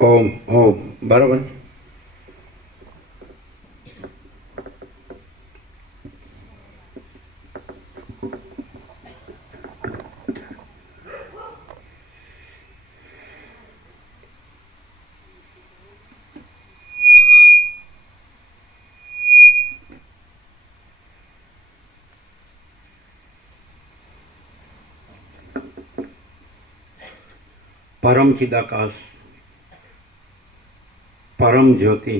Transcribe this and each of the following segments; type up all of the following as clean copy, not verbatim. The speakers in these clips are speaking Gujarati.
ઓમ ઓમ બરાબર. परम चिदाकाश, परम ज्योति,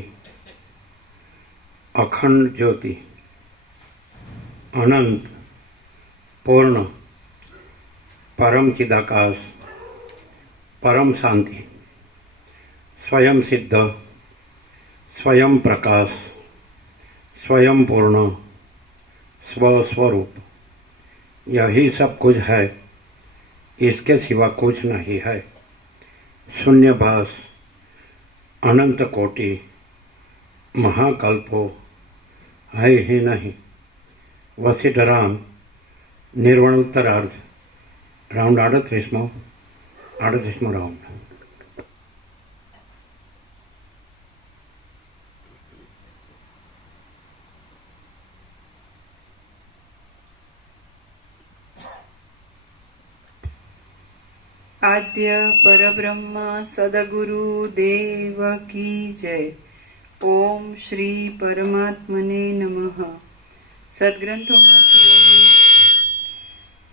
अखंड ज्योति, अनंत पूर्ण, परम चिदाकाश, परम शांति, स्वयं सिद्ध, स्वयं प्रकाश, स्वयं पूर्ण, स्वस्वरूप, यही सब कुछ है, इसके सिवा कुछ नहीं है। शून्यभास, अनंत कोटि, महाकल्पो है ही नहीं। वशिष्ठ राम निर्वाण उत्तरार्ध, राउंड 38मो राउंड। आद्य परब्रह्म सदगुरु देव की जय। ओम श्री परमात्मने नमः। सद्ग्रंथोમાં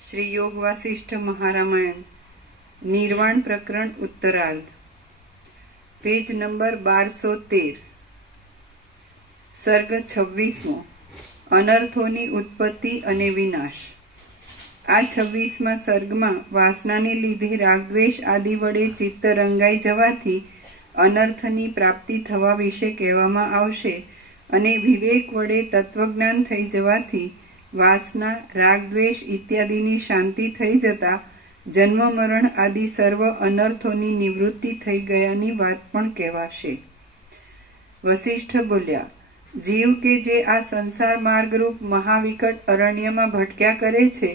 श्री योग वासिष्ठ महारामायण निर्वाण प्रकरण उत्तरार्ध, पेज नंबर 1213, सर्ग 26मો, अनर्थोની उत्पत्ति અને વિનાશ। આ 26મા સર્ગમાં વાસનાને લીધે રાગદ્વેષ આદિ વડે ચિત્ત રંગાઈ જવાથી અનર્થની પ્રાપ્તિ થવા વિશે કહેવામાં આવશે અને વિવેક વડે તત્વજ્ઞાન થઈ જવાથી વાસના રાગદ્વેષ ઇત્યાદિની શાંતિ થઈ જતા જન્મ મરણ આદિ સર્વ અનર્થોની નિવૃત્તિ થઈ ગયાની વાત પણ કહેવાશે। વસિષ્ઠ બોલ્યા, જીવ કે જે આ સંસાર માર્ગરૂપ મહાવિકટ અરણ્યમાં ભટક્યા કરે છે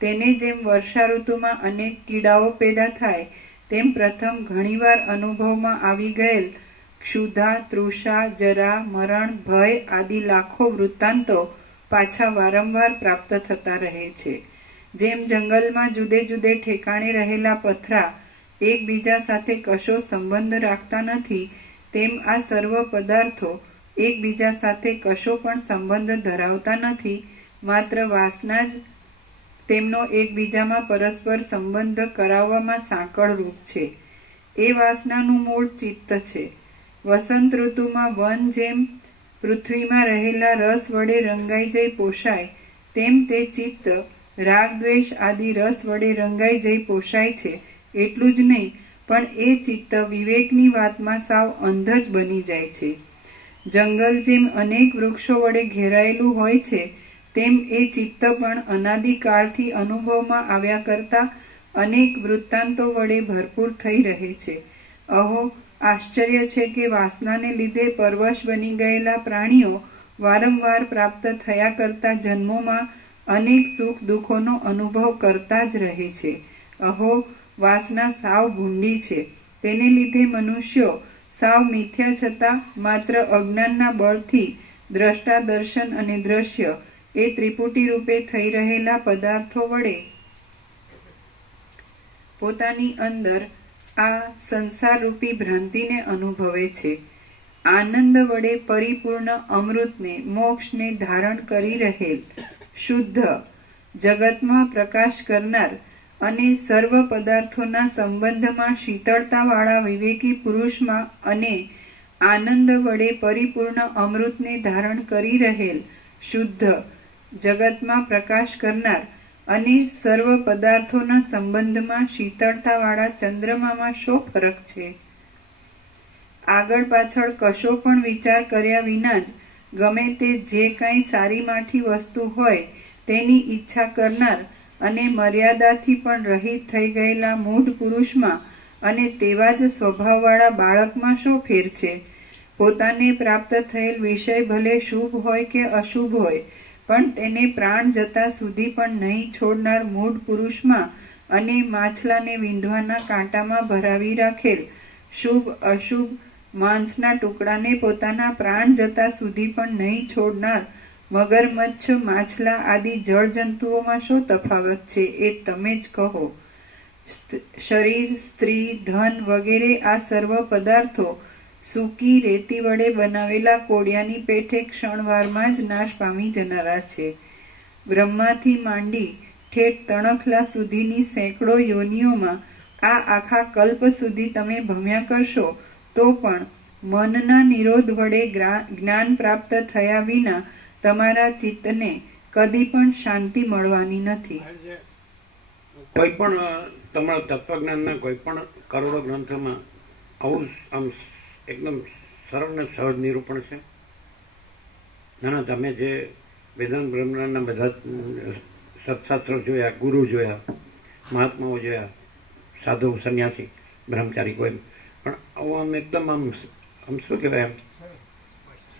તેને જેમ વર્ષા ઋતુમાં અનેક કીડાઓ પેદા થાય તેમ પ્રથમ ઘણીવાર અનુભવમાં આવી ગયેલ ક્ષુધા, તૃષા, જરા, મરણ, ભય આદિ લાખો વૃત્તાંતો પાછા વારંવાર પ્રાપ્ત થતા રહે છે। જેમ જંગલમાં જુદે જુદે ઠેકાણે રહેલા પથરા એકબીજા સાથે કશો સંબંધ રાખતા નથી તેમ આ સર્વ પદાર્થો એકબીજા સાથે કશો પણ સંબંધ ધરાવતા નથી, માત્ર વાસના જ તેમનો એકબીજામાં પરસ્પર સંબંધ કરાવવામાં સાંકળરૂપ છે। એ વાસનાનું મૂળ ચિત્ત છે। વસંત ઋતુમાં વન જેમ પૃથ્વીમાં રહેલા રસ વડે રંગાઈ જઈ પોષાય તેમ તે ચિત્ત રાગદ્વેષ આદિ રસ વડે રંગાઈ જઈ પોષાય છે। એટલું જ નહીં પણ એ ચિત્ત વિવેકની વાતમાં સાવ અંધ જ બની જાય છે। જંગલ જેમ અનેક વૃક્ષો વડે ઘેરાયેલું હોય છે તેમ એ ચિત્ત પણ અનાદિકાળથી અનુભવમાં આવ્યા કરતા અનેક વૃત્તાંતો વડે ભરપૂર થઈ રહે છે। અહો, આશ્ચર્ય છે કે વાસનાને લીધે પરવશ બની ગયેલા પ્રાણીઓ વારંવાર પ્રાપ્ત થયા કરતા જન્મોમાં અનેક સુખ દુઃખોનો અનુભવ કરતા જ રહે છે। અહો, વાસના સાવ ભૂંડી છે, તેને લીધે મનુષ્યો સાવ મિથ્યા છતાં માત્ર અજ્ઞાનના બળથી દ્રષ્ટા, દર્શન અને દ્રશ્ય એ ત્રિપુટી રૂપે થઈ રહેલા પદાર્થો વડે પોતાની અંદર આ સંસારરૂપી ભ્રાંતિને અનુભવે છે। આનંદ વડે પરિપૂર્ણ અમૃતને, મોક્ષને ધારણ કરી રહેલ શુદ્ધ, જગતમાં પ્રકાશ કરનાર અને સર્વ પદાર્થોના સંબંધમાં શીતળતાવાળા વિવેકી પુરુષમાં અને આનંદ વડે પરિપૂર્ણ અમૃતને ધારણ કરી રહેલ શુદ્ધ, જગતમાં પ્રકાશ કરનાર અને સર્વ પદાર્થોના સંબંધમાં શીતળતાવાળા ચંદ્રમામાં શો ફરક છે? આગળ પાછળ કશો પણ વિચાર કર્યા વિના જ ગમે તે જે કાંઈ સારી માઠી વસ્તુ હોય તેની ઈચ્છા કરનાર અને મર્યાદાથી પણ રહિત થઈ ગયેલા મૂઢ પુરુષમાં અને તેવા જ સ્વભાવવાળા બાળકમાં શો ફેર છે? પોતાને પ્રાપ્ત થયેલ વિષય ભલે શુભ હોય કે અશુભ હોય, પણ તેને પ્રાણ જતા સુધી પણ નહીં છોડનાર મૂઢ પુરુષમાં અને માછલાને વીંધવાના કાંટામાં ભરાવી રાખેલ શુભ અશુભ માંસના ટુકડાને પોતાના પ્રાણ જતા સુધી પણ નહીં છોડનાર મગરમચ્છ, માછલા આદિ જળજંતુઓમાં શો તફાવત છે એ તમે જ કહો. શરીર, સ્ત્રી, ધન વગેરે આ સર્વ પદાર્થો સૂકી રેતી વડે બનાવેલા કોડિયાની પેઠે ક્ષણવારમાં જ નાશ પામી જનારા છે. બ્રહ્માથી માંડી ઠેઠ તણખલા સુધીની સેંકડો યોનિઓમાં આ આખા કલ્પ સુધી તમે ભમ્યા કરશો તો પણ મનના નિરોધ વડે જ્ઞાન પ્રાપ્ત થયા વિના તમારા ચિત્તને કદી પણ શાંતિ મળવાની નથી. કોઈ પણ તમારા તત્વજ્ઞાનના કોઈ પણ કરોડો ગ્રંથોમાં આવું આમ એકદમ સરળ ને સહજ નિરૂપણ છે. ના તમે જે વેદાંત બ્રહ્માંડના બધા સત્શાસ્ત્રો જોયા, ગુરુ જોયા, મહાત્માઓ જોયા, સાધુ, સંન્યાસી, બ્રહ્મચારી, કોઈ પણ આવું આમ એકદમ આમ શું કહેવાય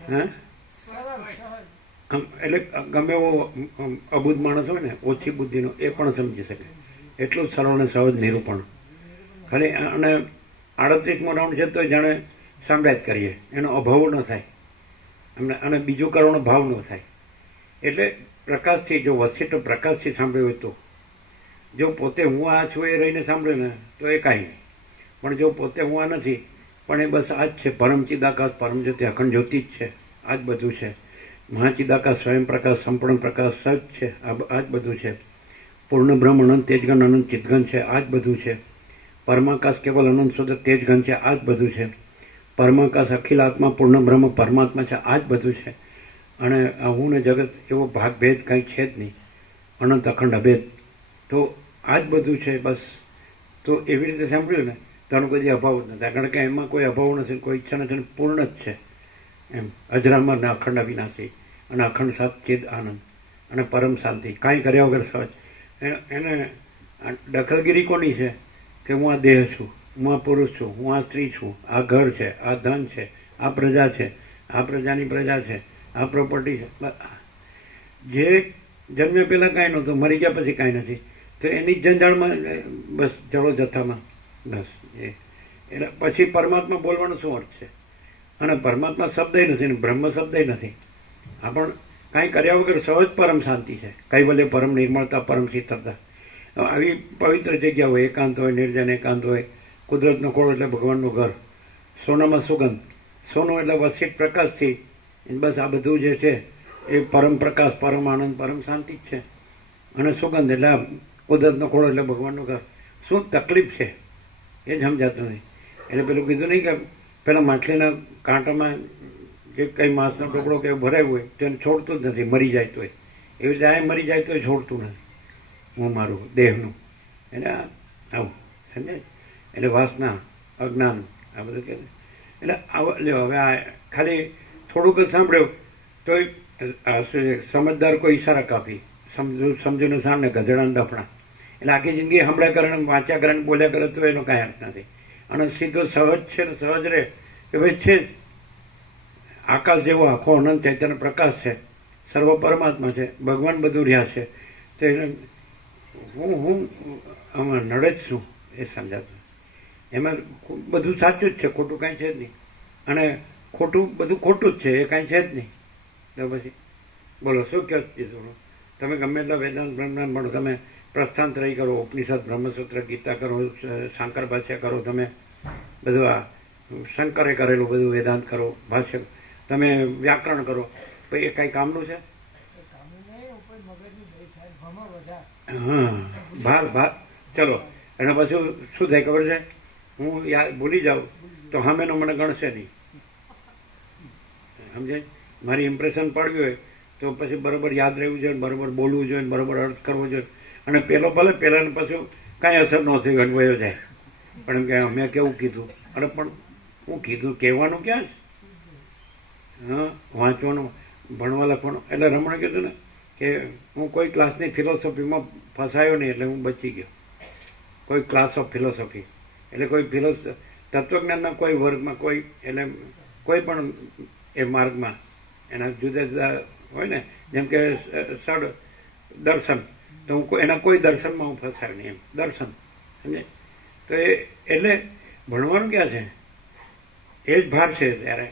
એમ એટલે ગમે એવો અબુદ્ધ માણસ હોય ને, ઓછી બુદ્ધિનો, એ પણ સમજી શકે એટલું સરળ અને સહજ નિરૂપણ. ખાલી અને 38મો રાઉન્ડ છે તો જાણે સાંભળ્યા જ કરીએ, એનો અભાવ ન થાય અને બીજું કરવાનો ભાવ ન થાય. એટલે પ્રકાશથી, જો વસિષ્ઠ પ્રકાશથી સાંભળ્યું હોય તો, જો પોતે હું આ છું એ રહીને સાંભળ્યું ને તો એ કાંઈ નહીં. પણ જો પોતે હું આ નથી પણ એ બસ આ જ છે, પરમચિદાકાશ, પરમજ્યોતિ, અખંડ જ્યોતિ જ છે, આ જ બધું છે. મહાચિદાકાશ, સ્વયં પ્રકાશ, સંપૂર્ણ પ્રકાશ સચ છે, આ જ બધું છે. પૂર્ણ બ્રહ્મ, અનંત તેજગન, અનંત ચિતગન છે, આ જ બધું છે. પરમાકાશ કેવલ અનંત શુદ્ધ તેજગન છે, આ જ બધું છે. પરમાકાશ અખિલ આત્મા, પૂર્ણ બ્રહ્મ, પરમાત્મા છે, આ જ બધું છે. અને આ હું ને જગત એવો ભાગભેદ કંઈ છે જ નહીં, અનંત અખંડ અભેદ. તો આ જ બધું છે બસ. તો એવી રીતે સાંભળ્યું ને તો આનો કોઈ અભાવ જ નથી, કારણ કે એમાં કોઈ અભાવ નથી, કોઈ ઈચ્છા નથી, પૂર્ણ જ છે એમ. અજરામર ને અખંડ અવિનાશી અને અખંડ સચ્ચિદ આનંદ અને પરમ શાંતિ, કાંઈ કર્યા વગર સહજ. એને દખલગીરી કોની છે કે હું આ દેહ છું, હું આ પુરુષ છું, હું આ સ્ત્રી છું, આ ઘર છે, આ ધન છે, આ પ્રજા છે, આ પ્રજાની પ્રજા છે, આ પ્રોપર્ટી છે. જે જન્મ્યા પહેલાં કાંઈ નહોતું, મરી ગયા પછી કાંઈ નથી, તો એની જ જંજાળમાં બસ જળો જથ્થામાં બસ. એટલે પછી પરમાત્મા બોલવાનો શું અર્થ છે? અને પરમાત્મા શબ્દ નથી ને બ્રહ્મ શબ્દ નથી. આ પણ કાંઈ કર્યા વગર સહજ પરમ શાંતિ છે, કૈવલ્ય, પરમ નિર્મળતા, પરમ શીતળતા. આવી પવિત્ર જગ્યા હોય, એકાંત હોય, નિર્જન એકાંત હોય, કુદરતનો ખોળો એટલે ભગવાનનું ઘર, સોનામાં સુગંધ, સોનું એટલે વસિષ્ઠ પ્રકાશથી બસ આ બધું જે છે એ પરમ પ્રકાશ, પરમ આનંદ, પરમ શાંતિ જ છે. અને સુગંધ એટલે કુદરતનો ખોળો એટલે ભગવાનનું ઘર. શું તકલીફ છે એ જ સમજાતું નહીં. એટલે પેલું કીધું નહીં કે પેલા માછલીના કાંટામાં જે કંઈ માંસનો ટુકડો કે ભરાયું હોય તો એને છોડતું જ નથી, મરી જાય તોય. એવી રીતે આ મરી જાય તોય છોડતું નથી હું મારું દેહનું. એટલે આવું સમજાય. એટલે વાસના, અજ્ઞાન, આ બધું કે એટલે હવે આ ખાલી થોડુંક જ સાંભળ્યું તો સમજદાર કોઈ ઈશારા કાપી, સમજૂને સાંભળે ગધેડાને દફણા. એટલે આખી જિંદગી સાંભળ્યા કરે, વાંચ્યા કરે, બોલ્યા કરે તો એનો કાંઈ અર્થ નથી. અને સીધો સહજ છે ને સહજ રહે કે ભાઈ છે જ આકાશ જેવો આખો અનંત ચૈતન્ય પ્રકાશ છે, સર્વ પરમાત્મા છે, ભગવાન બધું રહ્યા છે. તો એને હું આમાં નડે જ શું એ સમજાતું. એમાં બધું સાચું જ છે, ખોટું કાંઈ છે જ નહીં. અને ખોટું બધું ખોટું જ છે, એ કાંઈ છે જ નહીં. તો પછી બોલો શું કહો છો? તમે ગમે એટલા વેદાંત બ્રહ્માંડ ભણો, તમે પ્રસ્થાંતરય કરો, ઉપનિષદ, બ્રહ્મસૂત્ર, ગીતા કરો, શાંકર ભાષ્ય કરો, તમે બધું આ શંકરે કરેલું બધું વેદાંત કરો, ભાષ્ય, તમે વ્યાકરણ કરો, પછી એ કાંઈ કામનું છે? હા, ભાર ચલો. અને પછી શું થાય ખબર છે? હું ભૂલી જાઉં તો સામેનો મને ગણશે નહીં, સમજાય? મારી ઇમ્પ્રેશન પડવી હોય તો પછી બરાબર યાદ રહેવું જોઈએ, બરાબર બોલવું જોઈએ, બરાબર અર્થ કરવો જોઈએ. અને પેલો ભલે પહેલાને પછી કાંઈ અસર ન થઈ હોય, વયો જાય. પણ એમ કે અમે કેવું કીધું, અરે પણ હું કીધું કહેવાનું ક્યાં છે? હા, વાંચવાનું, ભણવા લખવાનું. એટલે રમણે કીધું ને કે હું કોઈ ક્લાસની ફિલોસોફીમાં ફસાયો નહીં એટલે હું બચી ગયો. કોઈ ક્લાસ ઓફ ફિલોસોફી એટલે કોઈ તત્વજ્ઞાનના કોઈ વર્ગમાં કોઈ એટલે કોઈ પણ એ માર્ગમાં એના જુદા જુદા હોય ને, જેમ કે સડ દર્શન, તો હું એના કોઈ દર્શનમાં હું ફસાયો નહીં, એમ દર્શન સમજે. તો એટલે ભણવાનું ક્યાં છે, એ જ ભાર છે ત્યારે,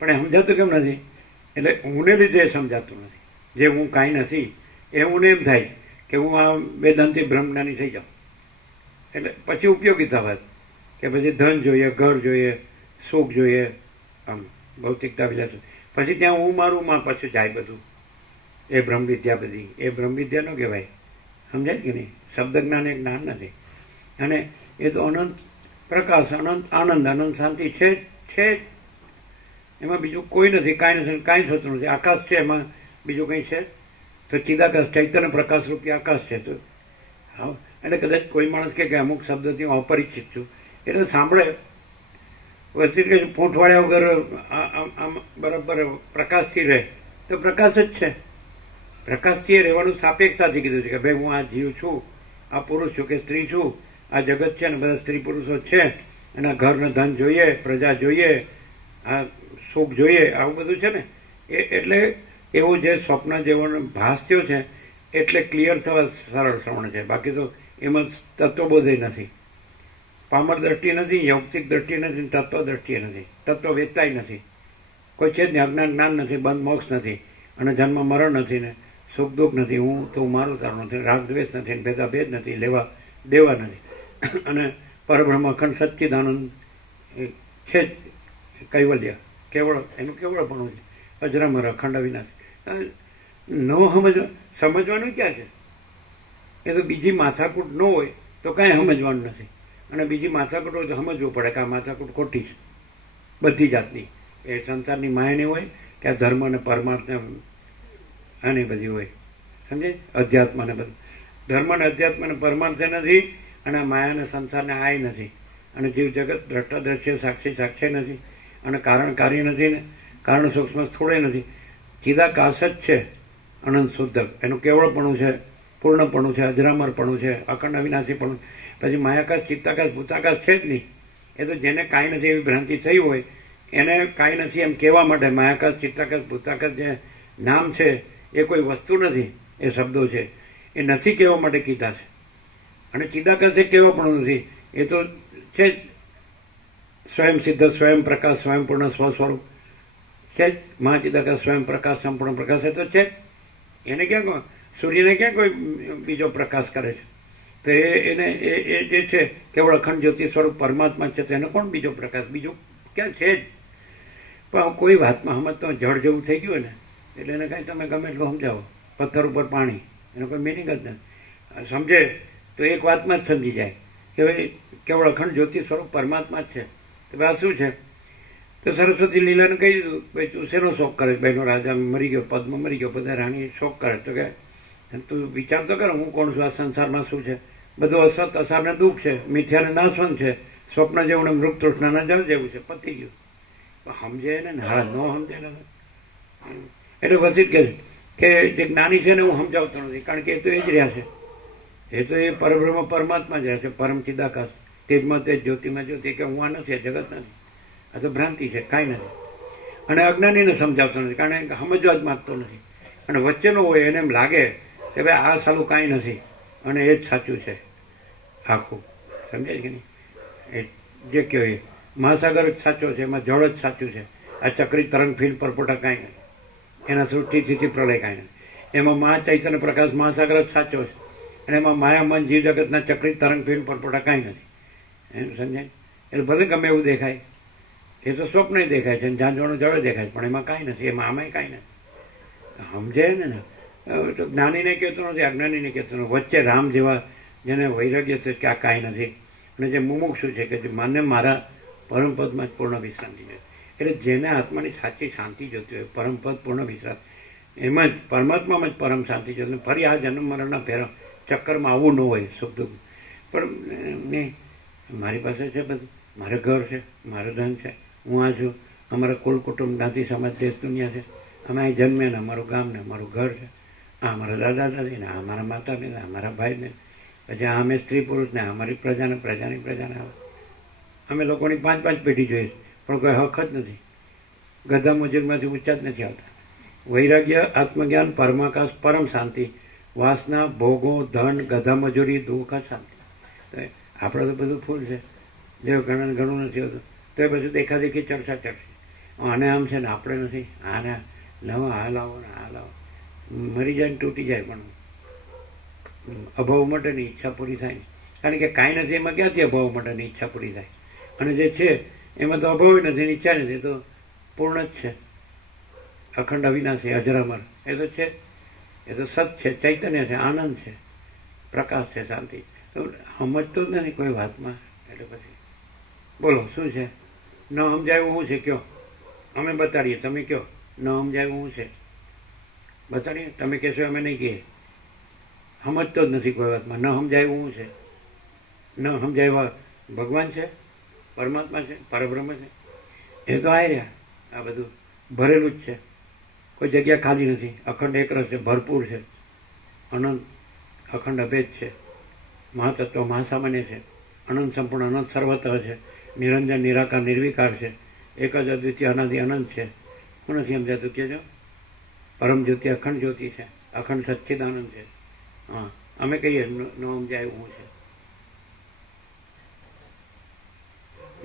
પણ એ સમજાતું કેમ નથી? એટલે હુંને લીધે એ સમજાતું નથી. જે હું કાંઈ નથી એ હું એમ થાય કે હું આ વેદાંતિ બ્રહ્મજ્ઞાની થઈ જાઉં, એટલે પછી ઉપયોગીતા વાત કે પછી ધન જોઈએ, ઘર જોઈએ, સુખ જોઈએ, આમ ભૌતિકતા વિલાસ, પછી ત્યાં હું મારું માં પછી જાય બધું. એ બ્રહ્મ વિદ્યા બધી, એ બ્રહ્મ વિદ્યા ન કહેવાય, સમજાય કે નહીં? શબ્દ જ્ઞાન એ જ્ઞાન નથી. અને એ તો અનંત પ્રકાશ, અનંત આનંદ, અનંત શાંતિ છે જ. એમાં બીજું કોઈ નથી, કાંઈ નથી, કાંઈ થતું નથી. આકાશ છે, એમાં બીજું કંઈ છે તો ચિદાકાશ, ચૈતન્ય પ્રકાશ રૂપી આકાશ છે. તો હા, એટલે કદાચ કોઈ માણસ કે અમુક શબ્દથી હું અપરિચિત છું, એટલે સાંભળે વસ્તી કે ફૂંટવાળ્યા વગર આમ બરાબર પ્રકાશથી રહે, તો પ્રકાશ જ છે. પ્રકાશથી રહેવાનું સાપેક્ષતાથી કીધું છે કે ભાઈ હું આ જીવ છું, આ પુરુષ છું કે સ્ત્રી છું, આ જગત છે ને બધા સ્ત્રી પુરુષો છે, એના ઘરને ધન જોઈએ, પ્રજા જોઈએ, આ સુખ જોઈએ, આવું બધું છે ને. એટલે એવું જે સ્વપ્ન જેવો ભાસ થયો છે એટલે ક્લિયર થવા સરળ શ્રવણ છે. બાકી તો એમાં તત્વબોધે નથી, પામર દ્રષ્ટિ નથી, યૌક્તિક દ્રષ્ટિ નથી, તત્વ દ્રષ્ટિએ નથી, તત્વ વેચતાય નથી, કોઈ છે જ નહીં. અજ્ઞાન જ્ઞાન નથી, બંધ મોક્ષ નથી, અને જન્મ મરણ નથી, ને સુખ દુઃખ નથી, હું તો મારું તારું નથી, રાગ દ્વેષ નથી, ભેદાભેદ નથી, લેવા દેવા નથી, અને પરબ્રહ્મ અખંડ સચ્ચિદાનંદ છે જ કૈવલ્ય, કેવળ એનું કેવળપણું છે, અજરામર અખંડ અવિનાશ. ન સમજવાનું ક્યાં છે? એ તો બીજી માથાકૂટ ન હોય તો કાંઈ સમજવાનું નથી, અને બીજી માથાકૂટ હોય તો સમજવું પડે કે આ માથાકૂટ ખોટી છે બધી જાતની. એ સંસારની માયની હોય કે આ ધર્મ અને પરમાર્થ આની બધી હોય, સમજે? અધ્યાત્મ ને બધું, ધર્મ ને અધ્યાત્મ ને પરમાર્થ નથી, અને માયા અને સંસારને આય નથી, અને જીવ જગત દ્રષ્ટા દ્રશ્ય સાક્ષી સાક્ષી નથી, અને કારણ કાર્ય નથી, ને કારણ સૂક્ષ્મ સ્થૂળે નથી. ચિદાકાશ જ છે, અનંત શુદ્ધ, એનું કેવળપણું છે, પૂર્ણપણું છે, અજરામરપણું છે, અખંડ અવિનાશીપણું. પછી માયાકાશ, ચિત્તાકાશ, ભૂતાકાશ છે જ નહીં. એ તો જેને કાંઈ નથી એવી ભ્રાંતિ થઈ હોય એને કાંઈ નથી એમ કહેવા માટે માયાકાશ, ચિત્તાકાશ, ભૂતાકાશ જે નામ છે એ કોઈ વસ્તુ નથી, એ શબ્દો છે, એ નથી કહેવા માટે કીધા છે. અને ચિદાકાશ એ કહેવા પણ નથી, એ તો છે જ સ્વયં સિદ્ધ, સ્વયં પ્રકાશ, સ્વયંપૂર્ણ સ્વસ્વરૂપ છે જ. મહાચિદાકાશ સ્વયં પ્રકાશ, સંપૂર્ણ પ્રકાશ એ તો છે જ. એને ક્યાં સૂર્યને ક્યાં કોઈ બીજો પ્રકાશ કરે છે? તો એને એ જે છે કેવળ અખંડ જ્યોતિ સ્વરૂપ પરમાત્મા છે, તો એને કોણ બીજો પ્રકાશ? બીજું ક્યાં છે જ. પણ કોઈ વાતમાં સમજતો જળ જેવું થઈ ગયું ને એટલે એને કાંઈ તમે ગમે એટલું સમજાવો, પથ્થર ઉપર પાણી, એનો કોઈ મિનિંગ જ નથી. સમજે તો એક વાતમાં જ સમજી જાય કે ભાઈ કેવળ અખંડ જ્યોતિ સ્વરૂપ પરમાત્મા જ છે. તો ભાઈ આ શું છે? તો સરસ્વતી લીલાને કહી દીધું, ભાઈ તું શેનો શોખ કરે? બહેનો રાજા મરી ગયો, પદ્મ મરી ગયો, બધા રાણી શોખ કરે. તો કે તું વિચાર તો કર, હું કોણ છું? આ સંસારમાં શું છે? બધું અસત અસારને દુઃખ છે, મિથ્યાને નાશવંત છે, સ્વપ્ન જેવું ને મૃગ તૃષ્ણાના જળ જેવું છે, પતી ગયું. સમજે ને હાલ ન સમજે ને. એટલે વસીત કહે છે કે જે જ્ઞાની છે ને હું સમજાવતો નથી, કારણ કે એ તો એ જ રહ્યા છે, એ તો એ પરબ્રહ્મ પરમાત્મા જ રહ્યા છે, પરમ ચિદાકાશ, તેજમાં તેજ, જ્યોતિમાં જ્યોતિ. કે હું આ નથી, આ જગત નથી, આ તો ભ્રાંતિ છે, કાંઈ નથી. અને અજ્ઞાનીને સમજાવતો નથી, કારણ કે સમજવા જ માગતો નથી. અને વચ્ચેનો હોય એને એમ લાગે કે ભાઈ આ સાલું કાંઈ નથી અને એ જ સાચું છે આખું, સમજાય કે નહીં? એ જે કહેવાય મહાસાગર જ સાચો છે, એમાં જળ જ સાચું છે, આ ચક્રી તરંગ ફીણ પરપોટા કાંઈ નહીં, એના સૃષ્ટિથી પ્રલય કાંઈ નથી. એમાં મહાચૈતન્ય પ્રકાશ મહાસાગર જ સાચો છે, અને એમાં માયા મન જીવ જગતના ચક્રી તરંગ ફીણ પરપોટા કાંઈ નથી. એમ સમજાય? એટલે ભલે ગમે એવું દેખાય, એ તો સ્વપ્ન દેખાય છે, ઝાંઝવાનું જળ દેખાય છે, પણ એમાં કાંઈ નથી, એમાં આમાંય કાંઈ નથી. સમજે ને? તો જ્ઞાનીને કહેતો નથી, અજ્ઞાનીને કહેતો નથી. વચ્ચે રામ જેવા જેને વૈરાગ્ય છે કે આ કાંઈ નથી, અને જે મુમુક્ષુ છે કે જે માને મારા પરમપદમાં જ પૂર્ણ વિશ્રાંતિ છે. એટલે જેને આત્માની સાચી શાંતિ જોતી હોય, પરમપદ પૂર્ણ વિશ્રાંતિ, એમાં જ પરમાત્મામાં જ પરમ શાંતિ જોતી. ફરી આ જન્મ મરણના ફેર ચક્કરમાં આવવું ન હોય, સુખ દુઃખ. પણ નહીં, મારી પાસે છે બધું, મારે ઘર છે, મારું ધન છે, હું આ છું, અમારા કુલ કુટુંબ જ્ઞાતિ સમાજ દેશ દુનિયા છે, અમે અહીં જન્મે ને અમારું ગામ ને અમારું ઘર છે, આ અમારા દાદા દાદી ને આ અમારા માતા ને આ અમારા ભાઈ ને પછી આ અમે સ્ત્રી પુરુષ ને આ અમારી પ્રજાને પ્રજાની પ્રજાને આવે. અમે લોકોની 5-5 પેઢી જોઈએ પણ કોઈ હક જ નથી. ગધા મજૂરમાંથી ઊંચા જ નથી આવતા. વૈરાગ્ય, આત્મજ્ઞાન, પરમાકાશ, પરમ શાંતિ, વાસના, ભોગો, ધન, ગધા મજૂરી, દુઃખ, શાંતિ. આપણે તો બધું ફૂલ છે, જે ઘણું નથી હોતું તો એ બધું દેખાદેખી ચર્ચા ચડશે. આને આમ છે ને આપણે નથી, આને નવો આ લાવો ને આ લાવો. મરી જાય ને તૂટી જાય પણ અભાવ માટેની ઈચ્છા પૂરી થાય ને. કારણ કે કાંઈ નથી એમાં ક્યાંથી અભાવ માટેની ઈચ્છા પૂરી થાય? અને જે છે એમાં તો અભાવ નથી ને ઈચ્છા નથી, તો પૂર્ણ જ છે. અખંડ અવિનાશી અજરામર એ તો છે, એ તો સત છે, ચૈતન્ય છે, આનંદ છે, પ્રકાશ છે, શાંતિ. તો સમજતો જ નથી કોઈ વાતમાં. એટલે પછી બોલો શું છે? ન સમજાયું શું છે કયો? અમે બતાડીએ, તમે કયો ન સમજાયું શું છે બતાડીએ. તમે કહેશો અમે નહીં કહીએ. સમજતો જ નથી કોઈ વાતમાં. ન સમજાયું શું છે? ન સમજાવ્યા ભગવાન છે, પરમાત્મા છે, પરબ્રહ્મ છે, એ તો આ રહ્યા. આ બધું ભરેલું જ છે, કોઈ જગ્યા ખાલી નથી. અખંડ એકરસ છે, ભરપૂર છે, અનંત અખંડ અભેદ છે, મહાતત્વ મહાસામાન્ય છે, અનંત સંપૂર્ણ અનંત સર્વત્ર છે, નિરંજન નિરાકાર નિર્વિકાર છે, એક જ અદ્વિતીય અનાદિ અનંત છે. હું નથી સમજાતું કહેજો. પરમ જ્યોતિ અખંડ જ્યોતિ છે, અખંડ સચ્ચિદાનંદ છે. હા, અમે કહીએ ન સમજાય એવું છે,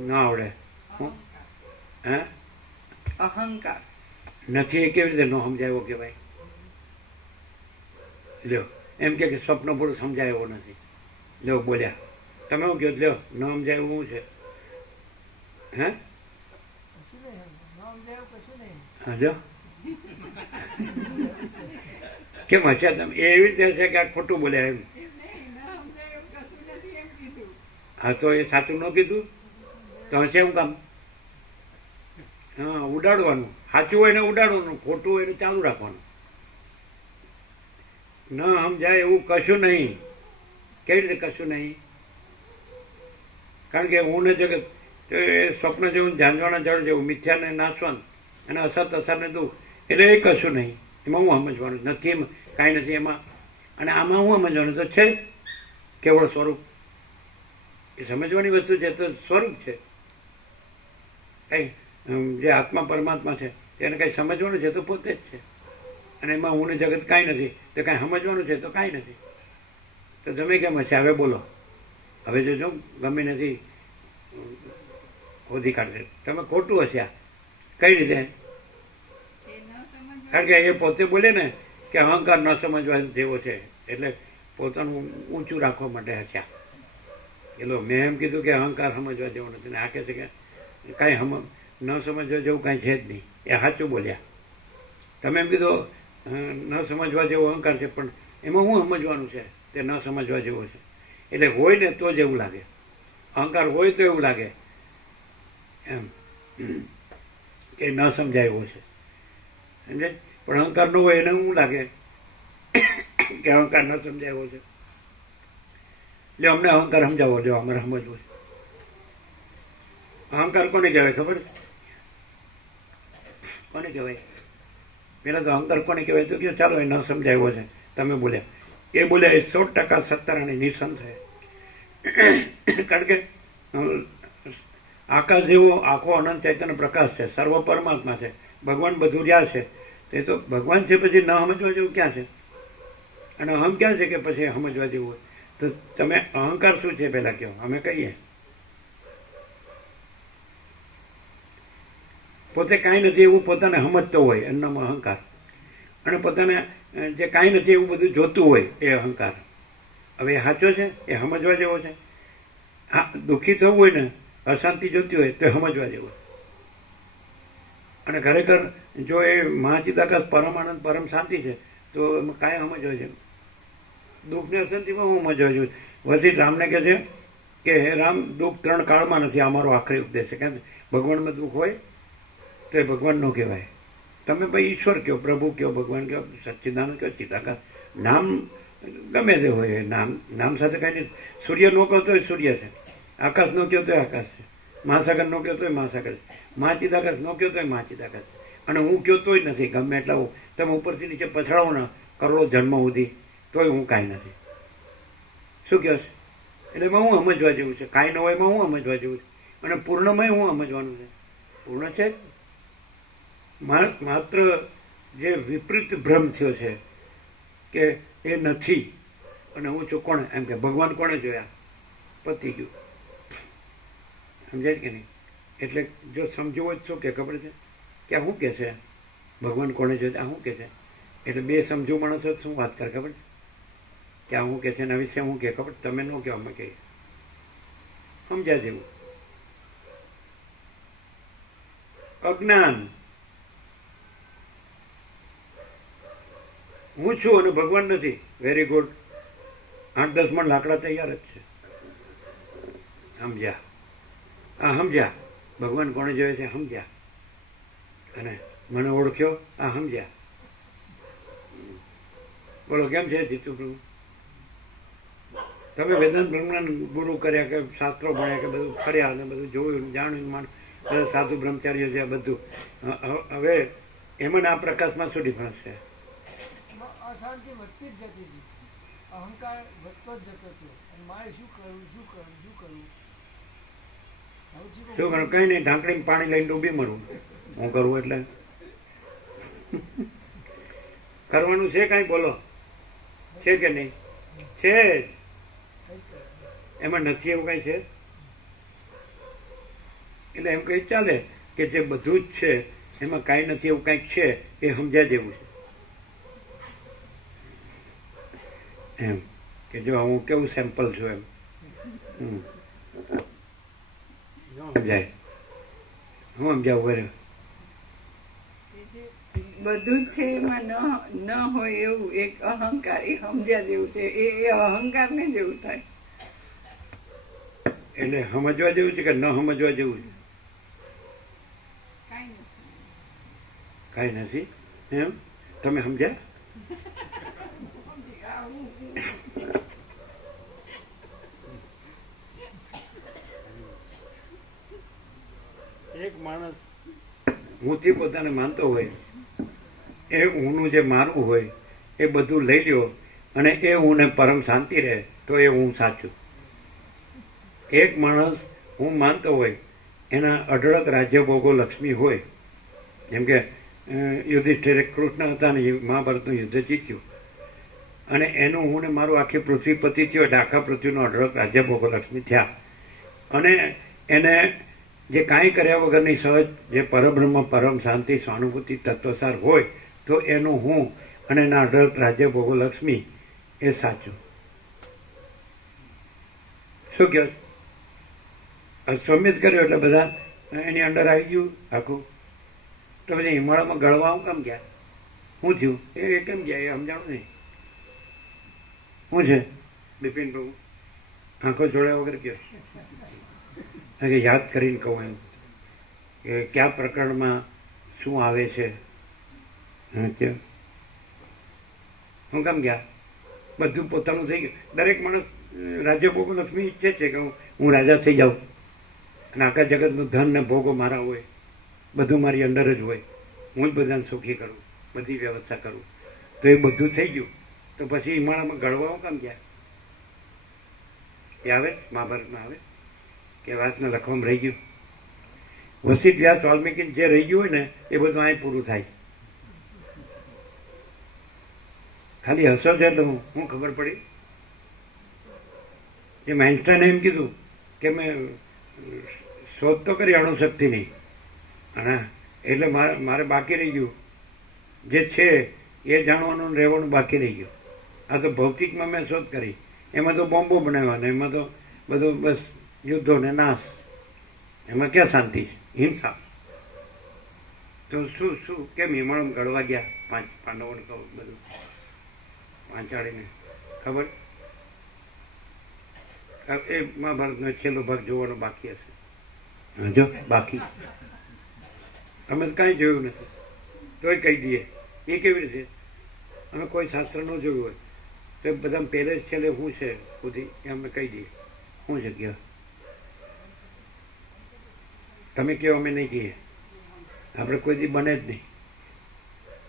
ના આવડે. હું હે અહંકાર નથી એ કેવી રીતે ન સમજાયો કે ભાઈ? લ્યો એમ કે સ્વપ્ન પૂરું સમજાયો નથી. લ્યો બોલ્યા તમે શું કહો? લ્યો ન સમજાયું શું છે? હે હા લ્યો કેમ હસ્યા તમે? એવી રીતે હશે કે આ ખોટું બોલ્યા એમ. હા તો એ સાચું ન કીધું તો હશે હું કામ? હા, ઉડાડવાનું. સાચું હોય ને ઉડાડવાનું, ખોટું હોય ને ચાલુ રાખવાનું. ન સમજાય એવું કશું નહીં. કેવી રીતે કશું નહીં? કારણ કે હું ને જગત તો એ સ્વપ્ન જેવું, ઝાંઝવાના જળ જેવું, મિથ્યાને નાશવાનું અને અસત અસરને દુઃખ, એટલે એ કશું નહીં. એમાં હું સમજવાનું નથી, એમ કાંઈ નથી એમાં. અને આમાં હું સમજવાનું તો છે કેવળ સ્વરૂપ. એ સમજવાની વસ્તુ છે તો સ્વરૂપ છે. કંઈ જે આત્મા પરમાત્મા છે તેને કંઈ સમજવાનું છે તો પોતે જ છે. અને એમાં હું ને જગત કાંઈ નથી, તો કાંઈ સમજવાનું છે તો કાંઈ નથી. તો તમે કેમ હશે? હવે બોલો. હવે જો ગમે નથી શોધી કાઢશે. તમે ખોટું હશે. કઈ રીતે? કારણ કે એ પોતે બોલે ને કે અહંકાર ન સમજવા જેવો છે, એટલે પોતાનું ઊંચું રાખવા માટે હસ્યા. એટલે મેં એમ કીધું કે અહંકાર સમજવા જેવો નથી, ને આ કહે છે કે કાંઈ ન સમજવા જેવું કાંઈ છે જ નહીં. એ સાચું બોલ્યા. તમે એમ કીધું ન સમજવા જેવો અહંકાર છે, પણ એમાં શું સમજવાનું છે? તે ન સમજવા જેવો છે. એટલે હોય ને તો જ એવું લાગે. અહંકાર હોય તો એવું લાગે એમ કે ન સમજાય એવો છે, સમજે. પણ અહંકાર ન હોય એને શું લાગે કે અહંકાર ન સમજાય એવો છે. એટલે અમને અહંકાર સમજાવો, જો અમારે સમજવું છે. અહંકાર કોને કહેવાય ખબર? કોને કહેવાય? પેલા તો અહંકાર કોને કહેવાય તો કે ચાલો એ ન સમજાયો છે. તમે બોલ્યા એ બોલ્યા એ 100% સત્તર અને નિસંત છે. કારણ કે આકાશ જેવો આખો અનંત ચૈતન્ય પ્રકાશ છે, સર્વ પરમાત્મા છે, ભગવાન બધું જ્યાં છે તે તો ભગવાન છે. પછી ન સમજવા જેવું ક્યાં છે? અને અહમ ક્યાં છે કે પછી સમજવા જેવું હોય? તો તમે અહંકાર શું છે પહેલા કહો, અમે કહીએ. પોતે કાંઈ નથી એવું પોતાને સમજતો હોય એમનામાં અહંકાર, અને પોતાને જે કાંઈ નથી એવું બધું જોતું હોય એ અહંકાર. હવે એ સાચો છે? એ સમજવા જેવો છે? હા, દુઃખી થવું હોય ને, અશાંતિ જોતી હોય તો સમજવા જેવો. અને ખરેખર જો એ મહાચિદાકાશ પરમાનંદ પરમ શાંતિ છે તો એમાં કાંઈ સમજવા જેવું. દુઃખની અશાંતિમાં હું સમજવા જેવું. વસીઠ રામને કહે છે કે હે રામ, દુઃખ 3 કાળમાં નથી. અમારો આખરી ઉપદેશ છે. કે ભગવાનમાં દુઃખ હોય તો એ ભગવાન ન કહેવાય. તમે ભાઈ ઈશ્વર કહો, પ્રભુ કહો, ભગવાન કહો, સચ્ચિદાનંદ કહો, ચિદાકાશ, નામ ગમે તે હોય. નામ સાથે કાંઈ નહીં. સૂર્ય નો કહો તો સૂર્ય છે, આકાશ નો કહો તો આકાશ છે, મહાસાગર નો કહો તો મહાસાગર છે, મહાચિદાકાશ નો કહો તો મહાચિદાકાશ છે. અને હું કહો તોય નથી. ગમે એટલા તમે ઉપરથી નીચે પછડાવો ને કરોડો જન્મ સુધી, તોય હું કાંઈ નથી. શું કહે છે? એટલે એમાં હું સમજવા જેવું છે? કાંઈ ન હોય એમાં હું સમજવા જેવું છે? અને પૂર્ણમય હું સમજવાનું છે? પૂર્ણ છે. માત્ર જે વિપરીત ભ્રમ થયો છે કે એ નથી અને હું છું, કોણે એમ કે ભગવાન કોણે જોયા? પતી ગયું. સમજાય કે નહીં? એટલે જો સમજવું હોય તો શું કે ખબર છે કે આ શું કે છે? ભગવાન કોણે જોયા આ શું કે છે? એટલે બે સમજુ માણસો શું વાત કરે ખબર છે કે આ શું કે છે એના વિશે શું કે ખબર? તમે ન કહો, અમે કહીએ. સમજ્યા જેવું. અજ્ઞાન. હું છું અને ભગવાન નથી. Very good. 8-10 મણ લાકડા તૈયાર જ છે. સમજ્યા? આ સમજ્યા? ભગવાન કોણે જોયે છે સમજ્યા? અને મને ઓળખ્યો આ સમજ્યા? બોલો કેમ છે જીતુ પ્રભુ? તમે વેદાંત બ્રહ્મના ગુરુ કર્યા કે શાસ્ત્રો ભણ્યા કે બધું ફર્યા અને બધું જોયું જાણ્યું, માન બધા સાધુ બ્રહ્મચારીઓ છે બધું. હવે એમાં આ પ્રકાશમાં શું ડિફરન્સ છે? અશાંતિ વધતી જ જતી હતી, અહંકાર વધતો જ જતો હતો. મારે શું કરવું, શું કરવું, શું કરવું? શું કરું? કઈ નહીં, ઢાંકણીમાં પાણી લઈને ડૂબી મરવું. હું કરવું એટલે કરવાનું છે કાંઈ? બોલો, છે કે નહીં? છે જ. એમાં નથી એવું કાંઈ છે? એટલે એમ કઈ ચાલે કે જે બધું જ છે એમાં કાંઈ નથી એવું કાંઈક છે, એ સમજ્યા જેવું છે. એમ કે જો હું કેવું સેમ્પલ છું એમ. સમજાય? હું સમજાવું બરાબર? બધું જ છે એમાં ન હોય એવું એક અહંકાર, એ સમજ્યા જેવું છે. એ અહંકાર ને જેવું થાય. એટલે સમજવા જેવું છે કે ન સમજવા જેવું છે? કાંઈ નથી. એમ તમે સમજ્યા? એક માણસ હુંથી પોતાને માનતો હોય, એ હુંનું જે મારવું હોય એ બધું લઈ લ્યો અને એ હુંને પરમ શાંતિ રહે, તો એ હું સાચું. એક માણસ હું માનતો હોય, એના અઢળક રાજ્ય ભોગો લક્ષ્મી હોય, જેમ કે યુધિષ્ઠિર કૃષ્ણ હતા ને મહાભારતનું યુદ્ધ જીત્યું, અને એનું હું ને મારું આખી પૃથ્વી પતિ થયો એટલે આખા પૃથ્વીનો અઢળક રાજ્ય ભોગો લક્ષ્મી થયા. અને એને જે કાંઈ કર્યા વગરની સહજ જે પરબ્રહ્મ પરમ શાંતિ સ્વાનુભૂતિ તત્વસાર હોય, તો એનું હું અને એના અઢળક રાજ્ય ભોગો લક્ષ્મી એ સાચું. શું કહો? અશ્વમેધ કર્યો એટલે બધા એની અંદર આવી ગયું આખું. તો પછી હિમાલયમાં ગળવા હું કેમ ગયા? શું થયું? એ કેમ ગયા? એ સમજાણું નહીં. શું છે બિપિન પ્રભુ? આંખો જોડ્યા વગર કયો? કે યાદ કરીને કહું એમ કે કયા પ્રકરણમાં શું આવે છે? હું કેમ ગયા? બધું પોતાનું થઈ ગયું. દરેક માણસ રાજ્ય ભોગો લક્ષ્મી ઈચ્છે છે કે હું રાજા થઈ જાઉં અને આખા જગતનું ધન ને ભોગો મારા હોય, બધું મારી અંદર જ હોય, હું જ બધાને સુખી કરું, બધી વ્યવસ્થા કરું. તો એ બધું થઈ ગયું, તો પછી હિમાલયમાં ગળવાઓ કેમ ગયા? એ આવે મહાભારતમાં આવે કે વાસને લખવામાં રહી ગયું. વસિષ્ઠ વ્યાસ વાલ્મીકી જે રહી ગયું હોય ને એ બધું અહીં પૂરું થાય. ખાલી હસો છે એટલે હું ખબર પડી. જે આઇન્સ્ટાઈને એમ કીધું કે મેં શોધ તો કરી અણુશક્તિની, અને એટલે મારે બાકી રહી ગયું જે છે એ જાણવાનું ને રહેવાનું બાકી રહી ગયું. આ તો ભૌતિકમાં મેં શોધ કરી, એમાં તો બોમ્બો બનાવવાના, એમાં તો બધું બસ યુદ્ધો ને નાશ, એમાં ક્યાં શાંતિ છે? હિંસા. તો શું કેમ હિમાલયમાં ગળવા ગયા? 5 પાંડવોને કહું બધું વાંચાડીને ખબર? એ મહાભારતનો છેલ્લો ભાગ જોવાનો બાકી હશે. જો બાકી અમે તો કાંઈ જોયું નથી, તોય કહી દઈએ. એ કેવી રીતે? અમે કોઈ શાસ્ત્ર ન જોયું હોય તો બધા પહેલે જ છેલ્લે શું છે સુધી એ અમે કહી દઈએ. શું જગ્યા તમે કહો, અમે નહીં કહીએ. આપણે કોઈ દી બને જ નહીં.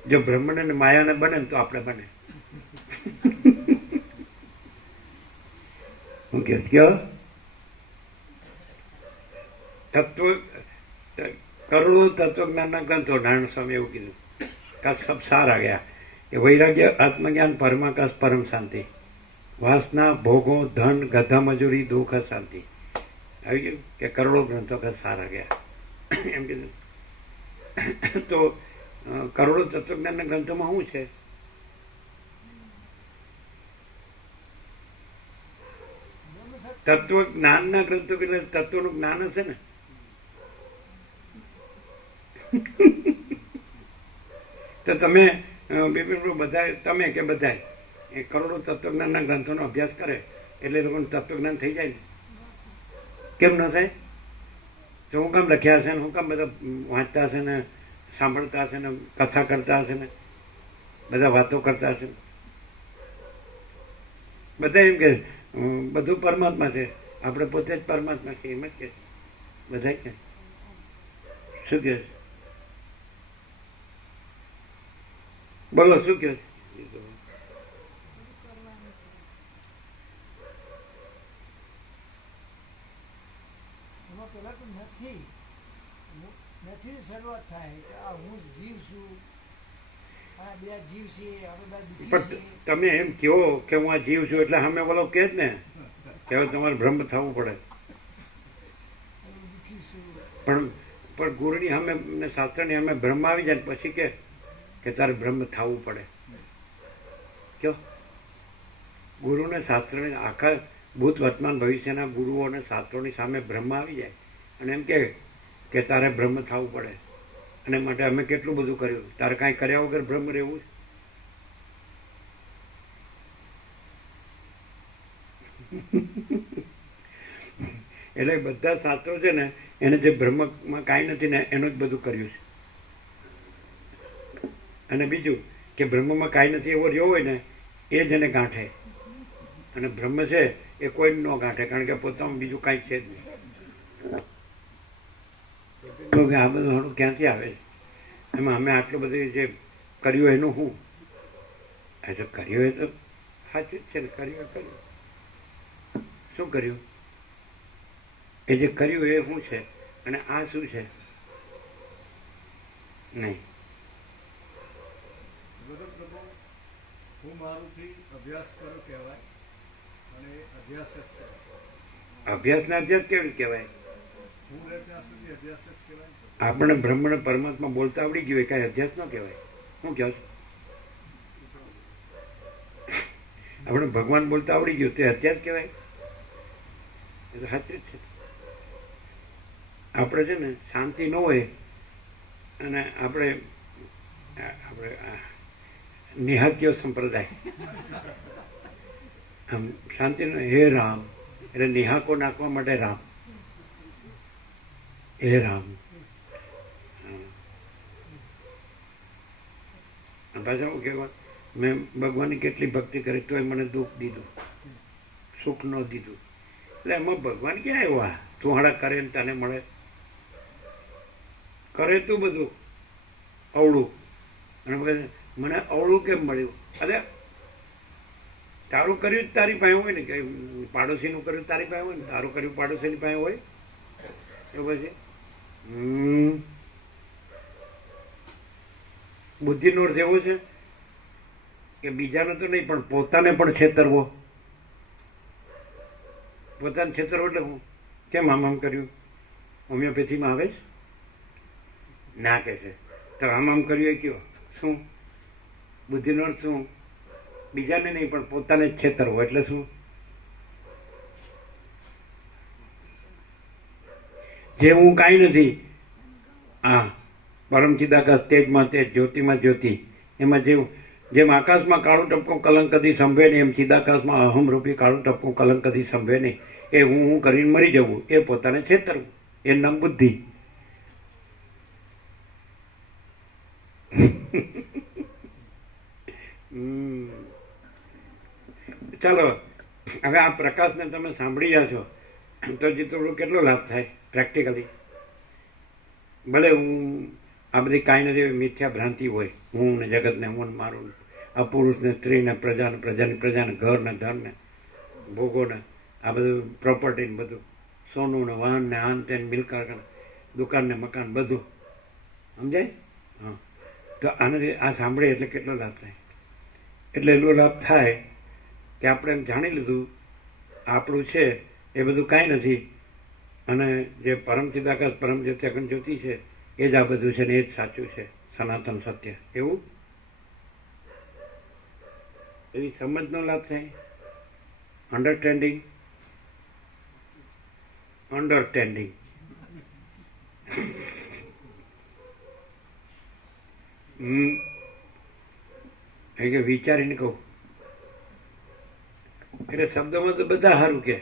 જો બ્રહ્મણ અને માયાને બને ને તો આપણે બને. હું કયો તત્વ કરોડો તત્વજ્ઞાનના ગ્રંથો નારાયણ સ્વામી એવું કીધું का सब सार आ गया कि वैराग्य आत्मज्ञान परमाकाश परम शांति वासना भोगों धन गधा मजूरी दुख शांति આવી ગયું કે કરોડો ગ્રંથો का सार आ गया એમ કીધું તો કરોડો તત્વજ્ઞાનના ગ્રંથોમાં શું છે તત્વ જ્ઞાનના ગ્રંથો એટલે તત્વનું જ્ઞાન હશે ને તો તમે બિપિનભાઈ બધા તમે કે બધા એ કરોડો તત્વજ્ઞાનના ગ્રંથોનો અભ્યાસ કરે એટલે એ લોકોને તત્વજ્ઞાન થઈ જાય ને કેમ ન થાય તો હું કામ લખ્યા હશે ને હું કામ બધા વાંચતા હશે ને સાંભળતા હશે ને કથા કરતા હશે ને બધા વાતો કરતા હશે ને બધા એમ કે બધું પરમાત્મા છે આપણે પોતે જ પરમાત્મા છે એમ જ કે બધા કે શું કહે છે બોલો શું કહે છે એમાં પહેલા તો નથી શરૂઆત થાય કે આ હું જીવ છું આ બે જીવ છે આપણે બધા દુઃખી પણ છે તમે એમ કહો કે હું આ જીવ છું એટલે સામે બોલો કે જ ને કે હવે તમારે બ્રહ્મ થવું પડે હું દુઃખી છું પણ ગુરુની સામે ને શાસ્ત્રની સામે બ્રહ્મ આવી જાય ને પછી કે તારે બ્રહ્મ થવું પડે કયો ગુરુને શાસ્ત્રને આખા ભૂત વર્તમાન ભવિષ્યના ગુરુઓ અને શાસ્ત્રોની સામે બ્રહ્મ આવી જાય અને એમ કે તારે બ્રહ્મ થવું પડે અને માટે અમે કેટલું બધું કર્યું તારે કાંઈ કર્યા વગર બ્રહ્મ રહેવું એટલે બધા શાસ્ત્રો છે ને એને જે બ્રહ્મમાં કાંઈ નથી ને એનું જ બધું કર્યું છે અને બીજું કે બ્રહ્મમાં કાંઈ નથી એવો રહ્યો હોય ને એ જ એને ગાંઠે અને બ્રહ્મ છે એ કોઈ ન ગાંઠે કારણ કે પોતાનું બીજું કાંઈ છે જ નહીં તો કે આ બધું થોડું ક્યાંથી આવે છે એમાં અમે આટલું બધું જે કર્યું એનું શું એ તો કર્યું એ તો સાચું જ છે ને કર્યું શું કર્યું એ જે કર્યું એ શું છે અને આ શું છે નહીં હું મારુંથી અભ્યાસ કરું કહેવાય અને અભ્યાસ જ કહેવાય અભ્યાસના અભ્યાસ કેવી રીતે કહેવાય હું રહે ત્યાં સુધી અભ્યાસ જ કહેવાય આપણે બ્રહ્મને પરમાત્મા બોલતા આવડી ગયું હોય કાંઈ અભ્યાસ ન કહેવાય શું કહો છો આપણે ભગવાન બોલતા આવડી ગયું તે અભ્યાસ કહેવાય એ તો સાચું જ છે આપણે છે ને શાંતિ ન હોય અને આપણે નિહાત્ય સંપ્રદાય આમ શાંતિ હે રામ એટલે નિહાકો નાખવા માટે રામ હે રામ પાછા હું કહેવા મેં ભગવાનની કેટલી ભક્તિ કરી તોય મને દુઃખ દીધું સુખ ન દીધું એટલે એમાં ભગવાન ક્યાં આવ્યા તું હાડા કરે ને તને મળે કરે તું બધું અવળું અને મને અવળું કેમ મળ્યું અરે તારું કર્યું જ તારી પાસે હોય ને કે પાડોશીનું કર્યું તારી પાસે હોય ને તારું કર્યું પાડોશીની પાસે હોય તો પછી બુદ્ધિનો અર્થ એવો છે કે બીજાને તો નહીં પણ પોતાને પણ છેતરવો પોતાને છેતરવો એટલે હું કેમ આમ કર્યું હોમિયોપેથીમાં આવે છે ના કે છે તો આમ કર્યું એ કયો શું બુદ્ધિનો અર્થ શું બીજાને નહીં પણ પોતાને જ છેતરવો એટલે શું જે હું કાંઈ નથી આ પરમ ચિદાકાશ તેજમાં તેજ જ્યોતિમાં જ્યોતિ એમાં જેમ આકાશમાં કાળું ટપકું કલંક કદી સંભવે નહીં એમ ચિદાકાશમાં અહમ રૂપી કાળું ટપકું કલંક કદી સંભવે નહીં એ હું કરીને મરી જવું એ પોતાને છેતરવું એ નામ બુદ્ધિ ચાલો હવે આ પ્રકાશને તમે સાંભળી રહ્યા છો તો જે થોડું કેટલો લાભ થાય પ્રેક્ટિકલી ભલે હું આ બધી કાંઈ નથી મિથ્યા ભ્રાંતિ હોય હું ને જગતને હું મારું આ પુરુષને સ્ત્રીને પ્રજાને પ્રજાની પ્રજાને ઘરને ધરને ભોગોને આ બધું પ્રોપર્ટી ને બધું સોનું ને વાહન ને આન તેન મિલકત દુકાન ને મકાન બધું સમજાય. હા, તો આનાથી આ સાંભળીએ એટલે કેટલો લાભ થાય? એટલે એટલો લાભ થાય કે આપણે એમ જાણી લીધું આપણું છે એ બધું કાંઈ નથી, અને જે પરમ ચિદાકાશ પરમ જ્યોતિ અખંડ જ્યોતિ છે એ જ આ બધું છે ને એ જ સાચું છે, સનાતન સત્ય. એવું એવી સમજનો લાભ થાય. અન્ડરસ્ટેન્ડિંગ અન્ડરસ્ટેન્ડિંગ એ કે વિચારીને કહું એટલે શબ્દમાં તો બધા સારું કે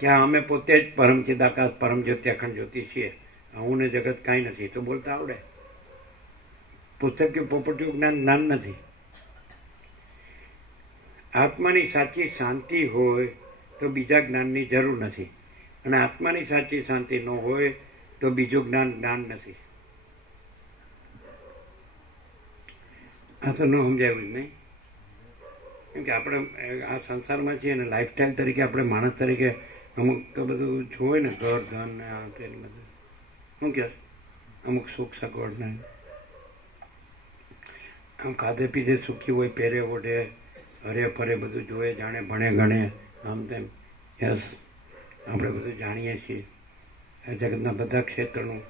હા અમે પોતે જ પરમ ચિદાકાશ પરમ જ્યોતિ અખંડ જ્યોતિ છીએ, હું ને જગત કાંઈ નથી, તો બોલતા આવડે. પુસ્તક કે પોપટીયું જ્ઞાન નથી. આત્માની સાચી શાંતિ હોય તો બીજા જ્ઞાનની જરૂર નથી, અને આત્માની સાચી શાંતિ ન હોય તો બીજું જ્ઞાન નથી. આ તો ન સમજાયું જ નહીં. કેમ કે આપણે આ સંસારમાં છીએ ને લાઈફસ્ટાઈલ તરીકે આપણે માણસ તરીકે અમુક તો બધું જોવે ને ઘર ધન ને આ તે બધું શું કહે અમુક સુખ સગવડ ને આમ ખાધે પીધે સુખી હોય, પહેરે ઓઢે હરે ફરે બધું જોવે, જાણે ભણે ગણે આમ તેમ. યસ, આપણે બધું જાણીએ છીએ આ જગતના બધા ક્ષેત્રનું.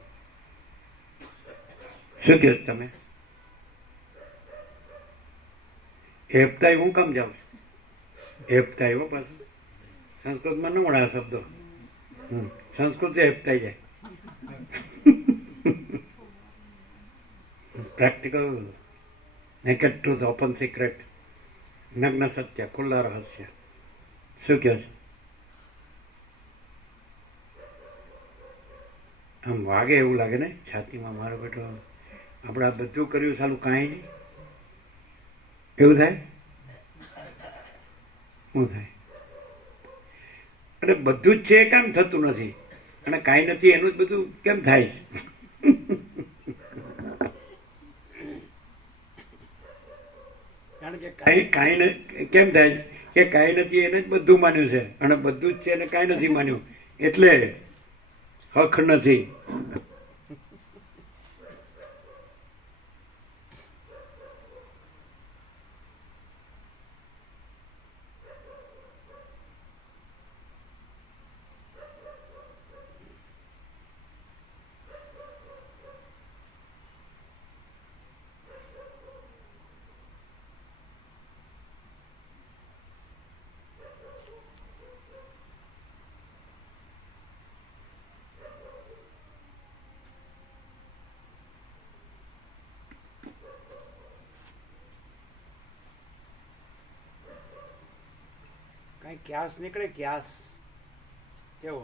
શું કહો તમે? હેપતાઈ હું કામ જાઉં છું? હેપતાઈ હો પાછું સંસ્કૃતમાં ન મળે આ શબ્દો. સંસ્કૃત હેપતાઈ જાય. Practical naked truth, open secret, નગ્ન સત્ય, ખુલ્લા રહસ્ય. શું કહે છે? આમ વાગે એવું લાગે ને છાતીમાં, મારો બેટો આપણે આ બધું કર્યું સાલું કાંઈ નહીં, એવું થાય. શું થાય? અને બધું જ છે એ કેમ થતું નથી, અને કાંઈ નથી એનું જ બધું કેમ થાય? કારણ કે કાંઈ કેમ થાય કે કાંઈ નથી એને જ બધું માન્યું છે, અને બધું જ છે એને કાંઈ નથી માન્યું, એટલે હક નથી. કાંઈ ક્યાસ નીકળે, ક્યાસ કેવો?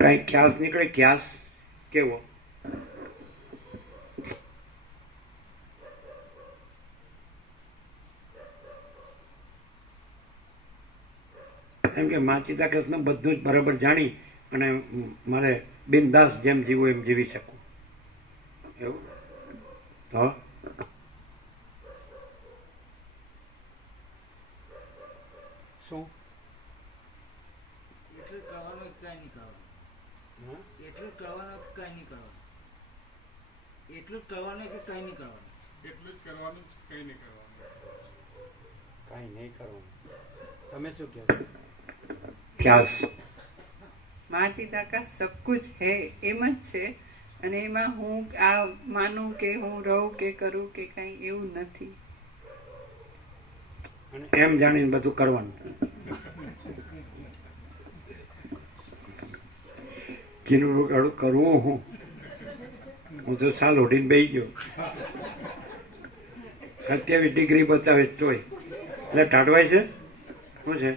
કાંઈ ક્યાસ નીકળે, ક્યાસ કેવો? એમ કે મા ચિદાકાશનું બધું જ બરાબર જાણી અને મારે બિનદાસ જેમ જીવવું એમ જીવી શકું, એવું તો શું? એટલું કરવાનું કે કાંઈ નહીં કરવાનું, એટલું કરવાનું કે કાંઈ નહીં કરવાનું, એટલું જ કરવાનું કે કાંઈ નહીં કરવાનું, એટલું જ કરવાનું, કંઈ નહીં કરવાનું. કાંઈ નહીં કરવાનું. તમે શું કહો? ક્યાસ મા ચિદાકાશ સબ કુછ હે એમ જ છે, અને એમાં હું આ માનું કે હું રહું કે કરું કે કાંઈ એવું નથી. અને એમ જાણીને બધું કરવાનું. કીનું રોગાડું કરવું હું તો સાલ ઓઢીને બેસી ગયો. 27 ડિગ્રી બતાવે તોય એટલે ટાઢવાય છે. શું છે?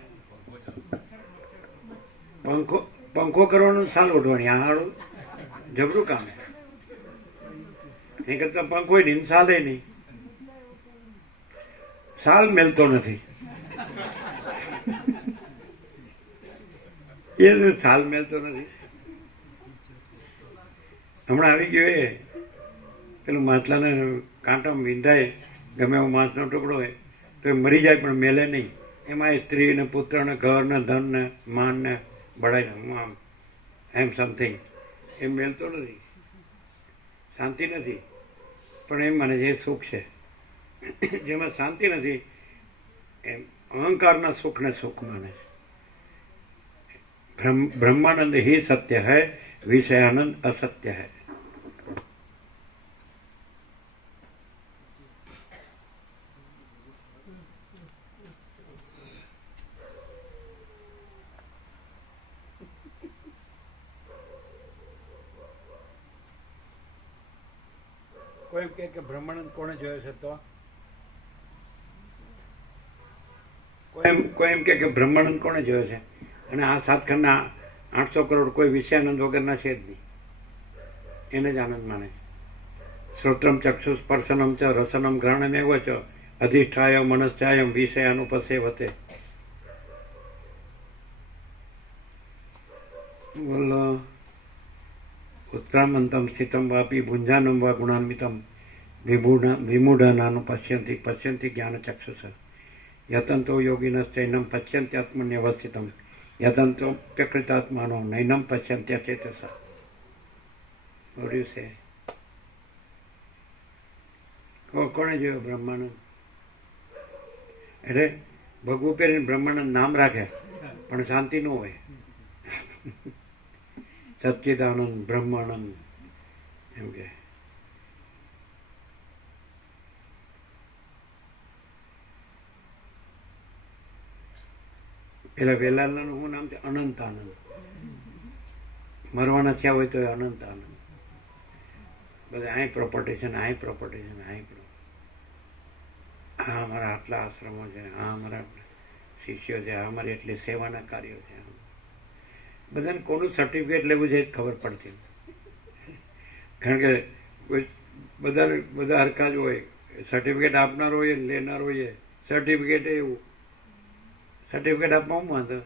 પંખો કરવાનો, સાલ ઓઢવાની. આ હાડું જબરું કામ એ કરતા પંખો નહીં, સાલે નહીં. સાલ મેલતો નથી. એ સાલ મેલતો નથી. હમણાં આવી ગયો એ પેલું માટલાને કાંટામાં વિંધાય ગમે એવો માંસનો ટુકડો હોય તો એ મરી જાય પણ મેલે નહીં. એમાં એ સ્ત્રી ને પુત્ર ને ઘર ને ધન ને માન ને બળાઈ હું આમ એમ સમથિંગ એ મેલતો નથી, શાંતિ નથી. પણ એમ મને જે સુખ છે જેમાં શાંતિ નથી એમ અહંકારના સુખને સુખ માને છે. બ્રહ્માનંદ ही सत्य है, विषयानंद असत्य है. કોઈ એમ કે બ્રહ્માનંદ કોણે જોયો છે? તો કોઈ એમ કે બ્રહ્માનંદ કોણે જોયો છે? અને આ સાતખંડના 800 કરોડ કોઈ વિષયાનંદ વગરના છે જ નહીં. એને જ આનંદ માને છે. શ્રોત્રમ ચક્ષુ સ્પર્શનમ ચ રસનમ ગ્રહણમેવ ચ અધિષ્ઠાય મનશ્ચાયમ વિષયાનુપસેવતે. બોલો ઉત્ક્રામંતમ સ્થિતમ વાપી ભુંજાનમ વા ગુણાન્વિતમ વિમૂઢાનાનું પશ્યંતિ જ્ઞાનચક્ષુષ યતંતો યોગિનશ્ચૈનમ પશ્યંત્યાત્મન્યવસ્થિતમ યતંતો પ્રકૃતાત્માનો નૈનમ પશ્યંત્યચેતસા. બોલ્યું છે કોણે જોયો બ્રહ્માનંદ? એટલે ભગવું પહેરીને બ્રહ્માનંદ નામ રાખે પણ શાંતિ ન હોય. સચ્ચિદાનંદ બ્રહ્માનંદ એમ કે પેલા વેલાલાનું શું નામ છે? અનંત આનંદ. મરવાના થયા હોય તો એ અનંત આનંદ. બધા અહીં પ્રોપર્ટી છે ને અહીં પ્રોપર્ટી છે ને અહીં આ અમારા આટલા આશ્રમો છે, આ અમારા શિષ્યો છે, આ અમારી એટલી સેવાના કાર્યો છે. બધાને કોનું સર્ટિફિકેટ લેવું છે એ ખબર પડતી. કારણ કે કોઈ બધા હરખા જ હોય. સર્ટિફિકેટ આપનાર હોય લેનાર હોય. સર્ટિફિકેટ એવું સર્ટિફિકેટ આપવા હું વાંધો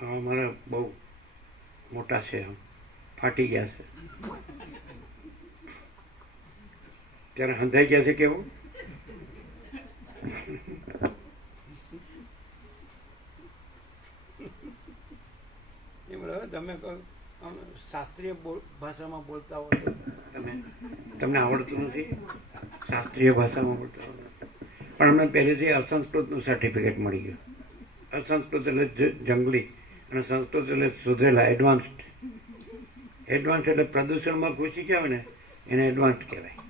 અમારા બહુ મોટા છે, ફાટી ગયા છે ત્યારે હંધાઈ ગયા છે કેવું. તમે શાસ્ત્રીય ભાષામાં બોલતા હો તો તમને આવડતું નથી, શાસ્ત્રીય ભાષામાં બોલતા હો. પણ અમને પહેલેથી અસંસ્કૃતનું સર્ટિફિકેટ મળી ગયું. અસંસ્કૃત એટલે જંગલી અને સંસ્કૃત એટલે સુધરેલા એડવાન્સ્ડ. એડવાન્સ એટલે પ્રદૂષણમાં ઘૂસી ગયા હોય ને એને એડવાન્સ કહેવાય.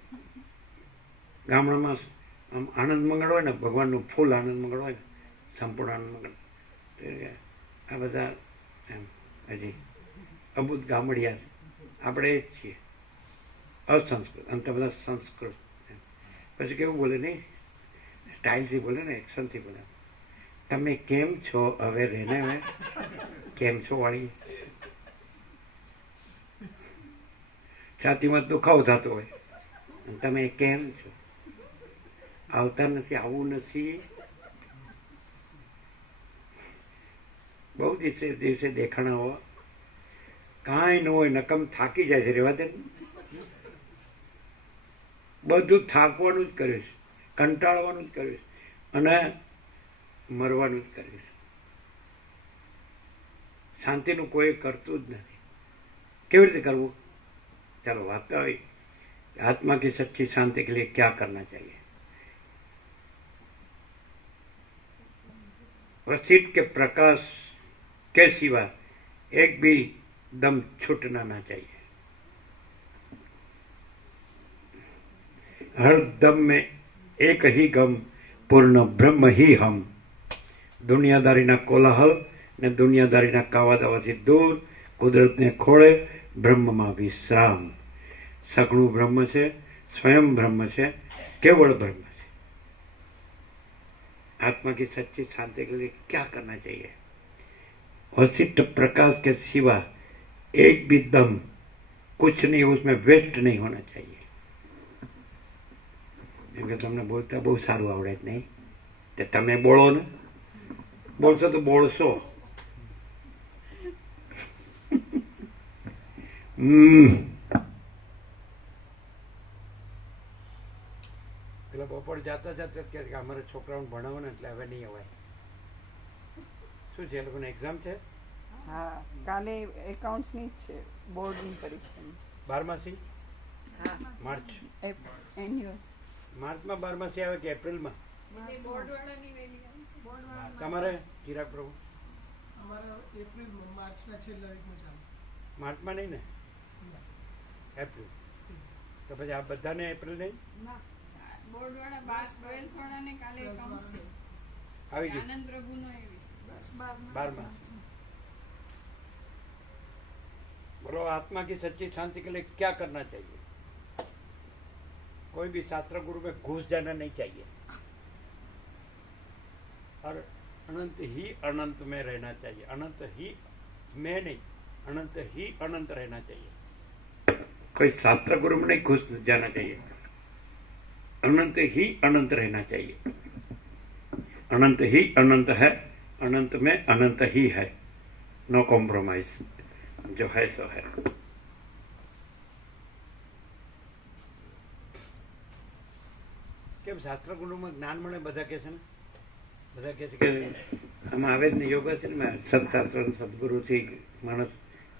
ગામડામાં આમ આનંદ મંગળ હોય ને, ભગવાનનું ફૂલ આનંદ મંગળ હોય ને, સંપૂર્ણ આનંદ મંગળ, આ બધા એમ હજી અબુધ ગામડિયા આપણે એ જ છીએ, અસંસ્કૃત. અને બધા સંસ્કૃત. પછી કેવું બોલે નહીં, સ્ટાઇલથી બોલે ને, એક્શનથી બોલે. તમે કેમ છો? હવે રેને હવે કેમ છો વાળી છાતીમાં દુખાવો થતો હોય તમે કેમ છો? આવતા નથી, આવું નથી. બહુ દિવસે દેખાણા હો, કાંઈ ન હોય, નકમ થાકી જાય છે. રેવા દે, બધું થાકવાનું જ કરીશ, કંટાળવાનું જ કરીશ અને મરવાનું જ કરીશ. શાંતિનું કોઈ કરતું જ નથી. કેવી રીતે કરવું? ચાલો વાત આવી. आत्मा की सच्ची शांति के लिए क्या करना चाहिए? वसीठ के प्रकाश के सिवा एक भी दम छूटना ना चाहिए. हर दम में एक ही गम, पूर्ण ब्रह्म ही हम. દુનિયાદારીના કોલાહલ ને દુનિયાદારીના કાવાદાવાથી દૂર, કુદરતને ખોળે, બ્રહ્મમાં વિશ્રામ. સગુણ બ્રહ્મ છે, સ્વયં બ્રહ્મ છે, केवल ब्रह्म है. आत्मा की सच्ची शांति के लिए क्या करना चाहिए? वशिष्ठ प्रकाश के सिवा एक भी दम कुछ नहीं, उसमें वेस्ट नहीं होना चाहिए. કેમ કે તમને બોલતા બહુ સારું આવડે જ નહીં, તે તમે બોલો ને, બોલશો તો બોલશો. પેલા બપોર જાતા જાતે જ કહે કે અમારે છોકરાઓને ભણાવો ને એટલે હવે નહીં અવાય. શું છે એ લોકોને એક્ઝામ છે? હા, કાલે એકાઉન્ટ્સની જ છે, બોર્ડની પરીક્ષાની. બારમાસી? હા, માર્ચ એન્યુઅલ. માર્ચમાં બારમાસી આવે કે એપ્રિલમાં? તમારે ચિરાગ પ્રભુ? અમારા એપ્રિલમાં, માર્ચના છેલ્લા વીકમાં ચાલુ. માર્ચમાં નહીં ને? એપ્રિલ. તો પછી આ બધાને એપ્રિલ નહીં બોર્ડવાળા 12th વાળાને કાલે એકાઉન્ટ્સ છે. આવી ગયું? આનંદ પ્રભુનો એવી 12માં. बोलो आत्मा की सच्ची शांति के लिए क्या करना चाहिए? कोई भी शास्त्र गुरु में घुस जाना नहीं चाहिए और अनंत ही अनंत में रहना चाहिए. अनंत ही में नहीं, अनंत ही अनंत रहना चाहिए. कोई शास्त्र गुरु में नहीं घुस जाना चाहिए. अनंत ही अनंत रहना चाहिए. अनंत ही अनंत है, अनंत में अनंत ही है. No compromise. जो है सो है. કેમ શાસ્ત્ર ગુરુમાં જ્ઞાન મળે બધા કે છે ને? બધા કે છે કે આમાં આવે જ ને યોગ છે ને સત્શાસ્ત્ર સદગુરુથી માણસ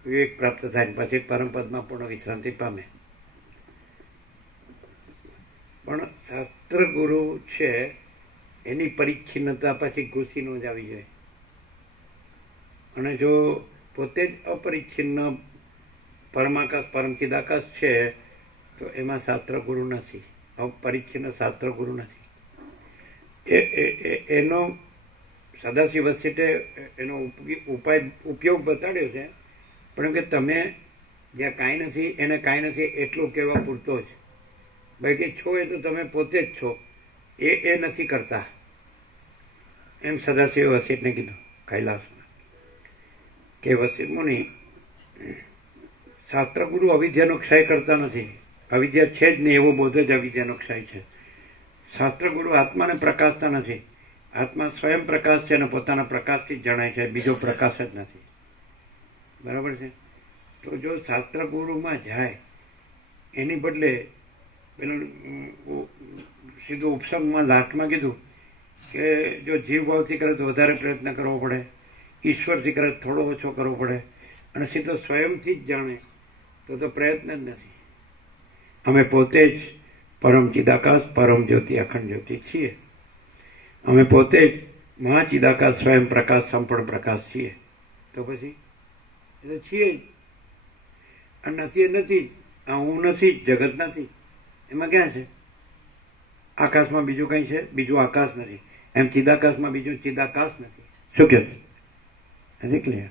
વિવેક પ્રાપ્ત થાય ને પછી પરમપદમાં પૂર્ણ વિશ્રાંતિ પામે. પણ શાસ્ત્ર ગુરુ છે એની પરિચ્છિન્નતા પછી ઘૂસી ન જ આવી જાય. અને જો પોતે જ અપરિચ્છિન્ન પરમાકાશ પરમચિદાકાશ છે તો એમાં શાસ્ત્ર ગુરુ નથી. અપરિચ્છિન્ન શાસ્ત્ર ગુરુ નથી. એનો સદાશિવ વસીટે એનો ઉપયોગ બતાડ્યો છે. પણ કે તમે જ્યાં કાંઈ નથી એને કાંઈ નથી એટલું કહેવા પૂરતો જ. ભાઈ કે છો એ તો તમે પોતે જ છો, એ નથી કરતા એમ સદાશિવ વસીટને કીધું કૈલાસમાં કે વસીટ મુનિ શાસ્ત્ર ગુરુ અવિદ્યાનો ક્ષય કરતા નથી. અવિદ્યા છે જ નહીં એવો બોધ જ અવિદ્યાનો ક્ષય છે. શાસ્ત્ર ગુરુ આત્માને પ્રકાશતા નથી. આત્મા સ્વયં પ્રકાશ છે અને પોતાના પ્રકાશથી જ જણાય છે, બીજો પ્રકાશ જ નથી. બરાબર છે? તો જો શાસ્ત્ર ગુરુમાં જાય એની બદલે પેલું સીધું ઉપસંગમાં લાસ્ટમાં કીધું કે જો જીવ ભાવથી કરે તો વધારે પ્રયત્ન કરવો પડે, ઈશ્વરથી કરે થોડો ઓછો કરવો પડે, અને સીધો સ્વયંથી જ જાણે તો પ્રયત્ન જ નથી. અમે પોતે જ પરમ ચિદાકાશ પરમ જ્યોતિ અખંડ જ્યોતિ છીએ. અમે પોતે જ મહાચિદાકાશ સ્વયં પ્રકાશ સંપૂર્ણ પ્રકાશ છીએ. તો પછી એ તો છીએ જ. અને નથી એ નથી જ. આ હું નથી જ, જગત નથી. એમાં ક્યાં છે? આકાશમાં બીજું કંઈ છે? બીજું આકાશ નથી. એમ ચિદાકાશમાં બીજું ચિદાકાશ નથી. શું કહે નથી? ક્લિયર?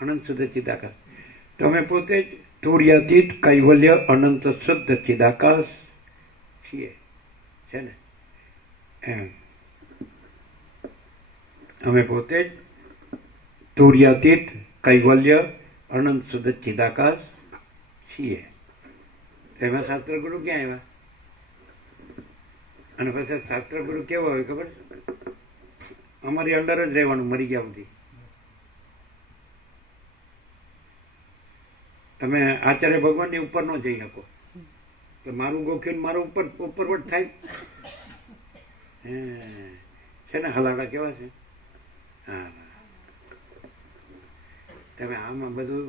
અનંત શુદ્ધ ચિદાકાશ. તમે પોતે જ તુર્યાતીત કૈવલ્ય અનંત શુદ્ધ ચિદાકાશ છીએ. છે ને? એમ અમે પોતે જ તુર્યાતીત કૈવલ્ય અનંત શુદ્ધ ચિદાકાશ છીએ. એમાં શાસ્ત્ર ગુરુ ક્યાં આવ્યા? અને પછી શાસ્ત્ર ગુરુ કેવો હોય ખબર? અમારી અંડર જ રહેવાનું મરી ગયા સુધી. તમે આચાર્ય ભગવાનની ઉપર ન જઈ શકો તો મારું ગોખ્યું મારું ઉપરવટ થાય છે ને? હલાડા કેવા છે? હા, તમે આમાં બધું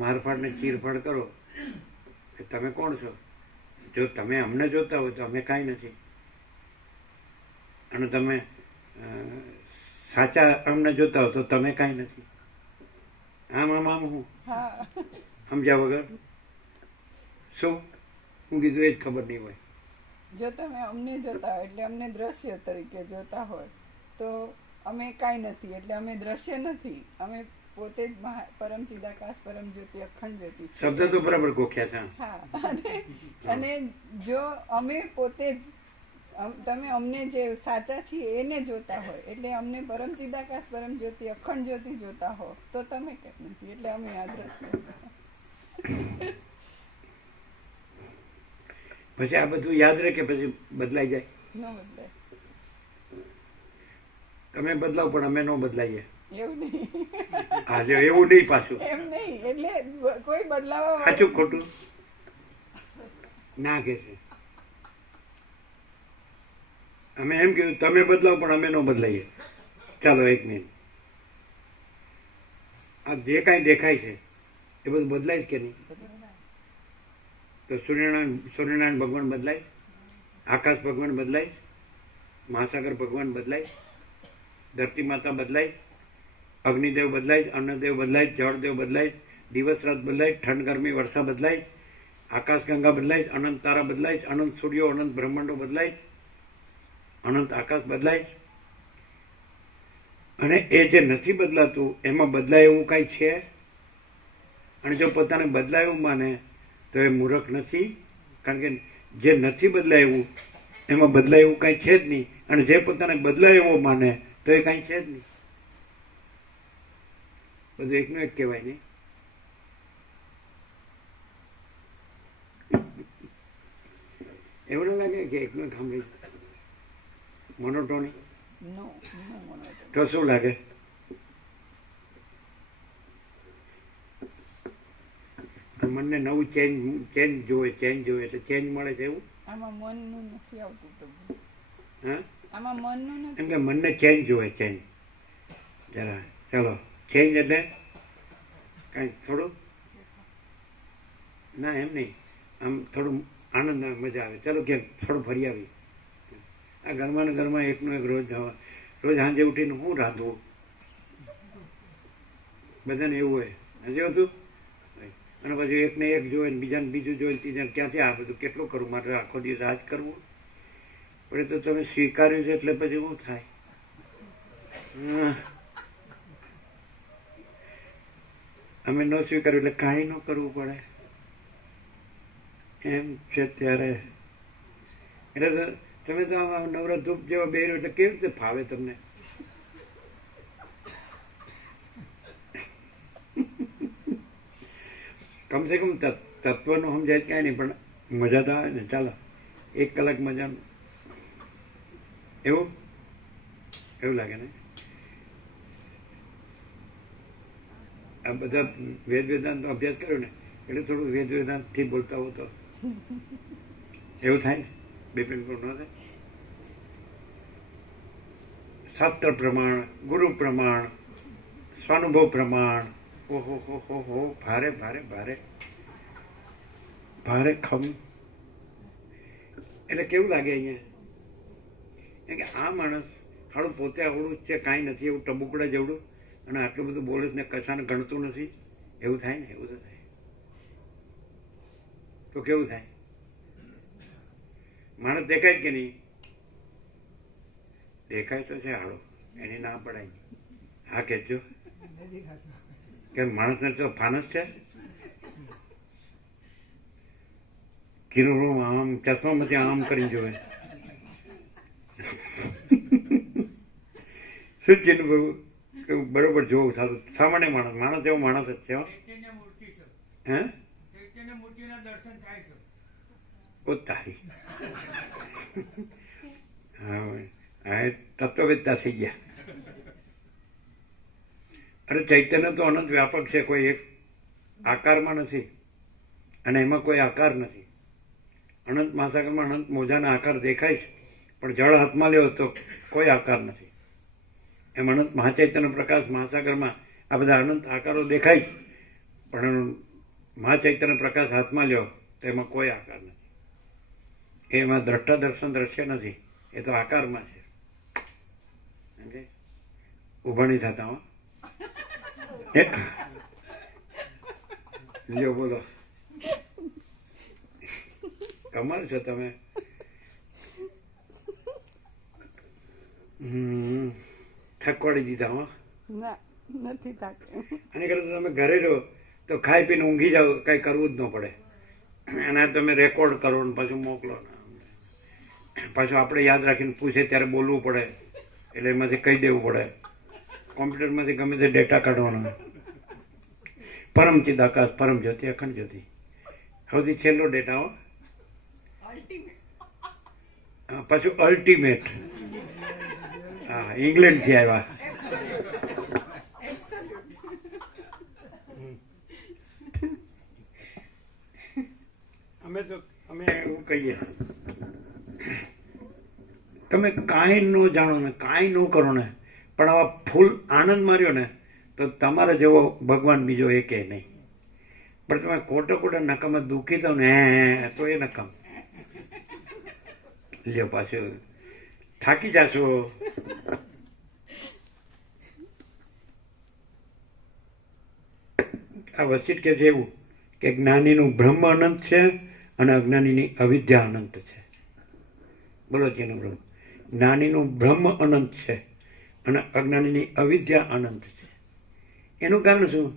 મારફાડ ને ચીરફાડ કરો કે તમે કોણ છો? જો તમે અમને જોતા હોય તો અમે કાંઈ નથી, અને તમે સાચા અમને જોતા હો તો તમે કાંઈ નથી. આમ આમ આમ હું સમજ્યા વગર શું હું કીધું એ જ ખબર નહીં હોય. જો તમે અમને જોતા હોય એટલે અમને દ્રશ્ય તરીકે જોતા હોય તો અમે કાંઈ નથી, એટલે અમે દ્રશ્ય નથી. અમે પોતે જ પરમ ચિદાકાશ પરમ જ્યોતિ અખંડ જ્યોતિ. શબ્દ તો બરાબર ગોખ્યા છે. હા, અને જો અમે પોતે જ તમે અમને જે સાચા છીએ એને જોતા હોય એટલે અમને પરમ ચિદાકાશ પરમ જ્યોતિ અખંડ જ્યોતિ જોતા હો તો તમે કેમ નથી, એટલે અમે આ દ્રશ્ય. પછી આ બધું યાદ રહે કે પછી બદલાઈ જાય? ન બદલાય. તમે બદલાવ પણ અમે ન બદલાઈએ. એવું નહીં. હા, જો એવું નહીં પાછું. એમ નહીં, એટલે કોઈ બદલાવા સાચું ખોટું ના કે છે. અમે એમ કીધું તમે બદલાવો પણ અમે ન બદલાઈએ. ચાલો એક મિનિટ, આ જે કાંઈ દેખાય છે એ બધું બદલાય જ કે નહીં? તો સૂર્યનારાયણ ભગવાન બદલાય, આકાશ ભગવાન બદલાય, મહાસાગર ભગવાન બદલાય, ધરતી માતા બદલાય, અગ્નિદેવ બદલાય, અન્નદેવ બદલાય, જળદેવ બદલાય, દિવસ રાત બદલાય, ઠંડ ગરમી વર્ષા બદલાય, આકાશ ગંગા બદલાય, અનંત તારા બદલાય, અનંત સૂર્યો અનંત બ્રહ્માંડો બદલાય, અનંત આકાશ બદલાય. અને એ જે નથી બદલાતું એમાં બદલાય એવું કાંઈ છે? અને જો પોતાને બદલાય એવું માને તો એ મૂર્ખ નથી, કારણ કે જે નથી બદલાય એવું એમાં બદલાય એવું કાંઈ છે જ નહીં. અને જે પોતાને બદલાય એવો માને તો એ કાંઈ છે જ નહીં. બધું એકનું એક કહેવાય નહીં. એવું ન લાગે કે એકનું એક સાંભળી મોનોટોની? તો શું લાગે? મનને નવું ચેન્જ જોવે એટલે ચેન્જ મળે છે એવું? આમાં મનનું નથી આવતું તો. હા, આમાં મનનું નથી. એમ કે મનને ચેન્જ જોવે, ચેન્જ જરા. ચલો, ચેન્જ એટલે કાંઈ થોડું ના, એમ નહીં, આમ થોડું આનંદ આવે, મજા આવે. ચાલો કેમ થોડું ફરી આવી. આ ઘરમાં ને ઘરમાં એકનું એક રોજ સાંજે ઉઠીને હું રાંધવું, બધાને એવું હોય. હજી હતું અને પછી એકને એક જોવે ને બીજાને બીજું જોવે, ત્રીજાને ક્યાંથી આ બધું કેટલું કરું, મારે આખો દિવસ આ જ કરવું. પણ એ તો તમે સ્વીકાર્યું છે એટલે પછી શું થાય? અમે ન સ્વીકાર્યું એટલે કાંઈ ન કરવું પડે એમ છે ત્યારે. એટલે તમે તો આમાં નવરા ધૂપ જેવા બેરો એટલે કેવી રીતે ફાવે તમને? કમસે કમ તત્વનું સમજાય કાંઈ નહીં, પણ મજા તો આવે ને. ચાલો 1 કલાક મજાનું. એવું લાગે ને? આ બધા વેદ વેદાંતનો અભ્યાસ કર્યો ને એટલે થોડું વેદ વેદાંતથી બોલતા હો તો એવું થાય ને? બિપિનપુર ન થાય? શાસ્ત્ર પ્રમાણ, ગુરુ પ્રમાણ, સ્વાનુભવ પ્રમાણ. ઓહો હો હો, ભારે ભારે ભારે ભારે ખમ. એટલે કેવું લાગે અહીંયા કે આ માણસ હાડું પોતે આવડું છે, કાંઈ નથી, એવું ટબુકડા જેવડું, અને આટલું બધું બોલે ને કશાને ગણતું નથી. એવું થાય ને? એવું તો થાય. તો કેવું થાય? માણસ દેખાય કે નહીં? દેખાય તો છે હાડો, એની ના પડાય. હા કહેજો કે માણસને તો ફાનસ છે. કિરણ આમ ચશ્મામાંથી આમ કરીને જોવે. શું ચીનું બરોબર જોવું સારું. સામાન્ય માણસ એવો માણસ જ છે. હે? ઓ તારી, હા, તત્વવેદતા થઈ ગયા. અરે ચૈતન્ય તો અનંત વ્યાપક છે, કોઈ એક આકારમાં નથી અને એમાં કોઈ આકાર નથી. અનંત મહાસાગરમાં અનંત મોજાના આકાર દેખાય છે, પણ જળ હાથમાં લ્યો તો કોઈ આકાર નથી. એમ અનંત મહાચૈતન્ય પ્રકાશ મહાસાગરમાં આ બધા અનંત આકારો દેખાય, પણ મહાચૈતન્ય પ્રકાશ હાથમાં લ્યો તો એમાં કોઈ આકાર નથી. એમાં દ્રષ્ટા દર્શન દ્રશ્ય નથી, એ તો આકારમાં છે. સમજે? ઊભા નહીં થતા હો. લ્યો બોલો, કમાલ છો તમે. થકવાડી દીધા હો. નથી થાક્યો. આની કરતા તમે ઘરે રહો તો ખાઈ પીને ઊંઘી જાઓ, કઈ કરવું જ ન પડે. અને તમે રેકોર્ડ કરો ને પાછું મોકલો ને, પાછું આપણે યાદ રાખીને પૂછે ત્યારે બોલવું પડે, એટલે એમાંથી કહી દેવું પડે. કોમ્પ્યુટરમાંથી ગમે તે ડેટા કાઢવાનો. પરમ ચિદાકાશ, પરમ જ્યોતિ, અખંડ જ્યોતિ, સૌથી છેલ્લો ડેટા હો. પાછું અલ્ટિમેટ. હા, ઇંગ્લેન્ડથી આવ્યા. અમે એવું કહીએ તો તમે કાંઈ ન જાણો ને કાંઈ ન કરો ને પણ આવા ફૂલ આનંદ માર્યો ને તો તમારા જેવો ભગવાન બીજો એકે નહીં. પણ તમે ખોટા નકામમાં દુઃખી થાવ ને તો એ નકામ લ્યો પાછું થાકી જાશો. આ વસિષ્ઠ કે છે એવું કે જ્ઞાનીનું બ્રહ્મ અનંત છે અને અજ્ઞાનીની અવિદ્યા અનંત છે. બોલો છે એનું બ્રહ્મ. જ્ઞાનીનું બ્રહ્મ અનંત છે અને અજ્ઞાનીની અવિદ્યા અનંત છે. એનું કારણ શું?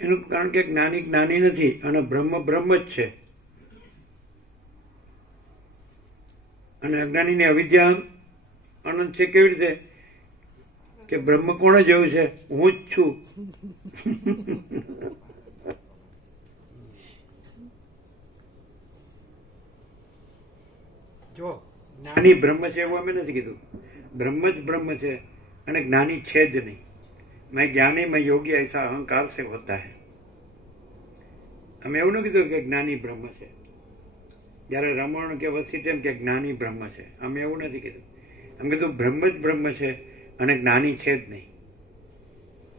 એનું કારણ કે જ્ઞાની જ્ઞાની નથી અને બ્રહ્મ બ્રહ્મ જ છે અને અજ્ઞાનીની અવિદ્યા અનંત છે. કેવી રીતે? કે બ્રહ્મ કોણે જોયું છે? હું જ છું. જો જ્ઞાની બ્રહ્મ છે એવું અમે નથી કીધું. બ્રહ્મ જ બ્રહ્મ છે અને જ્ઞાની છે જ નહીં. मैं ज्ञानी मैं योगी ऐसा अहंकार से होता है. અમે એવું ન કીધું કે જ્ઞાની બ્રહ્મ છે. જ્યારે રમણ કે વસિષ્ઠ એમ કે જ્ઞાની બ્રહ્મ છે, અમે એવું નથી કીધું. અમે કીધું બ્રહ્મ જ બ્રહ્મ છે અને જ્ઞાની છે જ નહીં.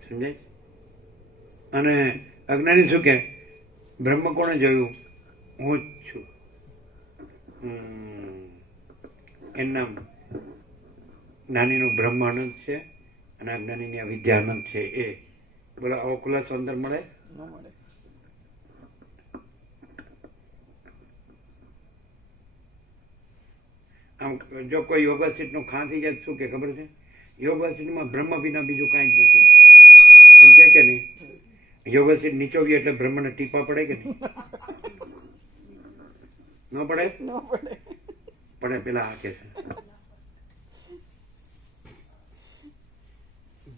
સમજાય? અને અજ્ઞાની શું કે બ્રહ્મ કોણે જોયું? હું જ છું. એના જ્ઞાનીનું બ્રહ્મ અનંત છે અને અજ્ઞાનીની અવિદ્યા અનંત છે. એ બોલો આવો ખુલાસો અંદર મળે? આમ જો કોઈ યોગાસીટનું ખાં થઈ જાય શું કે ખબર છે? યોગાસીટમાં બ્રહ્મ વિના બીજું કાંઈ જ નથી. એમ કે નહીં? યોગાસીટ નીચો ગયો એટલે બ્રહ્મને ટીપા પડે કે નહીં? ન પડે? પડે. પેલા આ કે છે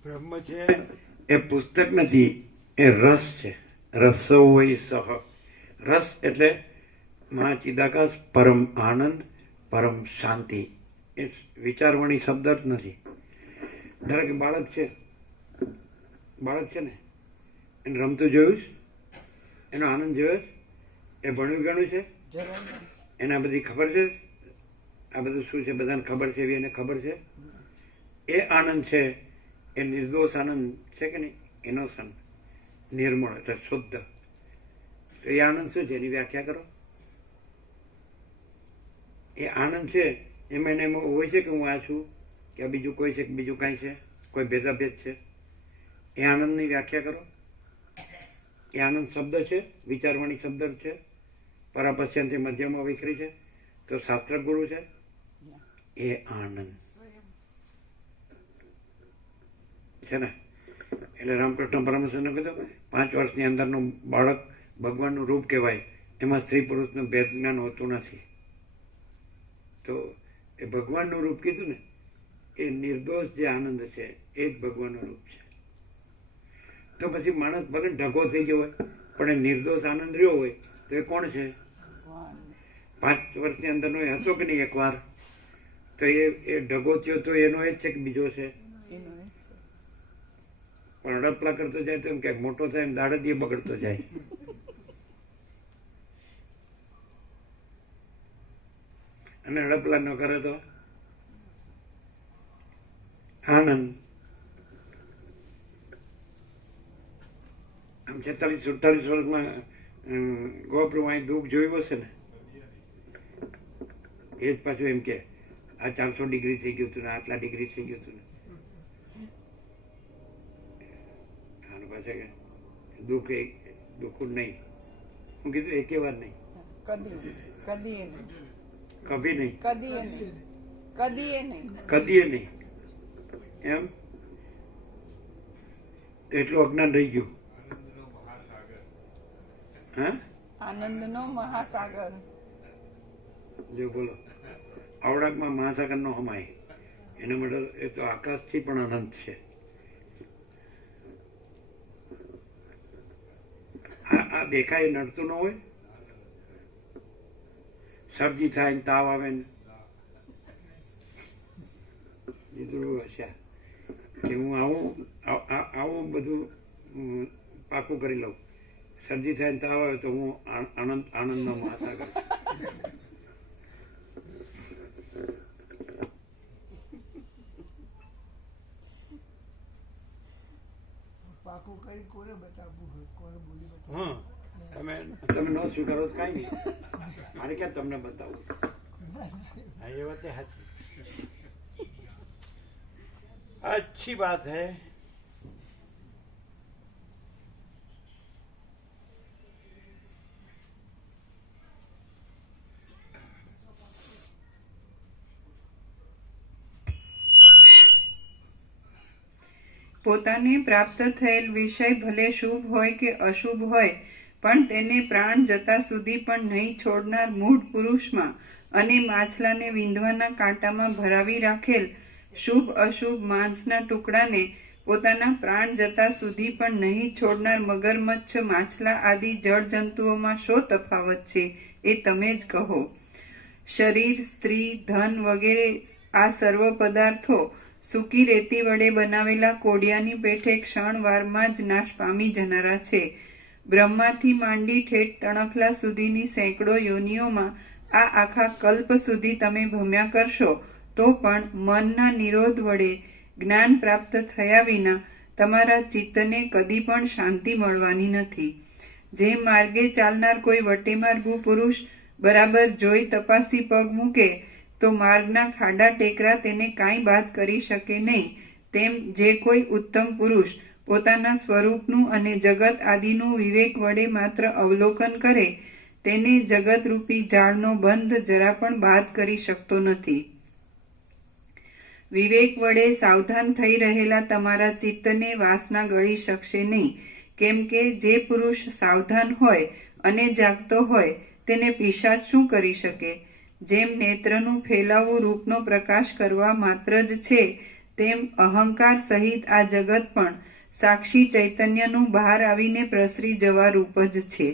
બ્રહ્મ છે એ પુસ્તક નથી, એ રસ છે. રસો હોય સહ. રસ એટલે મહા ચિદાકાશ, પરમ આનંદ, પરમ શાંતિ. એ વિચારવાણી શબ્દ જ નથી. ધારો કે બાળક છે ને એને રમતું જોયું છે? એનો આનંદ જોયો છે? એ ભણ્યું ગણું છે? એને આ બધી ખબર છે? આ બધું શું છે બધાને ખબર છે એવી એને ખબર છે? એ આનંદ છે એ નિર્દોષ આનંદ છે કે નહીં? ઇનોસન્ટ, નિર્મળ એટલે શુદ્ધ. તો એ આનંદ શું છે એની વ્યાખ્યા કરો. એ આનંદ છે એમાં એને એમાં હોય છે કે હું આ છું કે આ બીજું કોઈ છે કે બીજું કાંઈ છે, કોઈ ભેદાભેદ છે? એ આનંદની વ્યાખ્યા કરો. એ આનંદ શબ્દ છે, વિચારવાણી શબ્દ છે, પરાપશ્યંથી મધ્યમાં વિખરી છે, તો શાસ્ત્ર ગુરુ છે. એ આનંદ છે ને. એટલે રામકૃષ્ણ પરમહંસને કીધું 5 વર્ષની અંદરનું બાળક ભગવાનનું રૂપ કહેવાય. એમાં સ્ત્રી પુરુષનું ભેદ જ્ઞાન હોતું નથી. તો એ ભગવાનનું રૂપ કીધું ને, એ નિર્દોષ જે આનંદ છે એ જ ભગવાનનું રૂપ છે. તો પછી માણસ ભલે ઢગો થઈ ગયો હોય પણ એ નિર્દોષ આનંદ રહ્યો હોય તો એ કોણ છે? 5 વર્ષની અંદરનો એ હતો કે નહીં એકવાર? તો એ ઢગો થયો તો એનો એ જ છે કે બીજો છે? પણ અડપલા કરતો જાય તો એમ કે મોટો થાય એમ દાડે બગડતો જાય. અને અડપલા ન કરે તો આનંદ. આમ 46-47 વર્ષમાં ગોપ્રભુ અહીં દુઃખ જોયું હશે ને, એ જ પાછું એમ કે આ 400 ડિગ્રી થઈ ગયું હતું ને, આટલા ડિગ્રી થઈ ગયું હતું ને. આનું પાછળ કે દુઃખ દુઃખ નહીં. હું કીધું એકે વાર નહીં, કભી નહીં, કદીએ નહીં. એમ તો એટલું અજ્ઞાન રહી ગયું. હા, આનંદનો મહાસાગર. જો બોલો આવડાકમાં મહાસાગર નો હમાય એના માટે એ તો આકાશથી પણ અનંત છે. આ દેખાય નડતું ન હોય? શરદી થાય તાવ આવે ને કે હું આવું બધું પાકું કરી લઉં. શરદી થાય ને તાવ આવે તો હું આનંદનો માતા કરું. પાકું કરી કોને બતાવવું હોય, કોને બોલી બતાવવું? હા, તમે ન સ્વીકારો તો કાંઈ નહીં. મારે ક્યાં તમને બતાવું? હા, એ વાત સાચી. अच्छी बात है. પોતાને પ્રાપ્ત થયેલ વિષય ભલે શુભ હોય કે અશુભ હોય, પણ તેને પ્રાણ જતા સુધી પણ નહીં છોડનાર મૂઢ પુરુષમાં અને માછલાને વીંધવાના કાંટામાં ભરાવી રાખેલ શુભ અશુભ માંસના ટુકડાને પોતાના પ્રાણ જતા સુધી પણ નહીં છોડનાર મગરમચ્છ, માછલા આદિ જળજંતુઓમાં શો તફાવત છે એ તમે જ કહો. શરીર, સ્ત્રી, ધન વગેરે આ સર્વ પદાર્થો સૂકી રેતી વડે બનાવેલા કોડિયાની પેઠે ક્ષણવારમાં જ નાશ પામી જનારા છે. બ્રહ્માથી માંડી ઠેઠ તણખલા સુધીની સેંકડો યોનિઓમાં આ આખા કલ્પ સુધી તમે ભમ્યા કરશો તો પણ મનના નિરોધ વડે જ્ઞાન પ્રાપ્ત થયા વિના તમારા ચિત્તને કદી પણ શાંતિ મળવાની નથી. જે માર્ગે ચાલનાર કોઈ વટેમાર્ગુ પુરુષ બરાબર જોઈ તપાસી પગ મૂકે તો માર્ગના ખાડા ટેકરા તેને કાંઈ બાદ કરી શકે નહીં, તેમ જે કોઈ ઉત્તમ પુરુષ પોતાના સ્વરૂપનું અને જગત આદિનું વિવેક વડે માત્ર અવલોકન કરે તેને જગતરૂપી જાળનો બંધ જરા પણ બાદ કરી શકતો નથી. વિવેક વડે સાવધાન થઈ રહેલા તમારા ચિત્તને વાસના ગળી શકશે નહીં, કેમ કે જે પુરુષ સાવધાન હોય અને જાગતો હોય તેને પિશાચ શું કરી શકે? જેમ નેત્રનું ફેલાવું રૂપનો પ્રકાશ કરવા માત્ર જ છે, તેમ અહંકાર સહિત આ જગત પણ સાક્ષી ચૈતન્યનું બહાર આવીને પ્રસરી જવા રૂપ જ છે.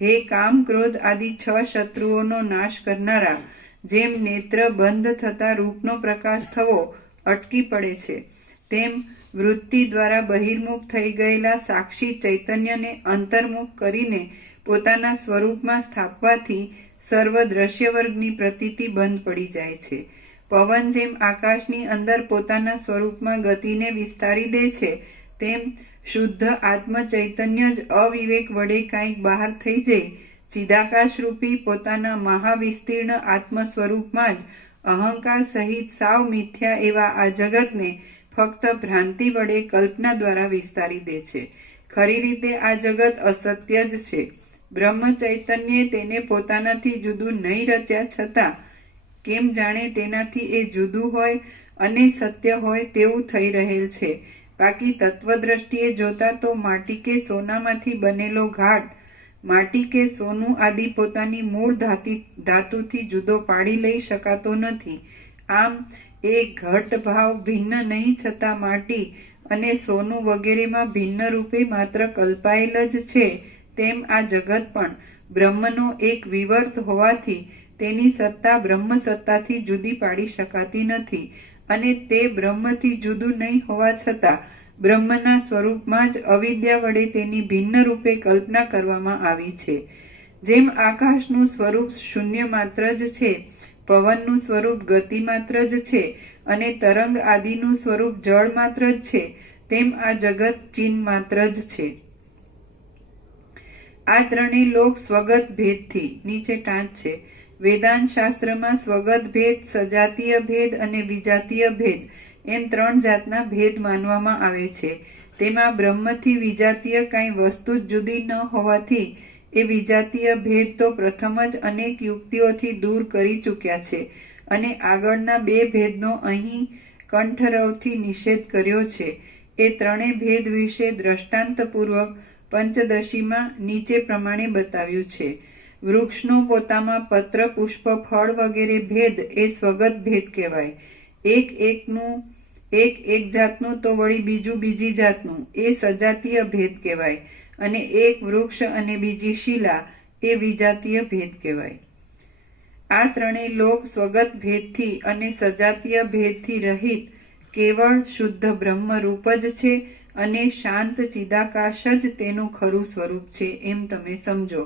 હે કામ, ક્રોધ આદિ 6 શત્રુઓનો નાશ કરનારા, જેમ નેત્ર બંધ થતા રૂપનો પ્રકાશ થવો અટકી પડે છે, તેમ વૃત્તિ દ્વારા બહિર્મુખ થઈ ગયેલા સાક્ષી ચૈતન્યને અંતર્મુખ કરીને પોતાના સ્વરૂપમાં સ્થાપવાથી સર્વ દ્રશ્ય વર્ગની પ્રતીતિ બંધ પડી જાય છે. પવન જેમ આકાશની અંદર પોતાના સ્વરૂપમાં ગતિને વિસ્તારી દે છે, તેમ શુદ્ધ આત્મ ચૈતન્ય જ અવિવેક વડે કાંઈક બહાર થઈ જઈ ચિદાકાશ રૂપી પોતાના મહાવિસ્તીર્ણ આત્મ સ્વરૂપમાં જ અહંકાર સહિત સાવ મિથ્યા એવા આ જગતને ફક્ત ભ્રાંતિ વડે કલ્પના દ્વારા વિસ્તારી દે છે. ખરી રીતે આ જગત અસત્ય જ છે. બ્રહ્મ ચૈતન્યે તેને પોતાનાથી જુદું નહીં રચ્યા છતાં કેમ જાણે તેનાથી એ જુદું હોય અને સત્ય હોય તેવું થઈ રહેલ છે. બાકી તત્વદ્રષ્ટિએ જોતા તો માટી કે સોનામાંથી બનેલો ઘાટ માટી કે સોનું આદિ પોતાની મૂળ ધાતુથી જુદો પાડી લઈ શકાતો નથી. આમ એ ઘટ ભાવ ભિન્ન નહીં છતાં માટી અને સોનું વગેરેમાં ભિન્ન રૂપે માત્ર કલ્પાયેલ જ છે, તેમ આ જગત પણ બ્રહ્મનો એક વિવર્ત હોવાથી તેની સત્તા બ્રહ્મ સત્તાથી જુદી પાડી શકાતી નથી અને તે બ્રહ્મથી જુદું નહીં હોવા છતાં બ્રહ્મના સ્વરૂપમાં જ અવિદ્યા વડે તેની ભિન્ન રૂપે કલ્પના કરવામાં આવી છે. જેમ આકાશનું સ્વરૂપ શૂન્ય માત્ર જ છે, પવનનું સ્વરૂપ ગતિ માત્ર જ છે અને તરંગ આદિનું સ્વરૂપ જળ માત્ર જ છે, તેમ આ જગત ચિહ્ન માત્ર જ છે. આ ત્રણેય લોક સ્વગત ભેદથી નીચે ટાંચ છે. વેદાંત શાસ્ત્રમાં સ્વગત ભેદ, સજાતીય ભેદ અને વિજાતીય ભેદ એમ 3 જાતના ભેદ માનવામાં આવે છે. તેમાં બ્રહ્મથી વિજાતીય કાંઈ વસ્તુ જ જુદી ન હોવાથી એ વિજાતીય ભેદ તો પ્રથમ જ અનેક યુક્તિઓથી દૂર કરી ચૂક્યા છે અને આગળના 2 ભેદનો અહીં કંઠરવથી નિષેધ કર્યો છે. એ ત્રણેય ભેદ વિશે દ્રષ્ટાંતપૂર્વક પંચદશીમાં નીચે પ્રમાણે બતાવ્યું છે. વૃક્ષનો પોતામાં પત્ર, પુષ્પ, ફળ વગેરે ભેદ એ સ્વગત ભેદ કહેવાય. એક જાતનું તો વળી બીજું બીજી જાતનું એ સજાતીય ભેદ કહેવાય અને એક વૃક્ષ અને બીજી શિલા એ વિજાતીય ભેદ કહેવાય. આ ત્રણેય લોક સ્વગત ભેદથી અને સજાતીય ભેદથી રહિત કેવળ શુદ્ધ બ્રહ્મ રૂપ જ છે અને શાંત ચિદાકાશ જ તેનું ખરું સ્વરૂપ છે એમ તમે સમજો.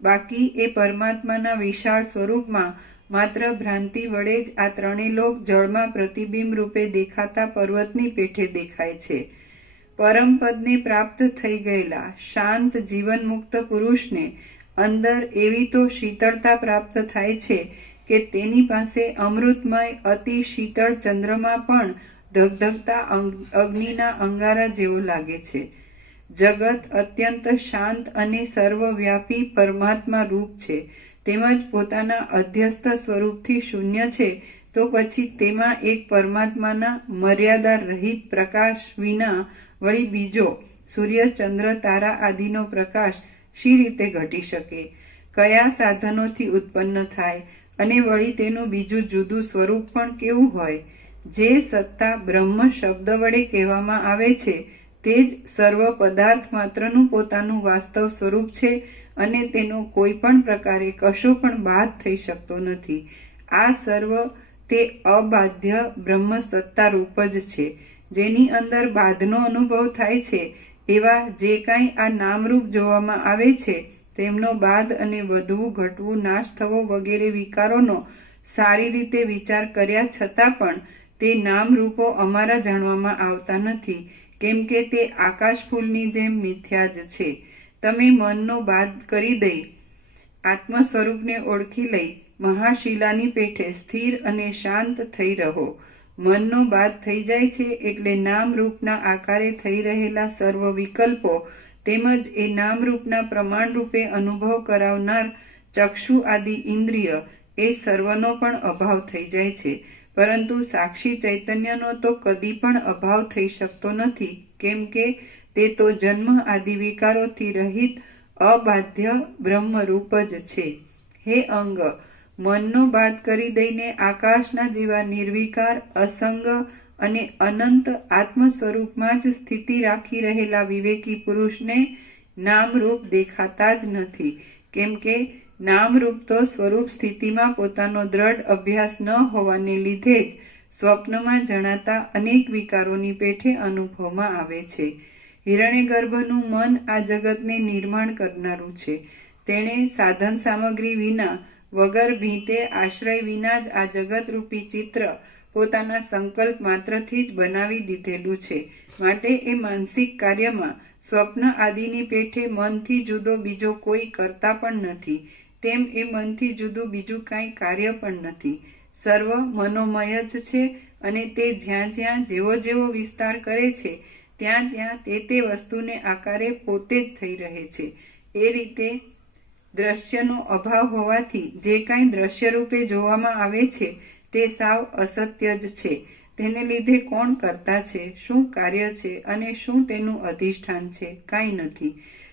બાકી એ પરમાત્માના વિશાળ સ્વરૂપમાં માત્ર ભ્રાંતિ વડે જ આ ત્રણેય લોક જળમાં પ્રતિબિંબ રૂપે દેખાતા પર્વતની પેઠે દેખાય છે. પરમપદને પ્રાપ્ત થઈ ગયેલા શાંત જીવન મુક્ત પુરુષને અંદર એવી તો શીતળતા પ્રાપ્ત થાય છે કે તેની પાસે અમૃતમય અતિ શીતળ ચંદ્રમા પણ ધગધગતા અગ્નિના અંગારા જેવો લાગે છે. જગત અત્યંત શાંત અને સર્વવ્યાપી પરમાત્મા રૂપ છે, તેમજ પોતાના અધ્યસ્થ સ્વરૂપથી શૂન્ય છે, તો પછી તેમાં એક પરમાત્માના મર્યાદા રહિત પ્રકાશ વિના વળી બીજો સૂર્ય ચંદ્ર તારા આદિનો પ્રકાશ શી રીતે ઘટી શકે? કયા સાધનોથી ઉત્પન્ન થાય? અને વળી તેનું બીજું જુદું સ્વરૂપ પણ કેવું હોય? જે સત્તા બ્રહ્મ શબ્દ વડે કહેવામાં આવે છે તે જ સર્વ પદાર્થ માત્રનું પોતાનું વાસ્તવ સ્વરૂપ છે અને તેનો કોઈ પણ પ્રકારે કશો પણ બાદ થઈ શકતો નથી. આ સર્વ તે અબાધ્ય બ્રહ્મ સત્તા રૂપ જ છે, જેની અંદર બાધનો અનુભવ થાય છે. એવા જે કાંઈ આ નામરૂપ જોવામાં આવે છે તેમનો બાદ અને વધવું ઘટવું નાશ થવો વગેરે વિકારોનો સારી રીતે વિચાર કર્યા છતાં પણ તે નામરૂપો અમારા જાણવામાં આવતા નથી, કેમ કે તે આકાશ ફૂલની જેમ મિથ્યા જ છે. તમે મનનો બાદ કરી દઈ આત્મ સ્વરૂપને ઓળખી લઈ મહાશિલાની પેઠે સ્થિર અને શાંત થઈ રહો. મનનો બાદ થઈ જાય છે એટલે નામરૂપના આકારે થઈ રહેલા સર્વ વિકલ્પો તેમજ એ નામરૂપના પ્રમાણરૂપે અનુભવ કરાવનાર ચક્ષુ આદિ ઇન્દ્રિય એ સર્વનો પણ અભાવ થઈ જાય છે. પરંતુ સાક્ષી ચૈતન્યનો તો કદી પણ અભાવ થઈ શકતો નથી, કેમ કે તે તો જન્મ આદિ વિકારોથી રહિત અબાધ્ય બ્રહ્મરૂપ જ છે. હે અંગ, મનનો બાદ કરી દઈને આકાશના જેવા નિર્વિકાર અસંગ અને અનંત આત્મ સ્વરૂપમાં જ સ્થિતિ રાખી રહેલા વિવેકી પુરુષને નામરૂપ દેખાતા જ નથી, કેમ કે નામરૂપ તો સ્વરૂપ સ્થિતિમાં પોતાનો દ્રઢ અભ્યાસ ન હોવાને લીધે જ સ્વપ્નમાં જણાતા અનેક વિકારોની પેઠે અનુભવમાં આવે છે. હિરણ્યગર્ભનું મન આ જગતને નિર્માણ કરનારું છે. તેણે સાધન સામગ્રી વિના વગર ભીતે આશ્રય વિના જ આ જગતરૂપી ચિત્ર પોતાના સંકલ્પ માત્રથી જ બનાવી દીધેલું છે. માટે એ માનસિક કાર્યમાં સ્વપ્ન આદિની પેઠે મનથી જુદો બીજો કોઈ કરતા પણ નથી, તેમ એ મનથી જુદું બીજું કાંઈ કાર્ય પણ નથી. સર્વ મનોમય જ છે અને તે જ્યાં જ્યાં જેવો જેવો વિસ્તાર કરે છે ત્યાં ત્યાં તે વસ્તુને આકારે પોતે જ થઈ રહે છે. એ રીતે દ્રશ્યનો અભાવ હોવાથી જે કાંઈ દ્રશ્ય રૂપે જોવામાં આવે છે તે સાવ અસત્ય જ છે. તેને લીધે કોણ કરતા છે, શું કાર્ય છે અને શું તેનું અધિષ્ઠાન છે? કાંઈ નથી.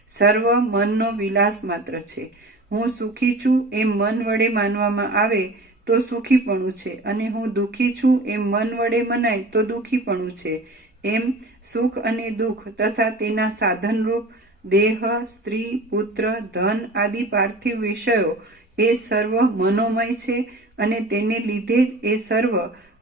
સર્વ મનનો વિલાસ માત્ર છે. હું સુખી છું એમ મન વડે માનવામાં આવે તો સુખીપણું છે, અને હું દુઃખી છું એમ મન વડે મનાય તો દુઃખીપણું છે. એમ સુખ અને દુઃખ તથા તેના સાધનરૂપ દેહ, સ્ત્રી, પુત્ર, ધન આદિ પાર્થિવ વિષયો એ સર્વ મનોમય છે અને તેને લીધે જ એ સર્વ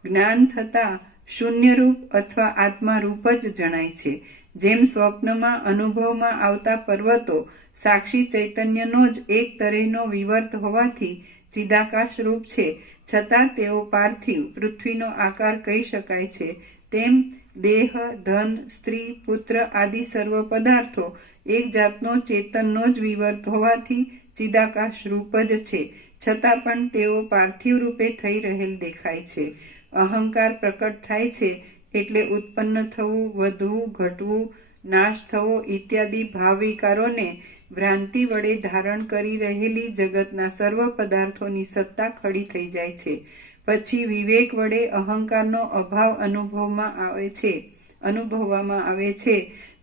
જ્ઞાન થતા શૂન્યરૂપ અથવા આત્મારૂપ જ જણાય છે. જેમ સ્વપ્નમાં અનુભવમાં આવતા પર્વતો સાક્ષી ચૈતન્યનો જ એક તરેનો વિવર્ત હોવાથી ચિદાકાશ રૂપ છે, છતાં તેઓ પાર્થિવ પૃથ્વીનો આકાર કહી શકાય છે. તેમ દેહ, ધન, સ્ત્રી, પુત્ર આદિ સર્વ પદાર્થો એક જાતનો ચેતનનો જ વિવર્ત હોવાથી ચિદાકાશ રૂપ જ છે, છતાં પણ તેઓ પાર્થિવ રૂપે થઈ રહેલ દેખાય છે. અહંકાર પ્રકટ થાય છે એટલે ઉત્પન્ન થવું, વધવું, ઘટવું, નાશ થવો ઇત્યાદિ ભાવ વિકારોને ભ્રાંતિ વડે ધારણ કરી રહેલી જગતના સર્વ પદાર્થોની સત્તા ખડી થઈ જાય છે. પછી વિવેક વડે અહંકારનો અભાવ અનુભવવામાં આવે છે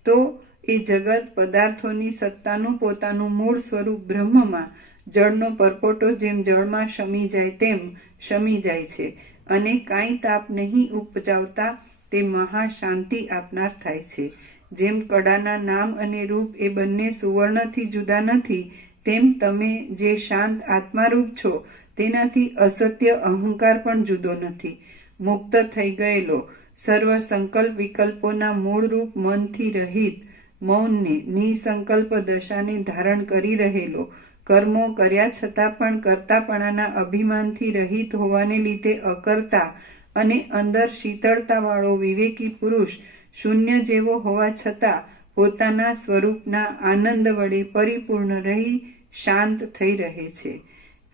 તો એ જગત પદાર્થોની સત્તાનું પોતાનું મૂળ સ્વરૂપ બ્રહ્મમાં જળનો પરપોટો જેમ જળમાં શમી જાય તેમ શમી જાય છે અને કાંઈ તાપ નહીં ઉપજાવતા તે મહાશાંતિ આપનાર થાય છે. જેમ કડાના નામ અને રૂપ એ બંને સુવર્ણથી જુદા નથી, તેમ તમે જે શાંત આત્મારૂપ છો તેનાથી અસત્ય અહંકાર પણ જુદો નથી. મુક્ત થઈ ગયેલો સર્વ સંકલ્પ વિકલ્પોના મૂળરૂપ મનથી રહિત મૌનને નિસંકલ્પ દશાને ધારણ કરી રહેલો, કર્મો કર્યા છતાં પણ કર્તાપણાના અભિમાનથી રહિત હોવાને લીધે અકર્તા અને અંદર શીતળતાવાળો વિવેકી પુરુષ શૂન્ય જેવો હોવા છતાં પોતાના સ્વરૂપના આનંદ વડે પરિપૂર્ણ રહી શાંત થઈ રહે છે.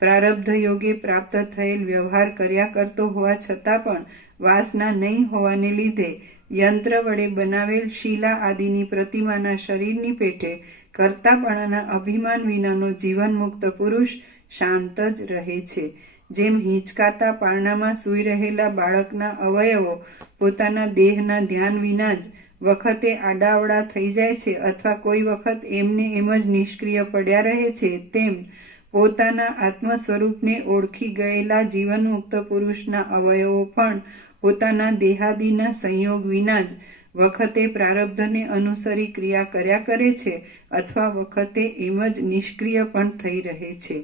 પ્રારબ્ધ યોગે પ્રાપ્ત થયેલ વ્યવહાર કર્યા કરતો હોવા છતાં પણ વાસના નહીં હોવાને લીધે યંત્ર વડે બનાવેલ શીલા આદિની પ્રતિમાના શરીરની પેઠે કર્તાપણાના અભિમાન વિનાનો જીવનમુક્ત પુરુષ શાંત જ રહે છે. જેમ હિંચકાતા પારણામાં સૂઈ રહેલા બાળકના અવયવો પોતાના દેહના ધ્યાન વિના જ વખતે આડાઅવળા થઈ જાય છે અથવા કોઈ વખત એમને એમ જ નિષ્ક્રિય પડ્યા રહે છે, તેમ પોતાના આત્મ સ્વરૂપને ઓળખી ગયેલા જીવનમુક્ત પુરુષના અવયવો પણ પોતાના દેહાદિના સંયોગ વિના જ વખતે પ્રારબ્ધને અનુસરી ક્રિયા કર્યા કરે છે અથવા વખતે એમ જ નિષ્ક્રિય પણ થઈ રહે છે.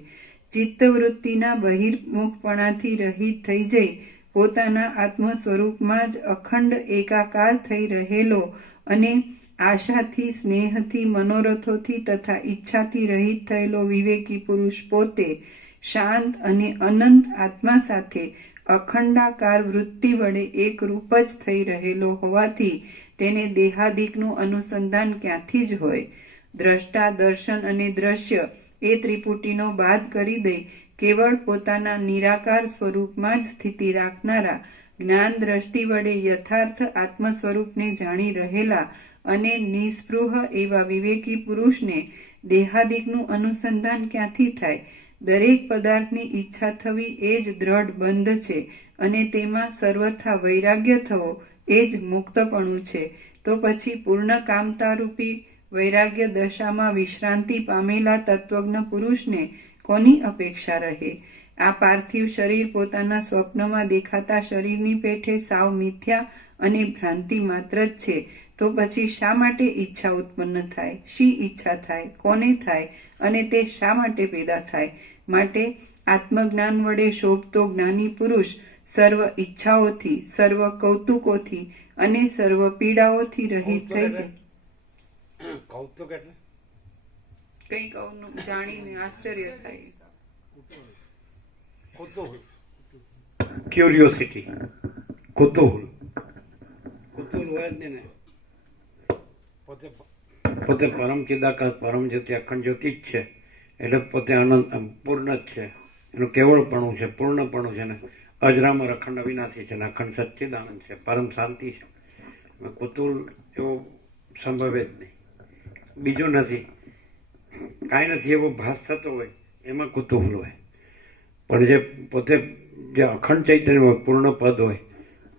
ચિત્તવૃત્તિના બહિર્મુખપણાથી રહિત થઈ જઈ પોતાના આત્મ સ્વરૂપમાં જ અખંડ એકાકાર થઈ રહેલો અને આશાથી, સ્નેહથી, મનોરથોથી તથા ઈચ્છાથી રહિત થયેલો વિવેકી પુરુષ પોતે શાંત અને અનંત આત્મા સાથે અખંડાકાર વૃત્તિ વડે એક રૂપ જ થઈ રહેલો હોવાથી તેને દેહાદિકનું અનુસંધાન ક્યાંથી જ હોય. દ્રષ્ટા, દર્શન અને દ્રશ્ય એ ત્રિપુટીનો બાદ કરી દઈ કેવળ પોતાના નિરાકાર સ્વરૂપમાં જ સ્થિતિ રાખનારા જ્ઞાન દ્રષ્ટિ વડે યથાર્થ આત્મ સ્વરૂપને જાણી રહેલા અને નિસ્પૃહ એવા વિવેકી પુરુષને દેહાદિકનું અનુસંધાન ક્યાંથી થાય? દરેક પદાર્થની ઈચ્છા થવી એ જ દ્રઢ બંધ છે અને તેમાં સર્વથા વૈરાગ્ય થવો એ જ મુક્તપણું છે. તો પછી પૂર્ણ કામતારૂપી વૈરાગ્ય દશામાં વિશ્રાંતિ પામેલા તત્વજ્ઞ પુરુષને કોની અપેક્ષા રહે? આ પાર્થિવ શરીર પોતાના સ્વપ્નમાં દેખાતા શરીરની પેઠે સાવ મિથ્યા અને ભ્રાંતિ માત્ર જ છે. તો પછી શા માટે ઈચ્છા ઉત્પન્ન થાય? શી ઈચ્છા થાય? કોને થાય? અને તે શા માટે પેદા થાય? માટે આત્મજ્ઞાન વડે શોભતો જ્ઞાની પુરુષ સર્વ ઈચ્છાઓથી, સર્વ કૌતુકોથી અને સર્વ પીડાઓથી રહિત થઈ જાય. કૌતુક એટલે કંઈક જાણીને આશ્ચર્ય થાય. કુતૂહલ, ક્યુરિયોસિટી, કુતૂહલ. કુતૂહલ હોય જ ને. પોતે પરમ ચિદાકાશ, પરમ જ્યોતિ, અખંડ જ્યોતિ જ છે. એટલે પોતે આનંદ પૂર્ણ જ છે. એનું કેવળપણું છે, પૂર્ણપણું છે ને અજરામર અખંડ અવિનાશી છે ને અખંડ સચ્ચિદાનંદ છે, પરમ શાંતિ છે. કુતૂહલ એવો સંભવે જ નહીં. બીજું નથી, કાંઈ નથી એવો ભાસ થતો હોય એમાં કુતૂહલ હોય. પણ જે પોતે જે અખંડ ચૈતન્ય હોય, પૂર્ણ પદ હોય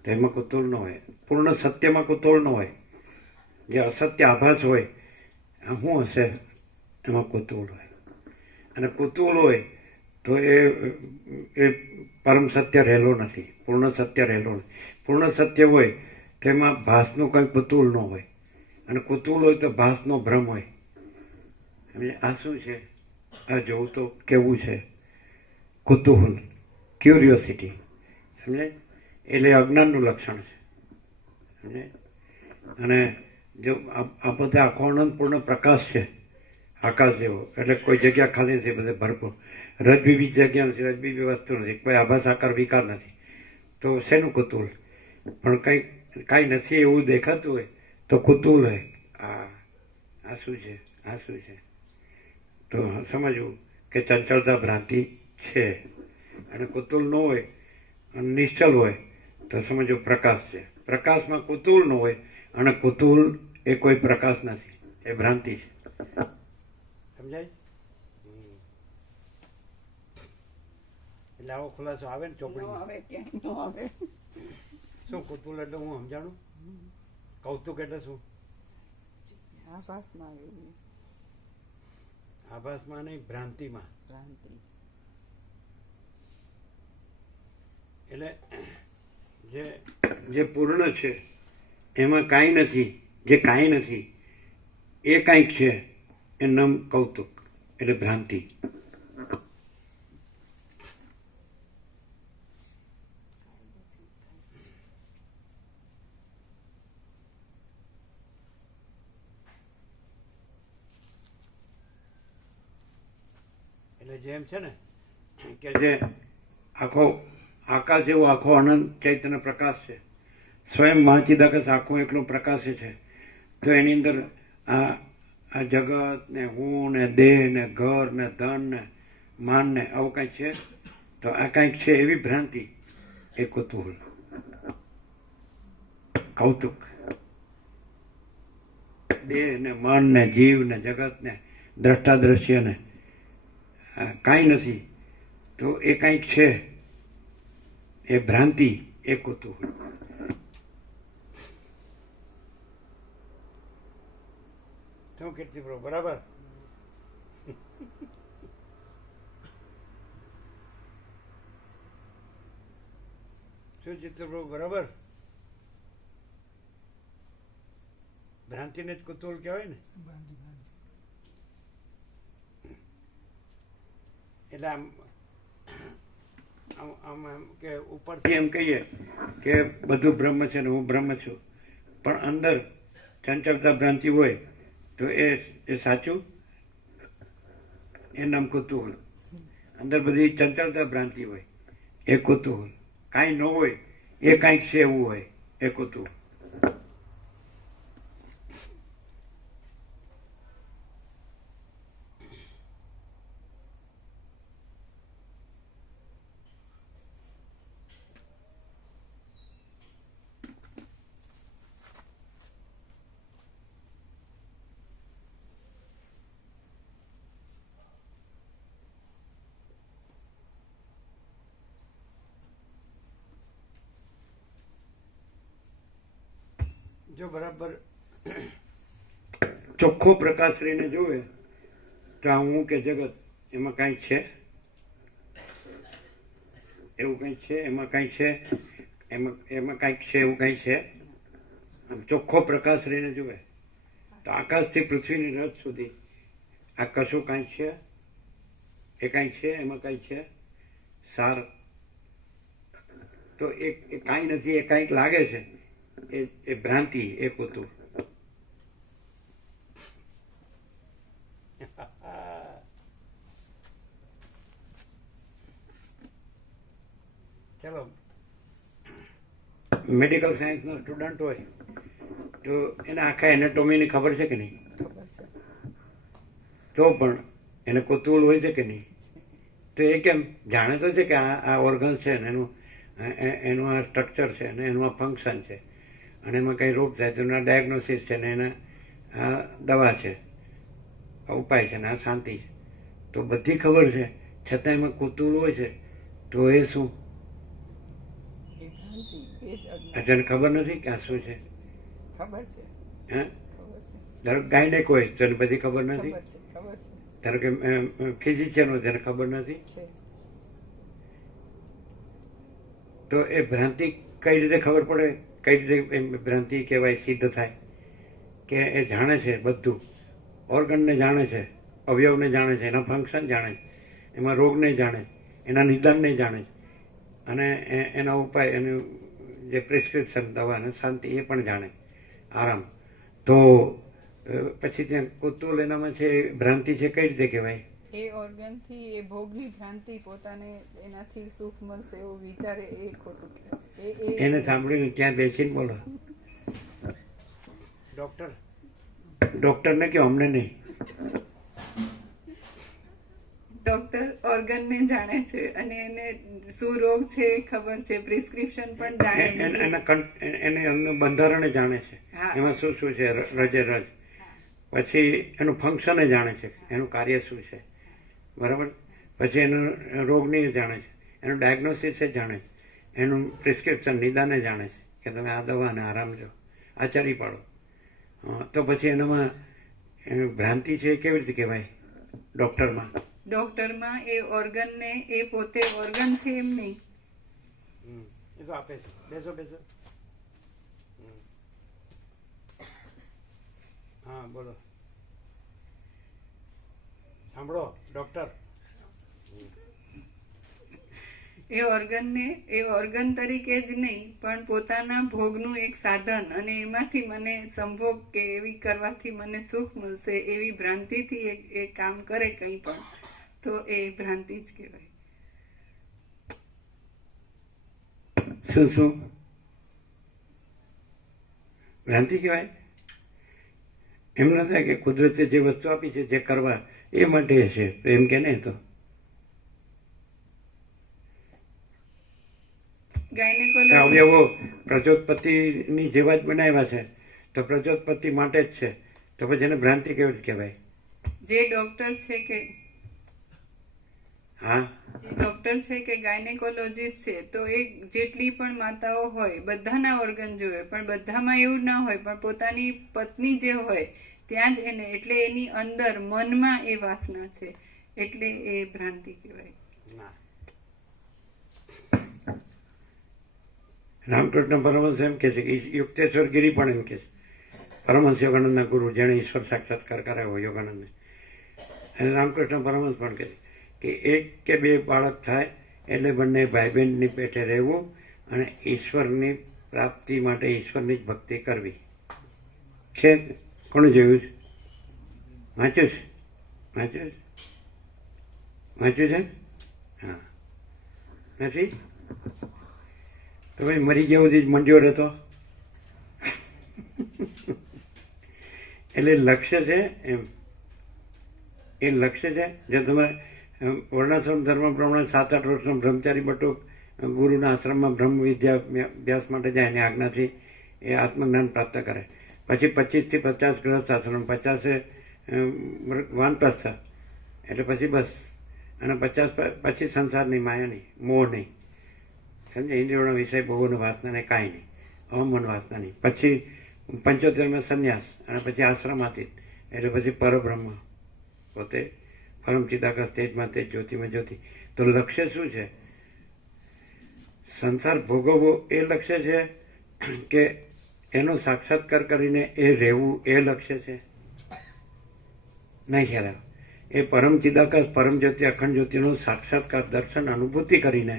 તો એમાં કુતૂહલ ન હોય. પૂર્ણ સત્યમાં કુતૂહલ ન હોય. જે અસત્ય આભાસ હોય શું હશે એમાં કુતૂહલ હોય. અને કુતૂહલ હોય તો એ પરમ સત્ય રહેલો નથી, પૂર્ણ સત્ય રહેલો નથી. પૂર્ણ સત્ય હોય તેમાં ભાસનું કંઈ કુતૂહલ ન હોય અને કુતૂહલ હોય તો ભાસનો ભ્રમ હોય. આ શું છે? આ જોવું તો કેવું છે? કુતૂહલ, ક્યુરિયોસિટી. સમજાય? એટલે અજ્ઞાનનું લક્ષણ છે. સમજાય? અને જો આ બધે આખો અનંતપૂર્ણ પ્રકાશ છે, આકાશ જેવો. એટલે કોઈ જગ્યા ખાલી નથી, બધે ભરપૂર. રજબીબી જગ્યા નથી, રજબીબી વસ્તુ નથી, કોઈ આભાસ આકાર વિકાર નથી. તો શેનું કુતૂહલ? પણ કાંઈ નથી એવું દેખાતું હોય તો કુતૂહલ હોય. આ શું છે? આ શું છે? તો સમજવું કે ચંચળતા ભ્રાંતિ છે. અને કુતૂહલ ન હોય અને નિશ્ચલ હોય તો સમજવું પ્રકાશ છે. પ્રકાશમાં કુતૂહલ ન હોય અને કુતૂહલ એ કોઈ પ્રકાશ નથી, એ ભ્રાંતિ છે. સમજાય? એટલે આવો ખુલાસો આવે ને ચોપડી? શું કુતૂહલ એટલે હું સમજાણું? કૌતુક એટલે શું? આભાસમાં નહીં, ભ્રાંતિમાં. એટલે જે પૂર્ણ છે એમાં કાંઈ નથી. જે કાંઈ નથી એ કાંઈક છે, એ નામ કૌતુક એટલે ભ્રાંતિ. જેમ છે ને કે જે આખો આકાશ જેવો આખો અનંત ચૈતન્ય પ્રકાશ છે, સ્વયં મહાચિદાકાશ આખો એકલો પ્રકાશ છે. તો એની અંદર આ જગત ને હું ને દેહ ને ઘર ને ધન ને માન ને આવું કંઈક છે. તો આ કંઈક છે એવી ભ્રાંતિ એ કુતૂહલ, કૌતુક. દેહ ને મન ને જીવ ને જગત ને દ્રષ્ટા દ્રશ્ય ને કાંઈ નથી, તો એ કંઈક છે એ ભ્રાંતિ એ કુતૂહલ. શું કીર્તિ પ્રભુ બરાબર? શું ચિત્ર પ્રભુ બરાબર? ભ્રાંતિને જ કુતૂહલ કહેવાય ને. એટલે આમ કે ઉપરથી એમ કહીએ કે બધું બ્રહ્મ છે ને હું બ્રહ્મ છું, પણ અંદર ચંચળતા ભ્રાંતિ હોય તો એ સાચું? એ નામ કુતૂહલ. અંદર બધી ચંચળતા ભ્રાંતિ હોય એ કુતૂહલ. કાંઈ ન હોય એ કાંઈક છે એવું હોય એ કુતૂહલ. જો બરાબર ચોખ્ખો પ્રકાશ રહીને જોવે તો આ હું કે જગત એમાં કાંઈક છે, એવું કંઈક છે, એમાં કાંઈક છે, એમાં કાંઈક છે, એવું કાંઈક છે. આમ ચોખ્ખો પ્રકાશ રહીને જોવે તો આકાશથી પૃથ્વીની રજ સુધી આ કશું કાંઈક છે, એ કાંઈક છે, એમાં કાંઈક છે સાર. તો એ કાંઈ નથી, એ કાંઈક લાગે છે, એ ભ્રાંતિ એ કુતૂહલ. ચાલો, મેડિકલ સાયન્સનો સ્ટુડન્ટ હોય તો એને આખા એનાટોમીની ખબર છે કે નહીં? તો પણ એને કુતૂહલ હોય છે કે નહીં? તો એ કેમ જાણે તો છે કે આ ઓર્ગન છે ને એનું આ સ્ટ્રક્ચર છે ને એનું આ ફંક્શન છે, અને એમાં કંઈ રોગ થાય તો એના ડાયગ્નોસિસ છે ને એના આ દવા છે, આ ઉપાય છે ને આ શાંતિ છે. તો બધી ખબર છે છતાં એમાં કુતૂહલ હોય છે તો એ શું? તને ખબર નથી કે આ શું છે? ખબર છે, હે? ધારો કે ગાયનેક હોય તો એને બધી ખબર નથી. ધારો કે ફિઝિશિયન હોય તેને ખબર નથી. તો એ ભ્રાંતિ કઈ રીતે ખબર પડે? કઈ રીતે એમ ભ્રાંતિ કહેવાય, સિદ્ધ થાય? કે એ જાણે છે બધું, ઓર્ગનને જાણે છે, અવયવને જાણે છે, એના ફંક્શન જાણે છે, એમાં રોગને જાણે છે, એના નિદાનને જાણે છે, અને એના ઉપાય, એનું જે પ્રિસ્ક્રિપ્શન દવા અને શાંતિ એ પણ જાણે, આરામ. તો પછી ત્યાં કુતૂહલ એનામાં છે, ભ્રાંતિ છે, કઈ રીતે કહેવાય? એ ઓર્ગનથી એ ભોગની ભ્રાંતિ પોતાને એનાથી સુખ મળશે એવું વિચારે એ ખોટું કહેવાય. એને સાંભળીને ત્યાં બેસીને બોલો, ડોક્ટરને કહો, અમને નહીં. ડોક્ટર ઓર્ગનને જાણે છે અને એને શું રોગ છે એ ખબર છે, પ્રિસ્ક્રિપ્શન પણ જાણે, એને બંધારણે જાણે છે, એમાં શું શું છે, રજે રજ. પછી એનું ફંક્શન જાણે છે, એનું કાર્ય શું છે, બરાબર. પછી એનું રોગની જાણે છે, એનું ડાયગ્નોસિસ જાણે છે, એનું પ્રિસ્ક્રિપ્શન નિદાને જાણે છે કે તમે આ દવાને આરામ લો, આચારી પાડો. તો પછી એનામાં ભ્રાંતિ છે એ કેવી રીતે કહેવાય ડોક્ટરમાં? ડોક્ટરમાં એ ઓર્ગનને એ પોતે ઓર્ગન છે એમ નહીં. એ તો આપે છે. બેસો બેસો. હા બોલો, સાંભળો ડોક્ટર. એ ઓર્ગનને એ ઓર્ગન તરીકે જ નહીં પણ પોતાના ભોગનું એક સાધન, અને એમાંથી મને સંભોગ કે એવી કરવાથી મને સુખ મળશે એવી ભ્રાંતિથી એ કામ કરે કંઈ પણ, તો એ ભ્રાંતિ જ કહેવાય. શું ભ્રાંતિ કહેવાય? એમ ન થાય કે કુદરતે જે વસ્તુ આપી છે જે કરવા એ માટે છે, તો એમ કે ને તો ગાયનેકોલોજીસ્ટ અવયવો પ્રચોદપતિની જેવા જ બનાવ્યા છે, તો પ્રચોદપતિ માટે જ છે, તો પછી એને ભ્રાંતિ કેવી રીતે કહેવાય? જે ડોક્ટર છે કે હા, જે ડોક્ટર છે કે ગાયનેકોલોજીસ્ટ છે, તો એ જેટલી પણ માતાઓ હોય બધાના ઓર્ગન જોવે, પણ બધામાં એવું ના હોય, પણ પોતાની પત્ની જે હોય ત્યાં જ એને, એટલે એની અંદર મનમાં એ વાસના છે, એટલે એ ભ્રાંતિ કહેવાય. રામકૃષ્ણ પરમહંસ એમ કે છે કે યુક્તેશ્વર ગિરી પણ એમ કે છે, પરમહંસ યોગાનંદના ગુરુ જેણે ઈશ્વર સાક્ષાત્કાર કરાવ્યો યોગાનંદને, અને રામકૃષ્ણ પરમહંસ પણ કહે છે કે એક કે બે બાળક થાય એટલે બંને ભાઈ બહેનની પેટે રહેવું અને ઈશ્વરની પ્રાપ્તિ માટે ઈશ્વરની જ ભક્તિ કરવી. છે કોણે જોયું છે? વાંચ્યું છે? વાંચ્યું છે? હા, નથી તો ભાઈ મરી ગયા સુધી જ મંડ્યો રહેતો. એટલે લક્ષ્ય છે એમ, એ લક્ષ્ય છે. જો તમે વર્ણાશ્રમ ધર્મ પ્રમાણે 7-8 વર્ષનો બ્રહ્મચારી બટુક ગુરુના આશ્રમમાં બ્રહ્મ વિદ્યા અભ્યાસ માટે જાય એની આજ્ઞાથી એ આત્મજ્ઞાન પ્રાપ્ત કરે, પછી 25 થી 50 ગ્રહસ્થ આશ્રમ, 50 વાનપ્રસ્થ, એટલે પછી બસ, અને 50 પછી સંસારની માયાની મોહ નહીં, સમજે, ઇન્દ્રિયોનો વિષય ભોગોનો વાસના ને કાંઈ નહીં, અહમન વાસના નહીં, પછી 75માં સંન્યાસ, અને પછી આશ્રમાતીત, એટલે પછી પરબ્રહ્મ પોતે પરમ ચિદાકાશ તેજમાં તેજ, જ્યોતિમાં જ્યોતિ. તો લક્ષ્ય શું છે? સંસાર ભોગવવો એ લક્ષ્ય છે કે એનો સાક્ષાત્કાર કરીને એ રહેવું એ લક્ષ્ય છે? નહીં ખ્યાલ આવ્યો. એ પરમ ચિદાકાશ પરમ જ્યોતિ અખંડ જ્યોતિનો સાક્ષાત્કાર દર્શન અનુભૂતિ કરીને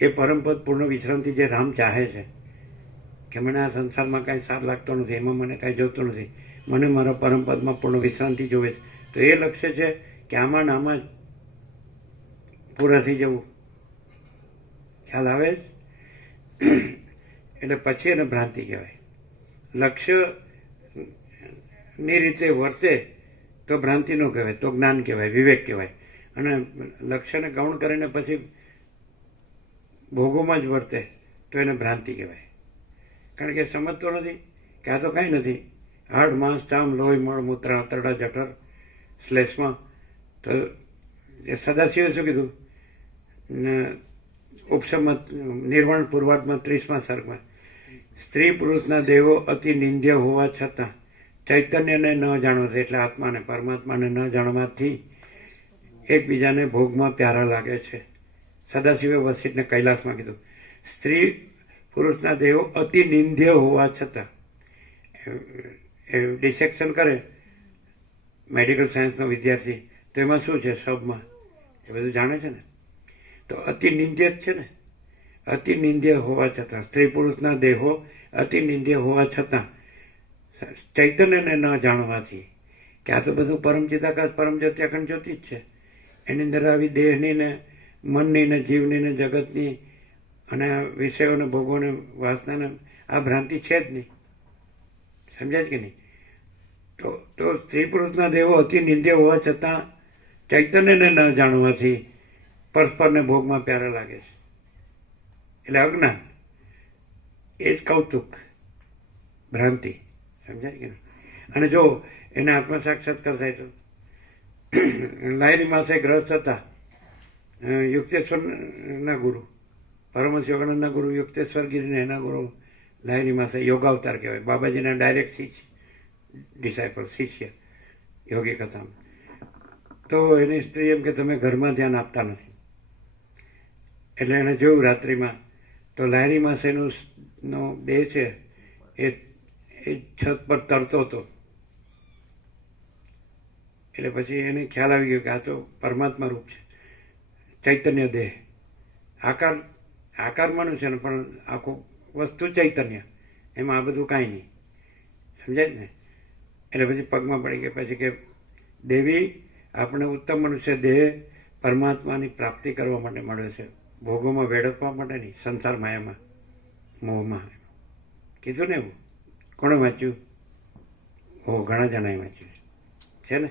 એ પરમપદ પૂર્ણ વિશ્રાંતિ જે રામ ચાહે છે કે મને આ સંસારમાં કાંઈ સાર લાગતો નથી, એમાં મને કાંઈ જોતું નથી, મને મારા પરમપદમાં પૂર્ણ વિશ્રાંતિ જોવે છે, તો એ લક્ષ્ય છે કે આમાં ને આમાં જ પૂરા થઈ જવું. ખ્યાલ આવે? એટલે પછી એને ભ્રાંતિ કહેવાય. લક્ષ્યની રીતે વર્તે તો ભ્રાંતિ ન કહેવાય, તો જ્ઞાન કહેવાય, વિવેક કહેવાય. અને લક્ષ્યને ગૌણ કરીને પછી ભોગોમાં જ વર્તે તો એને ભ્રાંતિ કહેવાય. કારણ કે સમજતો નથી કે આ તો કાંઈ નથી, હાડ માંસ ચામ લોહી મળ મૂત્ર આંતરડા જઠર શ્લેષમાં. તો એ સદાશિવે શું કીધું? ઉપસમત નિર્વાણ પૂર્વાર્ધમાં 30મા સર્ગમાં, સ્ત્રી પુરુષના દેહો અતિ નિંદ્ય હોવા છતાં ચૈતન્યને ન જાણવાથી, એટલે આત્માને પરમાત્માને ન જાણવાથી એકબીજાને ભોગમાં પ્યારા લાગે છે. સદાશિવે વસિષ્ઠને કૈલાસમાં કીધું, સ્ત્રી પુરુષના દેહો અતિ નિંદ્ય હોવા છતાં, એ ડિસેક્શન કરે મેડિકલ સાયન્સનો વિદ્યાર્થી, તો એમાં શું છે શબમાં, એ બધું જાણે છે ને, તો અતિ નિંદ્ય જ છે ને. અતિ નિંદ્ય હોવા છતાં, સ્ત્રી પુરુષના દેહો અતિ નિંદ્ય હોવા છતાં ચૈતન્યને ન જાણવાથી, કે આ તો બધું પરમ ચિદાકાશ પરમ જ્યોતિ અખંડ જ્યોતિ જ છે, એની અંદર આવી દેહની ને મનની ને જીવની ને જગતની અને વિષયોને ભોગોને વાસનાને આ ભ્રાંતિ છે જ નહીં. સમજાય કે નહીં? તો સ્ત્રી પુરુષના દેહો અતિ નિંદ્ય હોવા છતાં ચૈતન્યને ન જાણવાથી પરસ્પરને ભોગમાં પ્યારા લાગે છે, એટલે અજ્ઞાન. એ જ કૌતુક, ભ્રાંતિ. સમજાય કે નહીં? અને જો એને આત્મ સાક્ષાત્કાર થાય તો લાહિરી માસે ગ્રસ્ત હતા યુક્તેશ્વરના ગુરુ, પરમહંસ યોગાનંદના ગુરુ યુક્તેશ્વર ગિરીને એના ગુરુ લાહિરી માસે યોગાવતાર કહેવાય, બાબાજીના ડાયરેક્ટ ડિસાઇપલ શિષ્ય યોગી કથામાં. તો એની સ્ત્રી એમ કે તમે ઘરમાં ધ્યાન આપતા નથી, એટલે એને જોયું રાત્રિમાં, તો લાહિરી માસેનો દેહ છે એ છત પર તરતો હતો. એટલે પછી એને ખ્યાલ આવી ગયો કે આ તો પરમાત્મા રૂપ છે, ચૈતન્ય દેહ. આકારમાંનું છે ને, પણ આખું વસ્તુ ચૈતન્ય, એમાં આ બધું કાંઈ નહીં. સમજાય જ ને? એટલે પછી પગમાં પડી ગયા. પછી કે દેવી, આપણે ઉત્તમ મનુષ્ય દેહ પરમાત્માની પ્રાપ્તિ કરવા માટે મળ્યો છે, ભોગોમાં વેડફવા માટે નહીં, સંસાર માયામાં, મોહમાં. કીધું ને એવું? કોણે વાંચ્યું? ઘણા જણાએ વાંચ્યું છે ને.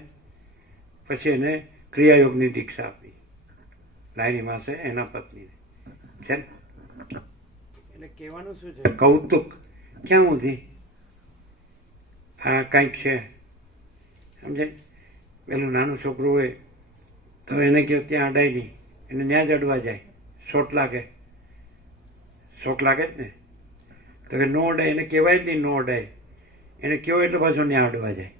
પછી એને ક્રિયાયોગની દીક્ષા આપી લાયની માસે એના પત્નીને, છે ને. એટલે કહેવાનું શું છે? કૌતુક ક્યાં સુધી? આ કંઈક છે, સમજાય? પેલું નાનું છોકરું હોય તો એને કહો ત્યાં અડાય નહીં, એને ત્યાં જ અડવા જાય, શોટ લાગે. શોટ લાગે જ ને. તો કે નો અડાય, એને કહેવાય જ નહીં નો અડાય. એને કહો એટલે પાછો ત્યાં અડવા જાય.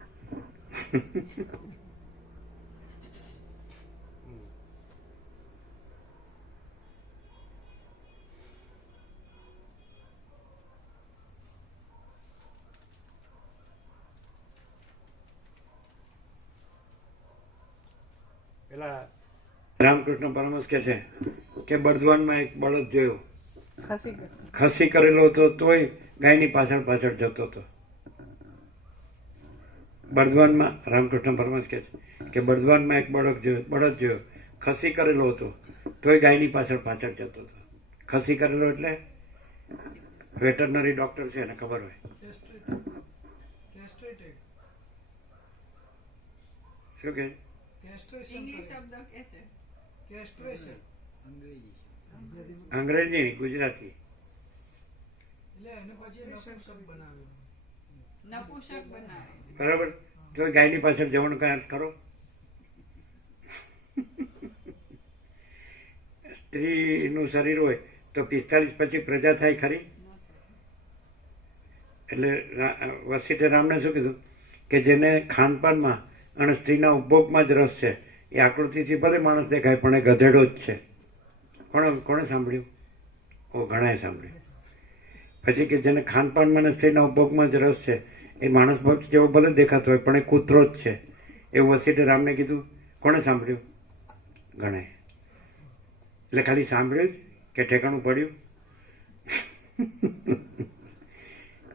પેલા રામકૃષ્ણ પરમહંસ કહે છે કે બર્દવાનમાં એક બળદ જોયો, ખસી કરેલો હતો તોય ગાયની પાછળ પાછળ જતો હતો. બર્દવાનમાં રામકૃષ્ણ પરમહંસ કહે છે કે બર્દવાનમાં એક બળદ જોયો, ખસી કરેલો હતો તોય ગાયની પાછળ પાછળ જતો હતો. ખસી કરેલો એટલે વેટરનરી ડોક્ટર છે એને ખબર હોય. કેસ્ટ્રેટેડ શું કે કેસ્ટ્રેશન કેસ્ટ્રેશન અંગ્રેજી નહીં, ગુજરાતી. એટલે એને પછી નપુંસક બનાવ્યો. નપુંસક બનાવે. બરાબર. તો ગાયની પાછળ જવાનો કઈ અર્થ કરો? સ્ત્રીનું શરીર હોય તો 45 પછી પ્રજા થાય ખરી? એટલે વસીઠે રામને શું કીધું કે જેને ખાનપાનમાં અને સ્ત્રીના ઉપભોગમાં જ રસ છે એ આકૃતિથી ભલે માણસ દેખાય પણ એ ગધેડો જ છે. કોણે સાંભળ્યું? ઘણાએ સાંભળ્યું. પછી કે જેને ખાનપાનમાં અને સ્ત્રીના ઉપભોગમાં જ રસ છે એ માણસ ભક્ત જેવો ભલે દેખાતો હોય પણ એ કૂતરો જ છે, એવું વસીઠે રામને કીધું. કોણે સાંભળ્યું? ઘણાએ. એટલે ખાલી સાંભળ્યું કે ઠેકાણું પડ્યું?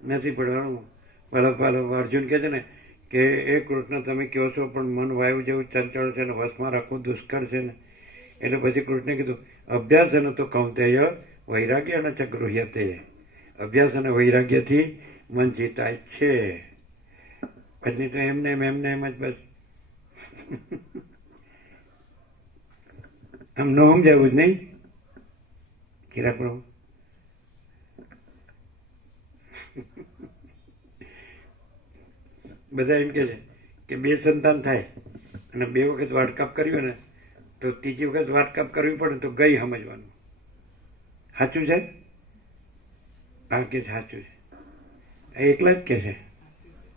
નથી પડવાનું. પેલો અર્જુન કહે છે ને કે એ કૃષ્ણ તમે કહો છો પણ મન વાયુ જેવું ચંચળ છે ને વશમાં રાખવું દુષ્કર છે ને. એટલે પછી કૃષ્ણે કીધું અભ્યાસ અને તો કૌંતેય વૈરાગ્ય અને ચ ગૃહ્યતે. અભ્યાસ અને વૈરાગ્યથી મન જીતાય છે. પછી તો એમને એમ જ બસ આમ ન સમજાવું જ નહીં કિરા પ્રભુ. બધા એમ કે છે કે 2 સંતાન થાય અને 2 વખત વાટકાપ કર્યું ને તો ત્રીજી વખત વાટકાપ કરવી પડે તો ગઈ સમજવાનું. સાચું છે? આ કે સાચું છે. એકલા જ કે છે,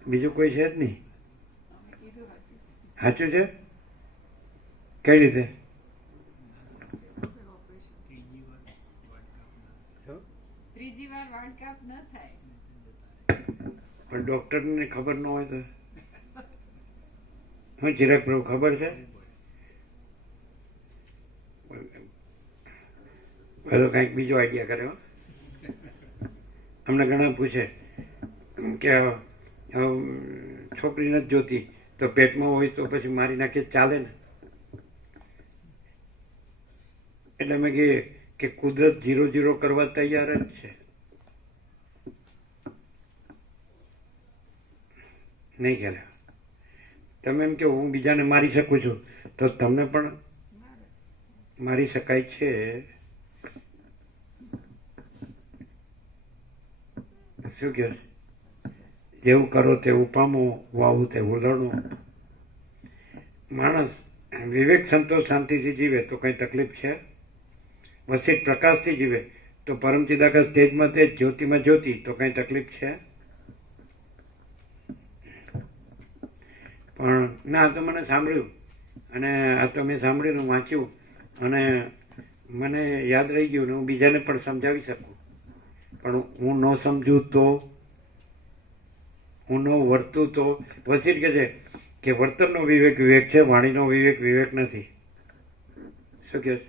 બીજું કોઈ છે જ નહીં. સાચું છે? કઈ રીતે? ત્રીજી વાર વાટકાપ ન થાય. પણ ડોક્ટરને ખબર ન હોય તો હું ચિરાગ પ્રભુ ખબર છે? પેલો કંઈક બીજો આઈડિયા કર્યો. અમને ઘણા પૂછે કે છોકરી નથી જોતી તો પેટમાં હોય તો પછી મારી નાખીએ ચાલે ને? એટલે મેં કહીએ કે કુદરત 0-0 કરવા તૈયાર જ છે. નહીં ખ્યાલ? તમે એમ કે હું બીજાને મારી શકું છું તો તમને પણ મારી શકાય છે. શું કહે? જેવું કરો તેવું પામો, વાવું તેવું લણો. માણસ વિવેક સંતોષ શાંતિથી જીવે તો કંઈ તકલીફ છે? વસીઠ પ્રકાશથી જીવે તો પરમ ચિદાકાશ તેજમાં તેજ, જ્યોતિમાં જ્યોતિ તો કંઈ તકલીફ છે? પણ ના, તો મને સાંભળ્યું અને આ તો મેં સાંભળ્યું વાંચ્યું અને મને યાદ રહી ગયું ને હું બીજાને પણ સમજાવી શકું. પણ હું ન સમજું તો, હું ન વર્તું તો? વસીઠ કહે છે કે વર્તનનો વિવેક વિવેક છે, વાણીનો વિવેક વિવેક નથી. શું કહે છે?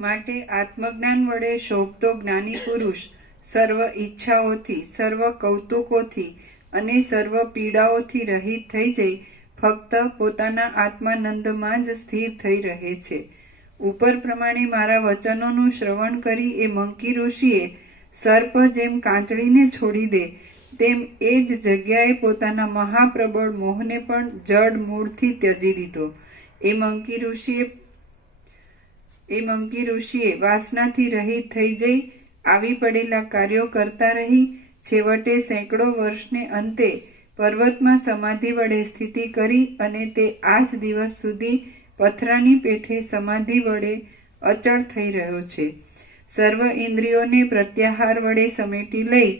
માટે આત્મજ્ઞાન વડે શોભતો જ્ઞાની પુરુષ સર્વ ઈચ્છાઓથી, સર્વ કૌતુકોથી અને સર્વ પીડાઓથી રહિત થઈ જઈ ફક્ત પોતાના આત્માનંદમાં જ સ્થિર થઈ રહે છે. ઉપર પ્રમાણે મારા વચનોનું શ્રવણ કરી એ મંકી ઋષિએ સર્પ જેમ કાંચડીને છોડી દે તેમ એ જ જગ્યાએ પોતાના મહાપ્રબળ મોહને પણ જડ મૂળથી ત્યજી દીધો. એ મંકી ઋષિએ વાસનાથી રહિત થઈ જઈ આવી પડેલા કાર્યો કરતા રહી છેવટે સેંકડો વર્ષને અંતે પર્વતમાં સમાધિ વડે સ્થિતિ કરી અને તે આજ દિવસ સુધી પથરાની પેઠે સમાધિ વડે અચળ થઈ રહ્યો છે. સર્વ ઇન્દ્રિયોને પ્રત્યાહાર વડે સમેટી લઈ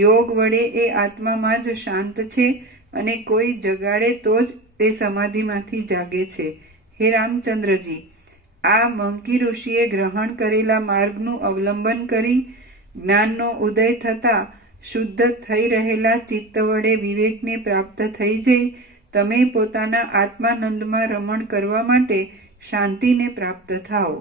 યોગ વડે એ આત્મામાં જ શાંત છે અને કોઈ જગાડે તો જ તે સમાધિમાંથી જાગે છે. હે રામચંદ્રજી, આ મંકી ઋષિએ ગ્રહણ કરેલા માર્ગનું અવલંબન કરી જ્ઞાનનો ઉદય થતાં શુદ્ધ થઈ રહેલા ચિત્ત વડે વિવેકને પ્રાપ્ત થઈ જઈ તમે પોતાના આત્માનંદમાં રમણ કરવા માટે શાંતિને પ્રાપ્ત થાઓ.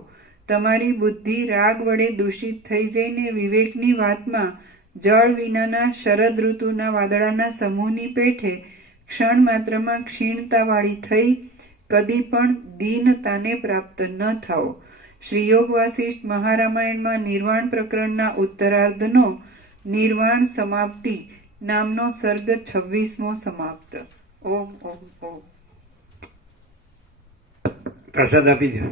તમારી બુદ્ધિ રાગ વડે દૂષિત થઈ જઈને વિવેકની વાતમાં જળ વિનાના શરદ ઋતુના વાદળાના સમૂહની પેઠે ક્ષણ માત્રમાં ક્ષીણતાવાળી થઈ કદી પણ દીનતાને પ્રાપ્ત ન થાઓ. શ્રી યોગ વાસિષ્ઠ મહારામાયણમાં નિર્વાણ પ્રકરણના ઉત્તરાર્ધનો નિર્વાણ સમાપ્તિ નામનો સર્ગ 26મો સમાપ્ત. ઓમ ઓમ ઓમ. પ્રસાદ આપી દો.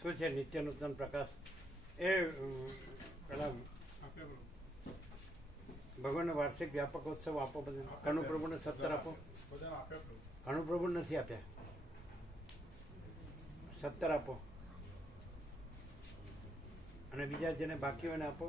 શું છે નિત્ય નૂતન પ્રકાશ? એ પેલા આપે પ્રભુ. ભગવાનનો વાર્ષિક વ્યાપકોત્સવ આપો બધા. કનુ પ્રભુને 17 આપો. બધાને આપે પ્રભુ. કનુ પ્રભુ નથી આપ્યા. 17 આપો અને બીજા જેને બાકી હોય ને આપો.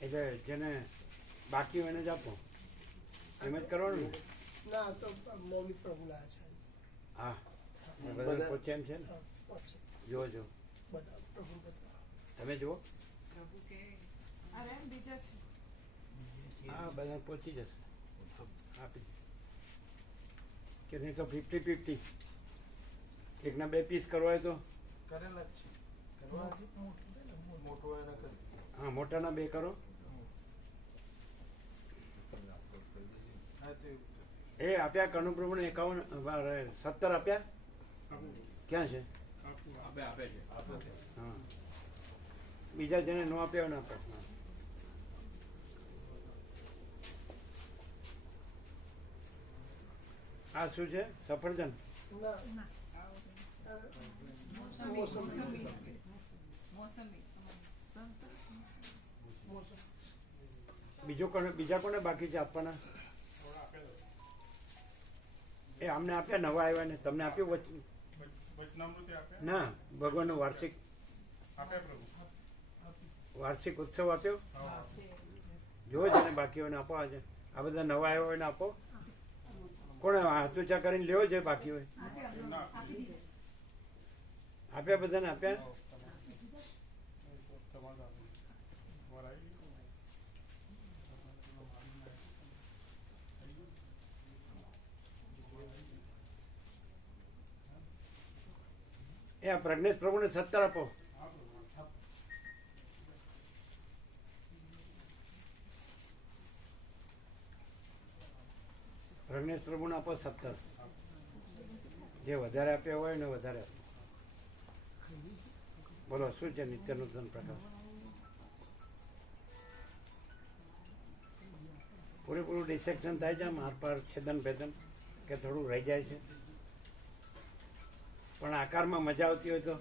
એટલે જેને બાકી હોય એને જ આપો. એમ જ કરવાનું ને? ના તો મૌલિક પ્રભુ લાયા છે. હા, બધા પહોંચે એમ છે ને? પહોંચે. જોજો બધા પ્રભુ બધા. તમે જુઓ. અરે બીજા છે. હા, બધા પહોંચી જશે. આપી દે. કે નહીં તો 50-50 એકના 2 પીસ કરવા હોય તો કરેલા જ છે. કરવા મોટો એના કરી. હા, મોટાના 2 કરો. હા તો એવું. એ આપ્યા કનુ પ્રભુને 51 17 આપ્યા. આપું. ક્યાં છે? આપું. આપે છે. આપે છે. હા, બીજા જેને ન આપ્યા હોય ને આપે. આ શું છે? સફરજન. ના બીજા કોને બાકી છે આપવાના? થોડા આપે તો. એ અમને આપ્યા, નવા આવ્યા ને તમને આપ્યું વચનામૃતિ આપે. ના, ભગવાનનો વાર્ષિક આપે પ્રભુ. વાર્ષિક ઉત્સવ આપ્યો. હા. જો જેને બાકી હોય ને આપો. આજે આ બધા નવા આવ્યા હોય ને આપો. કોણે હાથ ઊંચા કરીને લેવો છે બાકી હોય? ના. આપ્યા બધાને આપ્યા. તમારે આપે. વરાઈ. એ આ પ્રજ્ઞેશ પ્રભુને 17 આપો. હા પ્રભુ. પ્રજ્ઞેશ પ્રભુને આપો 17. જે વધારે આપ્યા હોય ને વધારે આપો. બોલો શું છે નિત્ય નૂતન પ્રકાશ? પૂરેપૂરું ડિસેક્શન થાય છે આમ હાથ પર છેદન ભેદન કે થોડું રહી જાય છે? પણ આકારમાં મજા આવતી હોય તો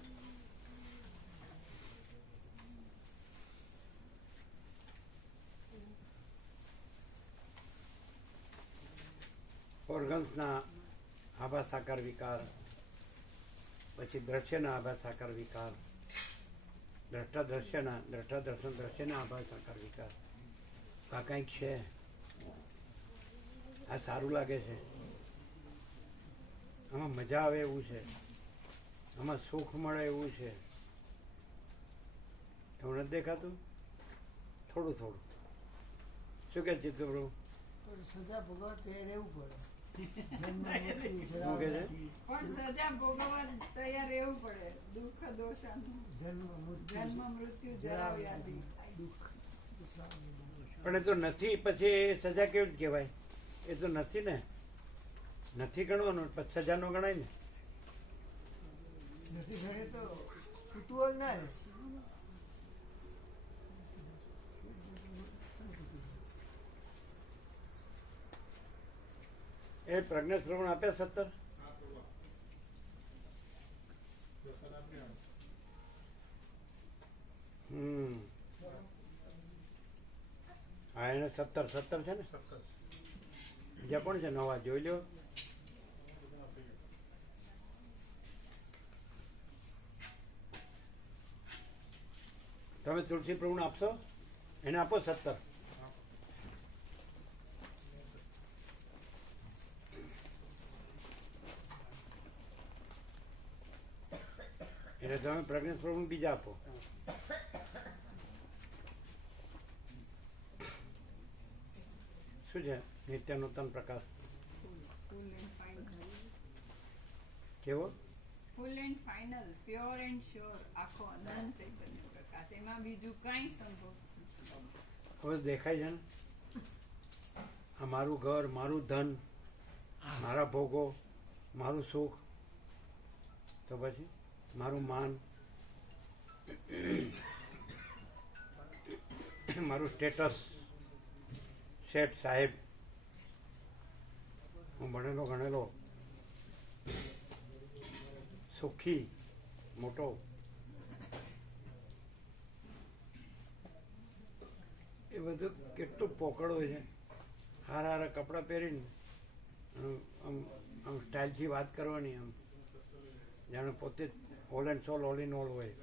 ઓર્ગન્સના આભાસ આકાર વિકાર, પછી દ્રશ્યના આભાસ આકાર વિકાર, દ્રષ્ટા દ્રશ્યના દ્રષ્ટા દર્શન દ્રશ્યના આભાસ સાકાર વિકાર આ કંઈક છે, આ સારું લાગે છે, આમાં મજા આવે એવું છે, આમાં સુખ મળે એવું છે, એવું નથી દેખાતું? થોડું થોડું શું કે ચિત્તપ્રભુ? પણ સજા ભોગવવા તૈયાર રહેવું પડે. જન્મ, મૃત્યુ, શું કે છે? પણ સજા ભોગવવા તૈયાર રહેવું પડે. દુઃખ દોષાનું જન્મ મૃત્યુ જરા વ્યાધિ. દુઃખ પણ એ તો નથી, પછી એ સજા કેવી રીતે કહેવાય? એ તો નથી ને, નથી ગણવાનું, પછી સજા નો ગણાય ને. નથી ઘરે તો કુતૂહલ ના રહે. એ પ્રજ્ઞા શ્રવણ આપ્યા 17? હા પ્રભુ દર્શન આપને હા, એને 17 છે ને. 17 બીજા કોણ છે નવા? જોઈ લ્યો. તમે તુલસી પ્રભુને આપશો? એને આપો 17. એટલે તમે પ્રજ્ઞેશ પ્રભુને બીજા આપો. શું છે? નિત્ય નૂતન પ્રકાશ ફૂલ એન્ડ ફાઇનલ. કેવો? Full and final, pure and sure, આખો અનંત ચૈતન્ય પ્રકાશ. એમાં બીજું કાંઈ સંભવ નથી. હવે દેખાય છે ને, આ મારું ઘર, મારું ધન, મારા ભોગો, મારું સુખ, તો પછી મારું માન, મારું સ્ટેટસ, શેઠ સાહેબ, હું ભણેલો ગણેલો, સુખી, મોટો, એ બધું કેટલું પોકળ હોય છે. હારા હારા કપડાં પહેરીને આમ આમ સ્ટાઇલથી વાત કરવાની, આમ જાણે પોતે જ all and sole all in all હોય.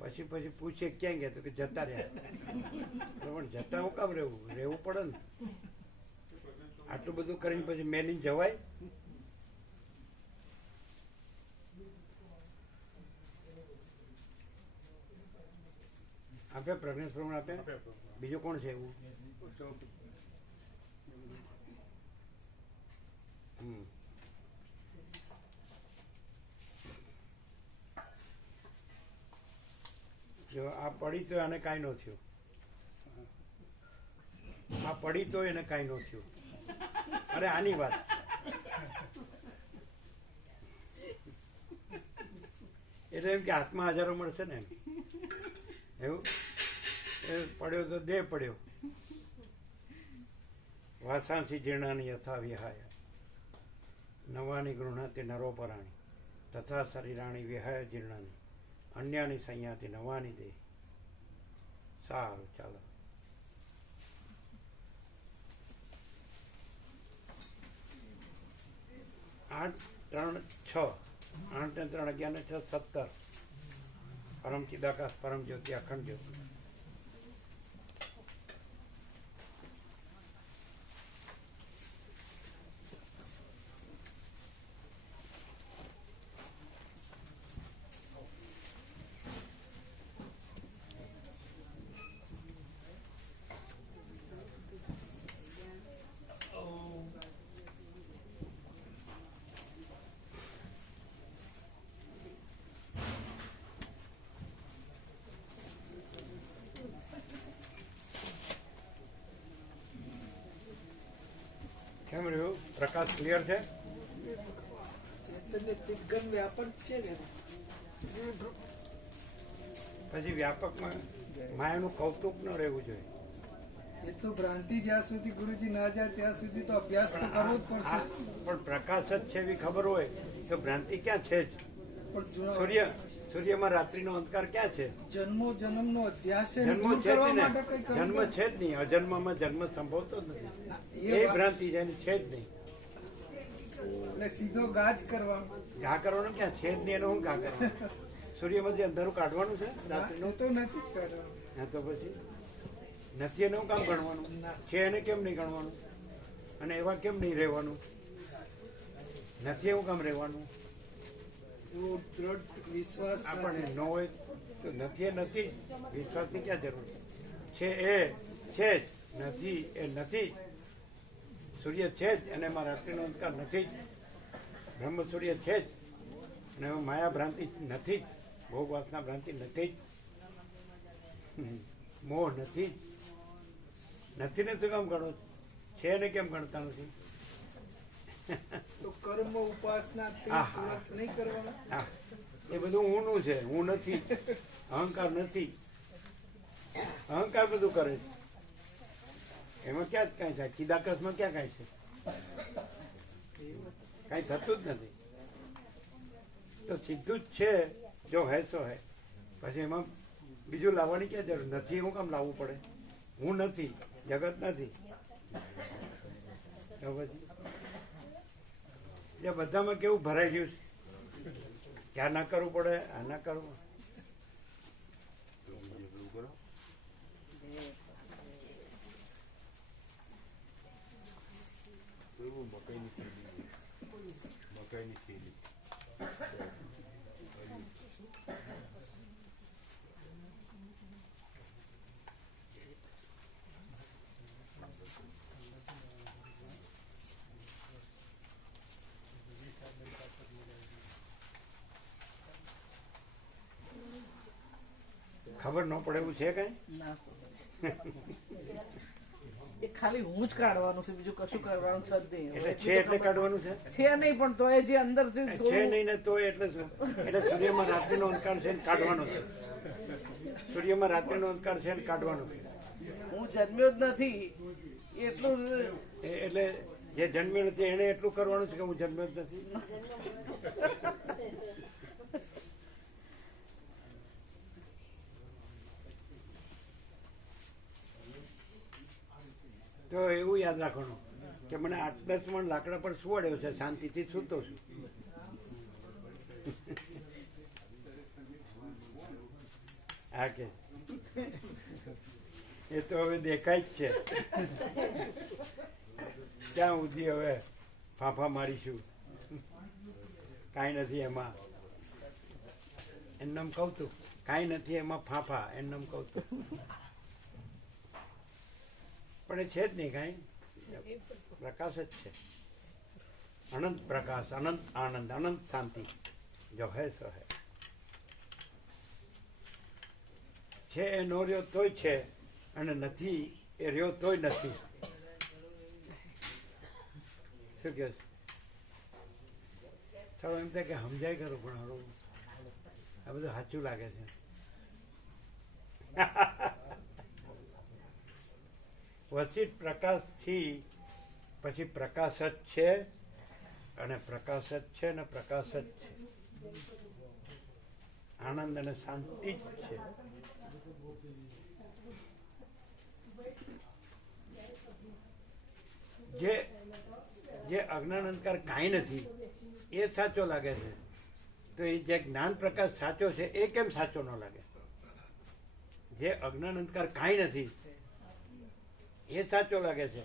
પછી પૂછે ક્યાં ગયા? તો કે જતા રહ્યા. પણ જતા હું કામ રહેવું પડે ને. આટલું બધું કરીને પછી મેલીને જવાય? આપે પ્રજ્ઞેશ પ્રમાણ આપે. બીજું કોણ છે એવું? જો આ પડી તો એને કાંઈ ન થયું, આ પડી તો એને કાંઈ ન થયું. અરે આની વાત, એટલે એમ કે હાથમાં હજારો મળશે ને એમ. એવું એ પડ્યો તો દેહ પડ્યો. વાસાંસી જીર્ણાની યથા વિહાય નવાની ગૃહણાતી નરોપરાણી તથા શરીરાણી વિહાય જીર્ણાની અન્યાની સંયાતી નવાની દેહ. સારું, ચાલો. આઠ 3 6 8 ને 3 11 ને 6 17. પરમ ચિદાકાશ પરમ જ્યોતિ અખંડ જ્યોતિ. કેમ રહ્યું? પ્રકાશ ક્લિયર છે? ચૈતન્ય ચિદઘન વ્યાપક છે ને, પછી વ્યાપકમાં માયાનું કૌતુક ન રહેવું જોઈએ. એ તો ભ્રાંતિ જ્યાં સુધી ગુરુજી ના જાય ત્યાં સુધી તો અભ્યાસ તો કરવો જ પડશે. પણ પ્રકાશ જ છે એવી ખબર હોય તો ભ્રાંતિ ક્યાં છે જ? પણ સૂર્યમાં રાત્રિનો અંધકાર ક્યાં છે? જન્મો જન્મનો અધ્યાસ છે, જન્મ દૂર છે જ કરવા ને, માટે કંઈ કરવું જન્મ પડે. છે જ નહીં. અજન્મમાં જન્મ સંભવતો જ નથી. એ એ વાત- ભ્રાંતિ છે, એની છે જ નહીં. એટલે સીધો ગાજ કરવા. ઘા કરવાનો ક્યાં છે જ નહીં, એનો હું ઘા કરવાનો? સૂર્યમાંથી અંધારું કાઢવાનું છે ના, રાત્રિનું? એ તો નથી જ કાઢવાનું. હા તો પછી નથી એને હું કામ ગણવાનું? છે એને કેમ નહીં ગણવાનું? અને એવા કેમ નહીં રહેવાનું? નથી એવું કામ રહેવાનું? એવો દ્રઢ વિશ્વાસ આપણને ન હોય તો નથી એ નથી જ. વિશ્વાસની ક્યાં જરૂર છે? એ છે જ, નથી એ નથી જ. સૂર્ય છે જ અને એમાં રાત્રિનો અંધકાર નથી જ. બ્રહ્મ સૂર્ય છે જ અને એમાં માયા ભ્રાંતિ નથી જ. ભોગ વાસના ભ્રાંતિ નથી જ. મોહ નથી જ. નથી ને શું કામ ગણો? છે ને કેમ ગણતા નથી? તો કર્મ ઉપાસના તે હા, હા. થોડાક નહીં કરવાના. હા, એ બધું હુંનું છે. હું નથી. અહંકાર નથી. અહંકાર બધું કરે છે. એમાં ક્યાં કાંઈ થાય? ચિદાકાશમાં ક્યાં કાંઈ છે? કાંઈ થતું જ નથી. તો સીધું જ છે. જો હે સો હે. પછી એમાં બીજું લાવવાની ક્યાં જરૂર? નથી એવું કામ લાવવું પડે? હું નથી, જગત નથી. તો પછી એ બધામાં કેવું ભરાઈ ગયું છે? ક્યાં ના કરવું પડે, આ ના કરવું. ખબર ન પડે એવું છે કઈ? ના એ ખાલી હું જ કાઢવાનું છે, બીજું કશું કરવાનું છે જ નહીં. એટલે છે એટલે કાઢવાનું છે? છે નહીં, પણ તો એ જે અંદરથી છે થોડું- નહીં ને તો એટલે શું? એટલે સૂર્યમાં રાત્રિનો અંધકાર છે ને કાઢવાનો છે. સૂર્યમાં રાત્રિનો અંધકાર છે ને કાઢવાનો છે. હું જન્મ્યો જ નથી એટલું એટલે જે જન્મ્યો નથી એને એટલું કરવાનું છે કે હું જન્મ્યો જ નથી. તો એવું યાદ રાખવાનું કે મને 8-10 મણ લાકડા પર સુવાડ્યો છે, શાંતિથી સૂતો છું. હા કે એ તો હવે દેખાય જ છે. ક્યાં સુધી હવે ફાંફા મારીશું? કાંઈ નથી એમાં. એમનેમ કહું તું કાંઈ નથી એમાં ફાંફા, એમનેમ કહું તું. પણ એ છે જ નહીં કાંઈ. પ્રકાશ જ છે. અનંત પ્રકાશ, અનંત આનંદ, અનંત શાંતિ. જો હે સો હે. છે એ નો રહ્યો તોય છે અને નથી એ રહ્યો તોય નથી. શું કહે? ચાલો એમ થાય કે સમજાય ખરું, પણ હવે આ બધું સાચું લાગે છે. વચિત પ્રકાશથી પછી પ્રકાશ જ છે અને પ્રકાશ જ છે અને પ્રકાશ જ છે. આનંદ અને શાંતિ જ છે. જે અજ્ઞાન અંધકાર કાંઈ નથી એ સાચો લાગે છે, તો એ જે જ્ઞાન પ્રકાશ સાચો છે એ કેમ સાચો ન લાગે? જે અજ્ઞાન અંધકાર કાંઈ નથી એ સાચો લાગે છે,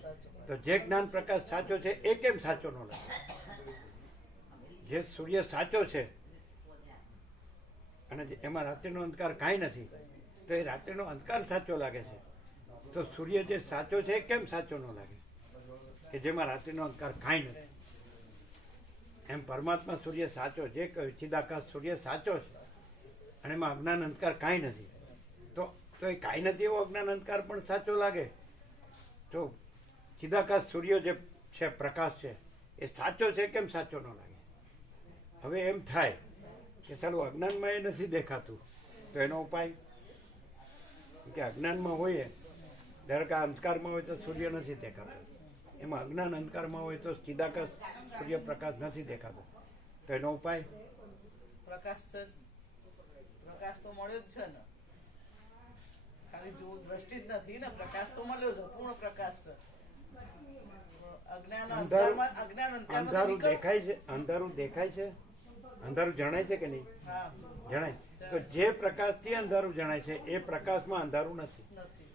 તો જે જ્ઞાન પ્રકાશ સાચો છે એ કેમ સાચો ન લાગે? જે સૂર્ય સાચો છે અને એમાં રાત્રિનો અંધકાર કાંઈ નથી, તો એ રાત્રિનો અંધકાર સાચો લાગે છે, તો સૂર્ય જે સાચો છે એ કેમ સાચો ન લાગે? કે જેમાં રાત્રિનો અંધકાર કાંઈ નથી. એમ પરમાત્મા સૂર્ય સાચો, જે કહ્યું ચિદાકાશ સૂર્ય સાચો છે અને એમાં અજ્ઞાન અંધકાર કાંઈ નથી, તો એ કાંઈ નથી એવો અજ્ઞાન અંધકાર પણ સાચો લાગે. તો ચિદાકાશ સૂર્ય જે છે પ્રકાશ છે એ સાચો છે કેમ સાચો ન લાગે? હવે એમ થાય કે સારું અજ્ઞાનમાં એ નથી દેખાતું, તો એનો ઉપાય કે અજ્ઞાનમાં હોઈએ, ધારો કે અંધકારમાં હોય તો સૂર્ય નથી દેખાતો, એમાં અજ્ઞાન અંધકારમાં હોય તો ચિદાકાશ સૂર્ય પ્રકાશ નથી દેખાતો, તો એનો ઉપાય પ્રકાશ છે. પ્રકાશ તો મળ્યો જ છે ને, ખાલી જો દ્રષ્ટિ જ નથી ને, પ્રકાશ તો મળ્યો છે, પૂર્ણ પ્રકાશ છે. અજ્ઞાન અંધકારમાં અંધારું દેખાય છે? અંધારું દેખાય છે? અંધારું જણાય છે કે નહીં? હા જણાય. તો જે પ્રકાશથી અંધારું જણાય છે એ પ્રકાશમાં અંધારું નથી. નથી.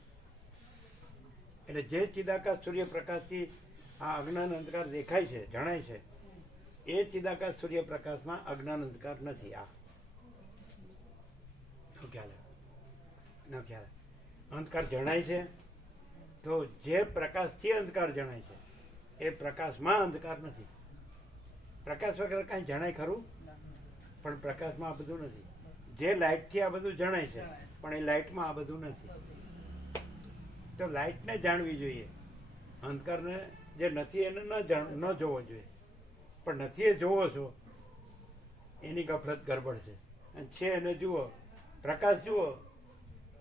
એટલે જે ચિદાકાશ સૂર્યપ્રકાશથી આ અજ્ઞાન અંધકાર દેખાય છે, જણાય છે, એ ચિદાકાશ સૂર્યપ્રકાશમાં અજ્ઞાન અંધકાર નથી. આ ન ખ્યાલ અંધકાર જણાય છે, તો જે પ્રકાશથી અંધકાર જણાય છે એ પ્રકાશમાં અંધકાર નથી. પ્રકાશ વગર કાંઈ જણાય ખરું, પણ પ્રકાશમાં આ બધું નથી. જે લાઇટથી આ બધું જણાય છે, પણ એ લાઇટમાં આ બધું નથી. તો લાઇટને જાણવી જોઈએ, અંધકારને જે નથી એને ન જોવો જોઈએ. પણ નથી એ જોવો છો એની ગફલત ગરબડ છે. અને છે એને જુઓ, પ્રકાશ જુઓ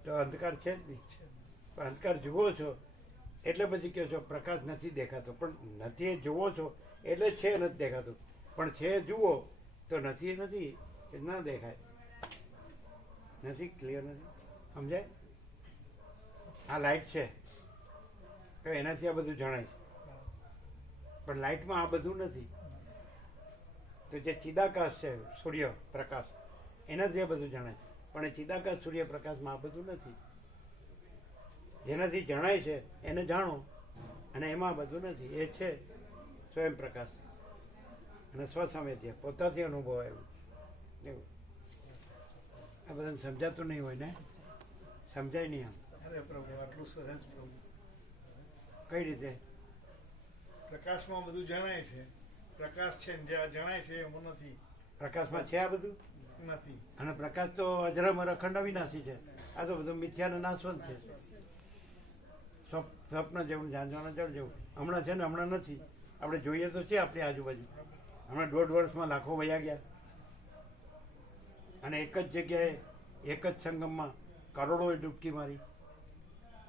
તો અંધકાર છે જ નહીં. પણ અંધકાર જુઓ છો એટલે પછી કહો છો પ્રકાશ નથી દેખાતો. પણ નથી એ જુઓ છો એટલે છે નથી દેખાતું. પણ છે જુઓ તો નથી એ નથી એ ના દેખાય. નથી ક્લિયર નથી, સમજાય? આ લાઇટ છે તો એનાથી આ બધું જણાય છે, પણ લાઇટમાં આ બધું નથી. તો જે ચિદાકાશ છે સૂર્ય પ્રકાશ, એનાથી આ બધું જણાય છે, પણ એ ચિદાકાશ સૂર્યપ્રકાશમાં આ બધું નથી. જેનાથી જણાય છે એને જાણો, અને એમાં બધું નથી. એ છે સ્વયં પ્રકાશ અને સ્વસામેથ્ય, પોતાથી અનુભવ એવું. એવું આ બધાને સમજાતું નહીં હોય ને, સમજાય નહીં. આમ અરે પ્રભુ, આટલું સહજ પ્રભુ. કઈ રીતે? પ્રકાશમાં બધું જણાય છે, પ્રકાશ છે ને જે આ જણાય છે એમાં નથી. પ્રકાશમાં છે આ બધું નથી. અને પ્રકાશ તો અજરામર અખંડ અવિનાશી છે. આ તો બધું મિથ્યા અને નાશવંત છે. સ્વપ્ન જેવું, જાણવાના જળ જેવું. હમણાં છે ને હમણાં નથી. આપણે જોઈએ તો છે આપણી આજુબાજુ. હમણાં 1.5 વર્ષમાં લાખો વયા ગયા, અને એક જ જગ્યાએ એક જ સંગમમાં કરોડોએ ડૂબકી મારી.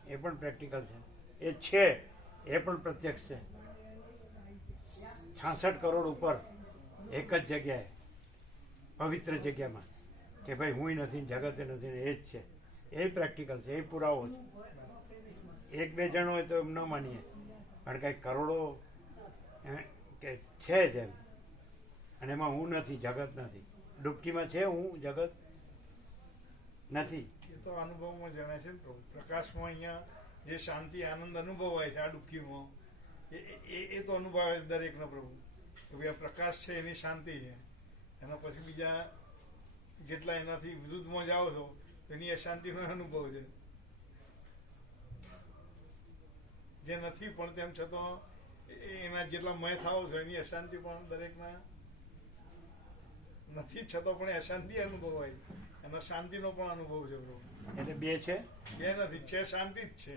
એ પણ પ્રેક્ટિકલ છે. એ છે, એ પણ પ્રત્યક્ષ છે. 66 કરોડ ઉપર એક જ જગ્યાએ, પવિત્ર જગ્યામાં, કે ભાઈ હું નથી, જગતે નથી, એ જ છે. એ પ્રેક્ટિકલ છે, એ પુરાવો છે. 1-2 જણ હોય તો એમ ન માનીએ, કારણ કે કરોડો કે છે જ એમ. અને એમાં હું નથી, જગત નથી. ડૂબકીમાં છે હું, જગત નથી. એ તો અનુભવમાં જણાય છે ને પ્રભુ. પ્રકાશમાં અહીંયા જે શાંતિ આનંદ અનુભવાય છે આ ડૂબકીમાં, એ તો અનુભવાય છે દરેકનો પ્રભુ. કે ભાઈ આ પ્રકાશ છે એની શાંતિ છે. એના પછી બીજા જેટલા એનાથી વિરુદ્ધમાં જાઓ છો તો એની અશાંતિનો અનુભવ છે. જે નથી પણ તેમ છતાં એના જેટલા મય થાવ છો એની અશાંતિ પણ દરેકના નથી, છતાં પણ એ અશાંતિ અનુભવાય. એનો શાંતિનો પણ અનુભવ છે પ્રભુ. એટલે બે છે, બે નથી, છે શાંતિ જ છે.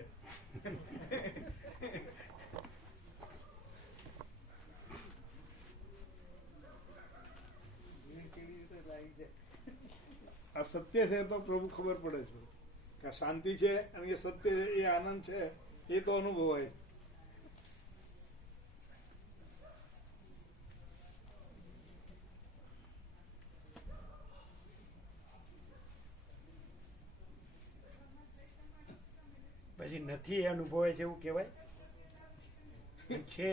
આ સત્ય છે તો પ્રભુ ખબર પડે છે કે આ શાંતિ છે અને એ સત્ય છે, એ આનંદ છે, એ તો અનુભવાય. પછી નથી એ અનુભવાય છે એવું કહેવાય. છે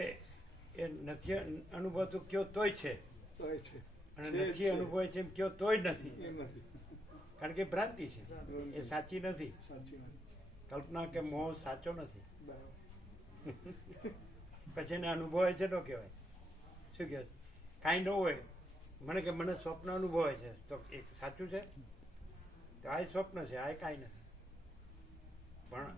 એ નથી અનુભવતું કયો તોય છે, તો એ છે. અને છે, નથી છે. અનુભવાય છે એમ કયો તોય નથી. એ નથી, કારણ કે ભ્રાંતિ છે, એ સાચી નથી. સાચી નથી. કલ્પના કે મોહ સાચો નથી. બરાબર. પછી એને અનુભવાય છે ન કહેવાય. શું કહેવાય? કાંઈ ન હોય, મને કે મને સ્વપ્ન અનુભવાય છે, તો એ સાચું છે? તો આ સ્વપ્ન છે, આ કાંઈ નથી. પણ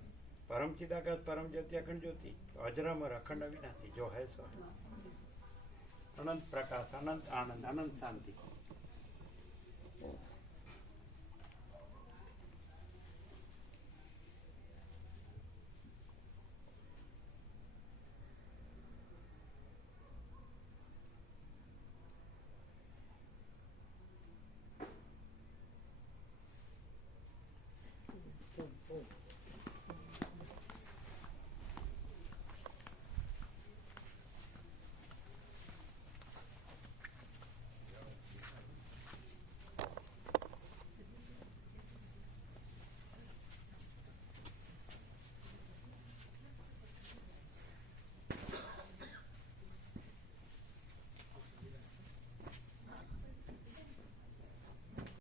પરમ ચિદાકાશ પરમ જ્યોતિ અખંડ જ્યોતિ અજરામર અખંડ અવિનાશી જો હૈ સો અનંત પ્રકાશ, અનંત આનંદ, અનંત શાંતિ.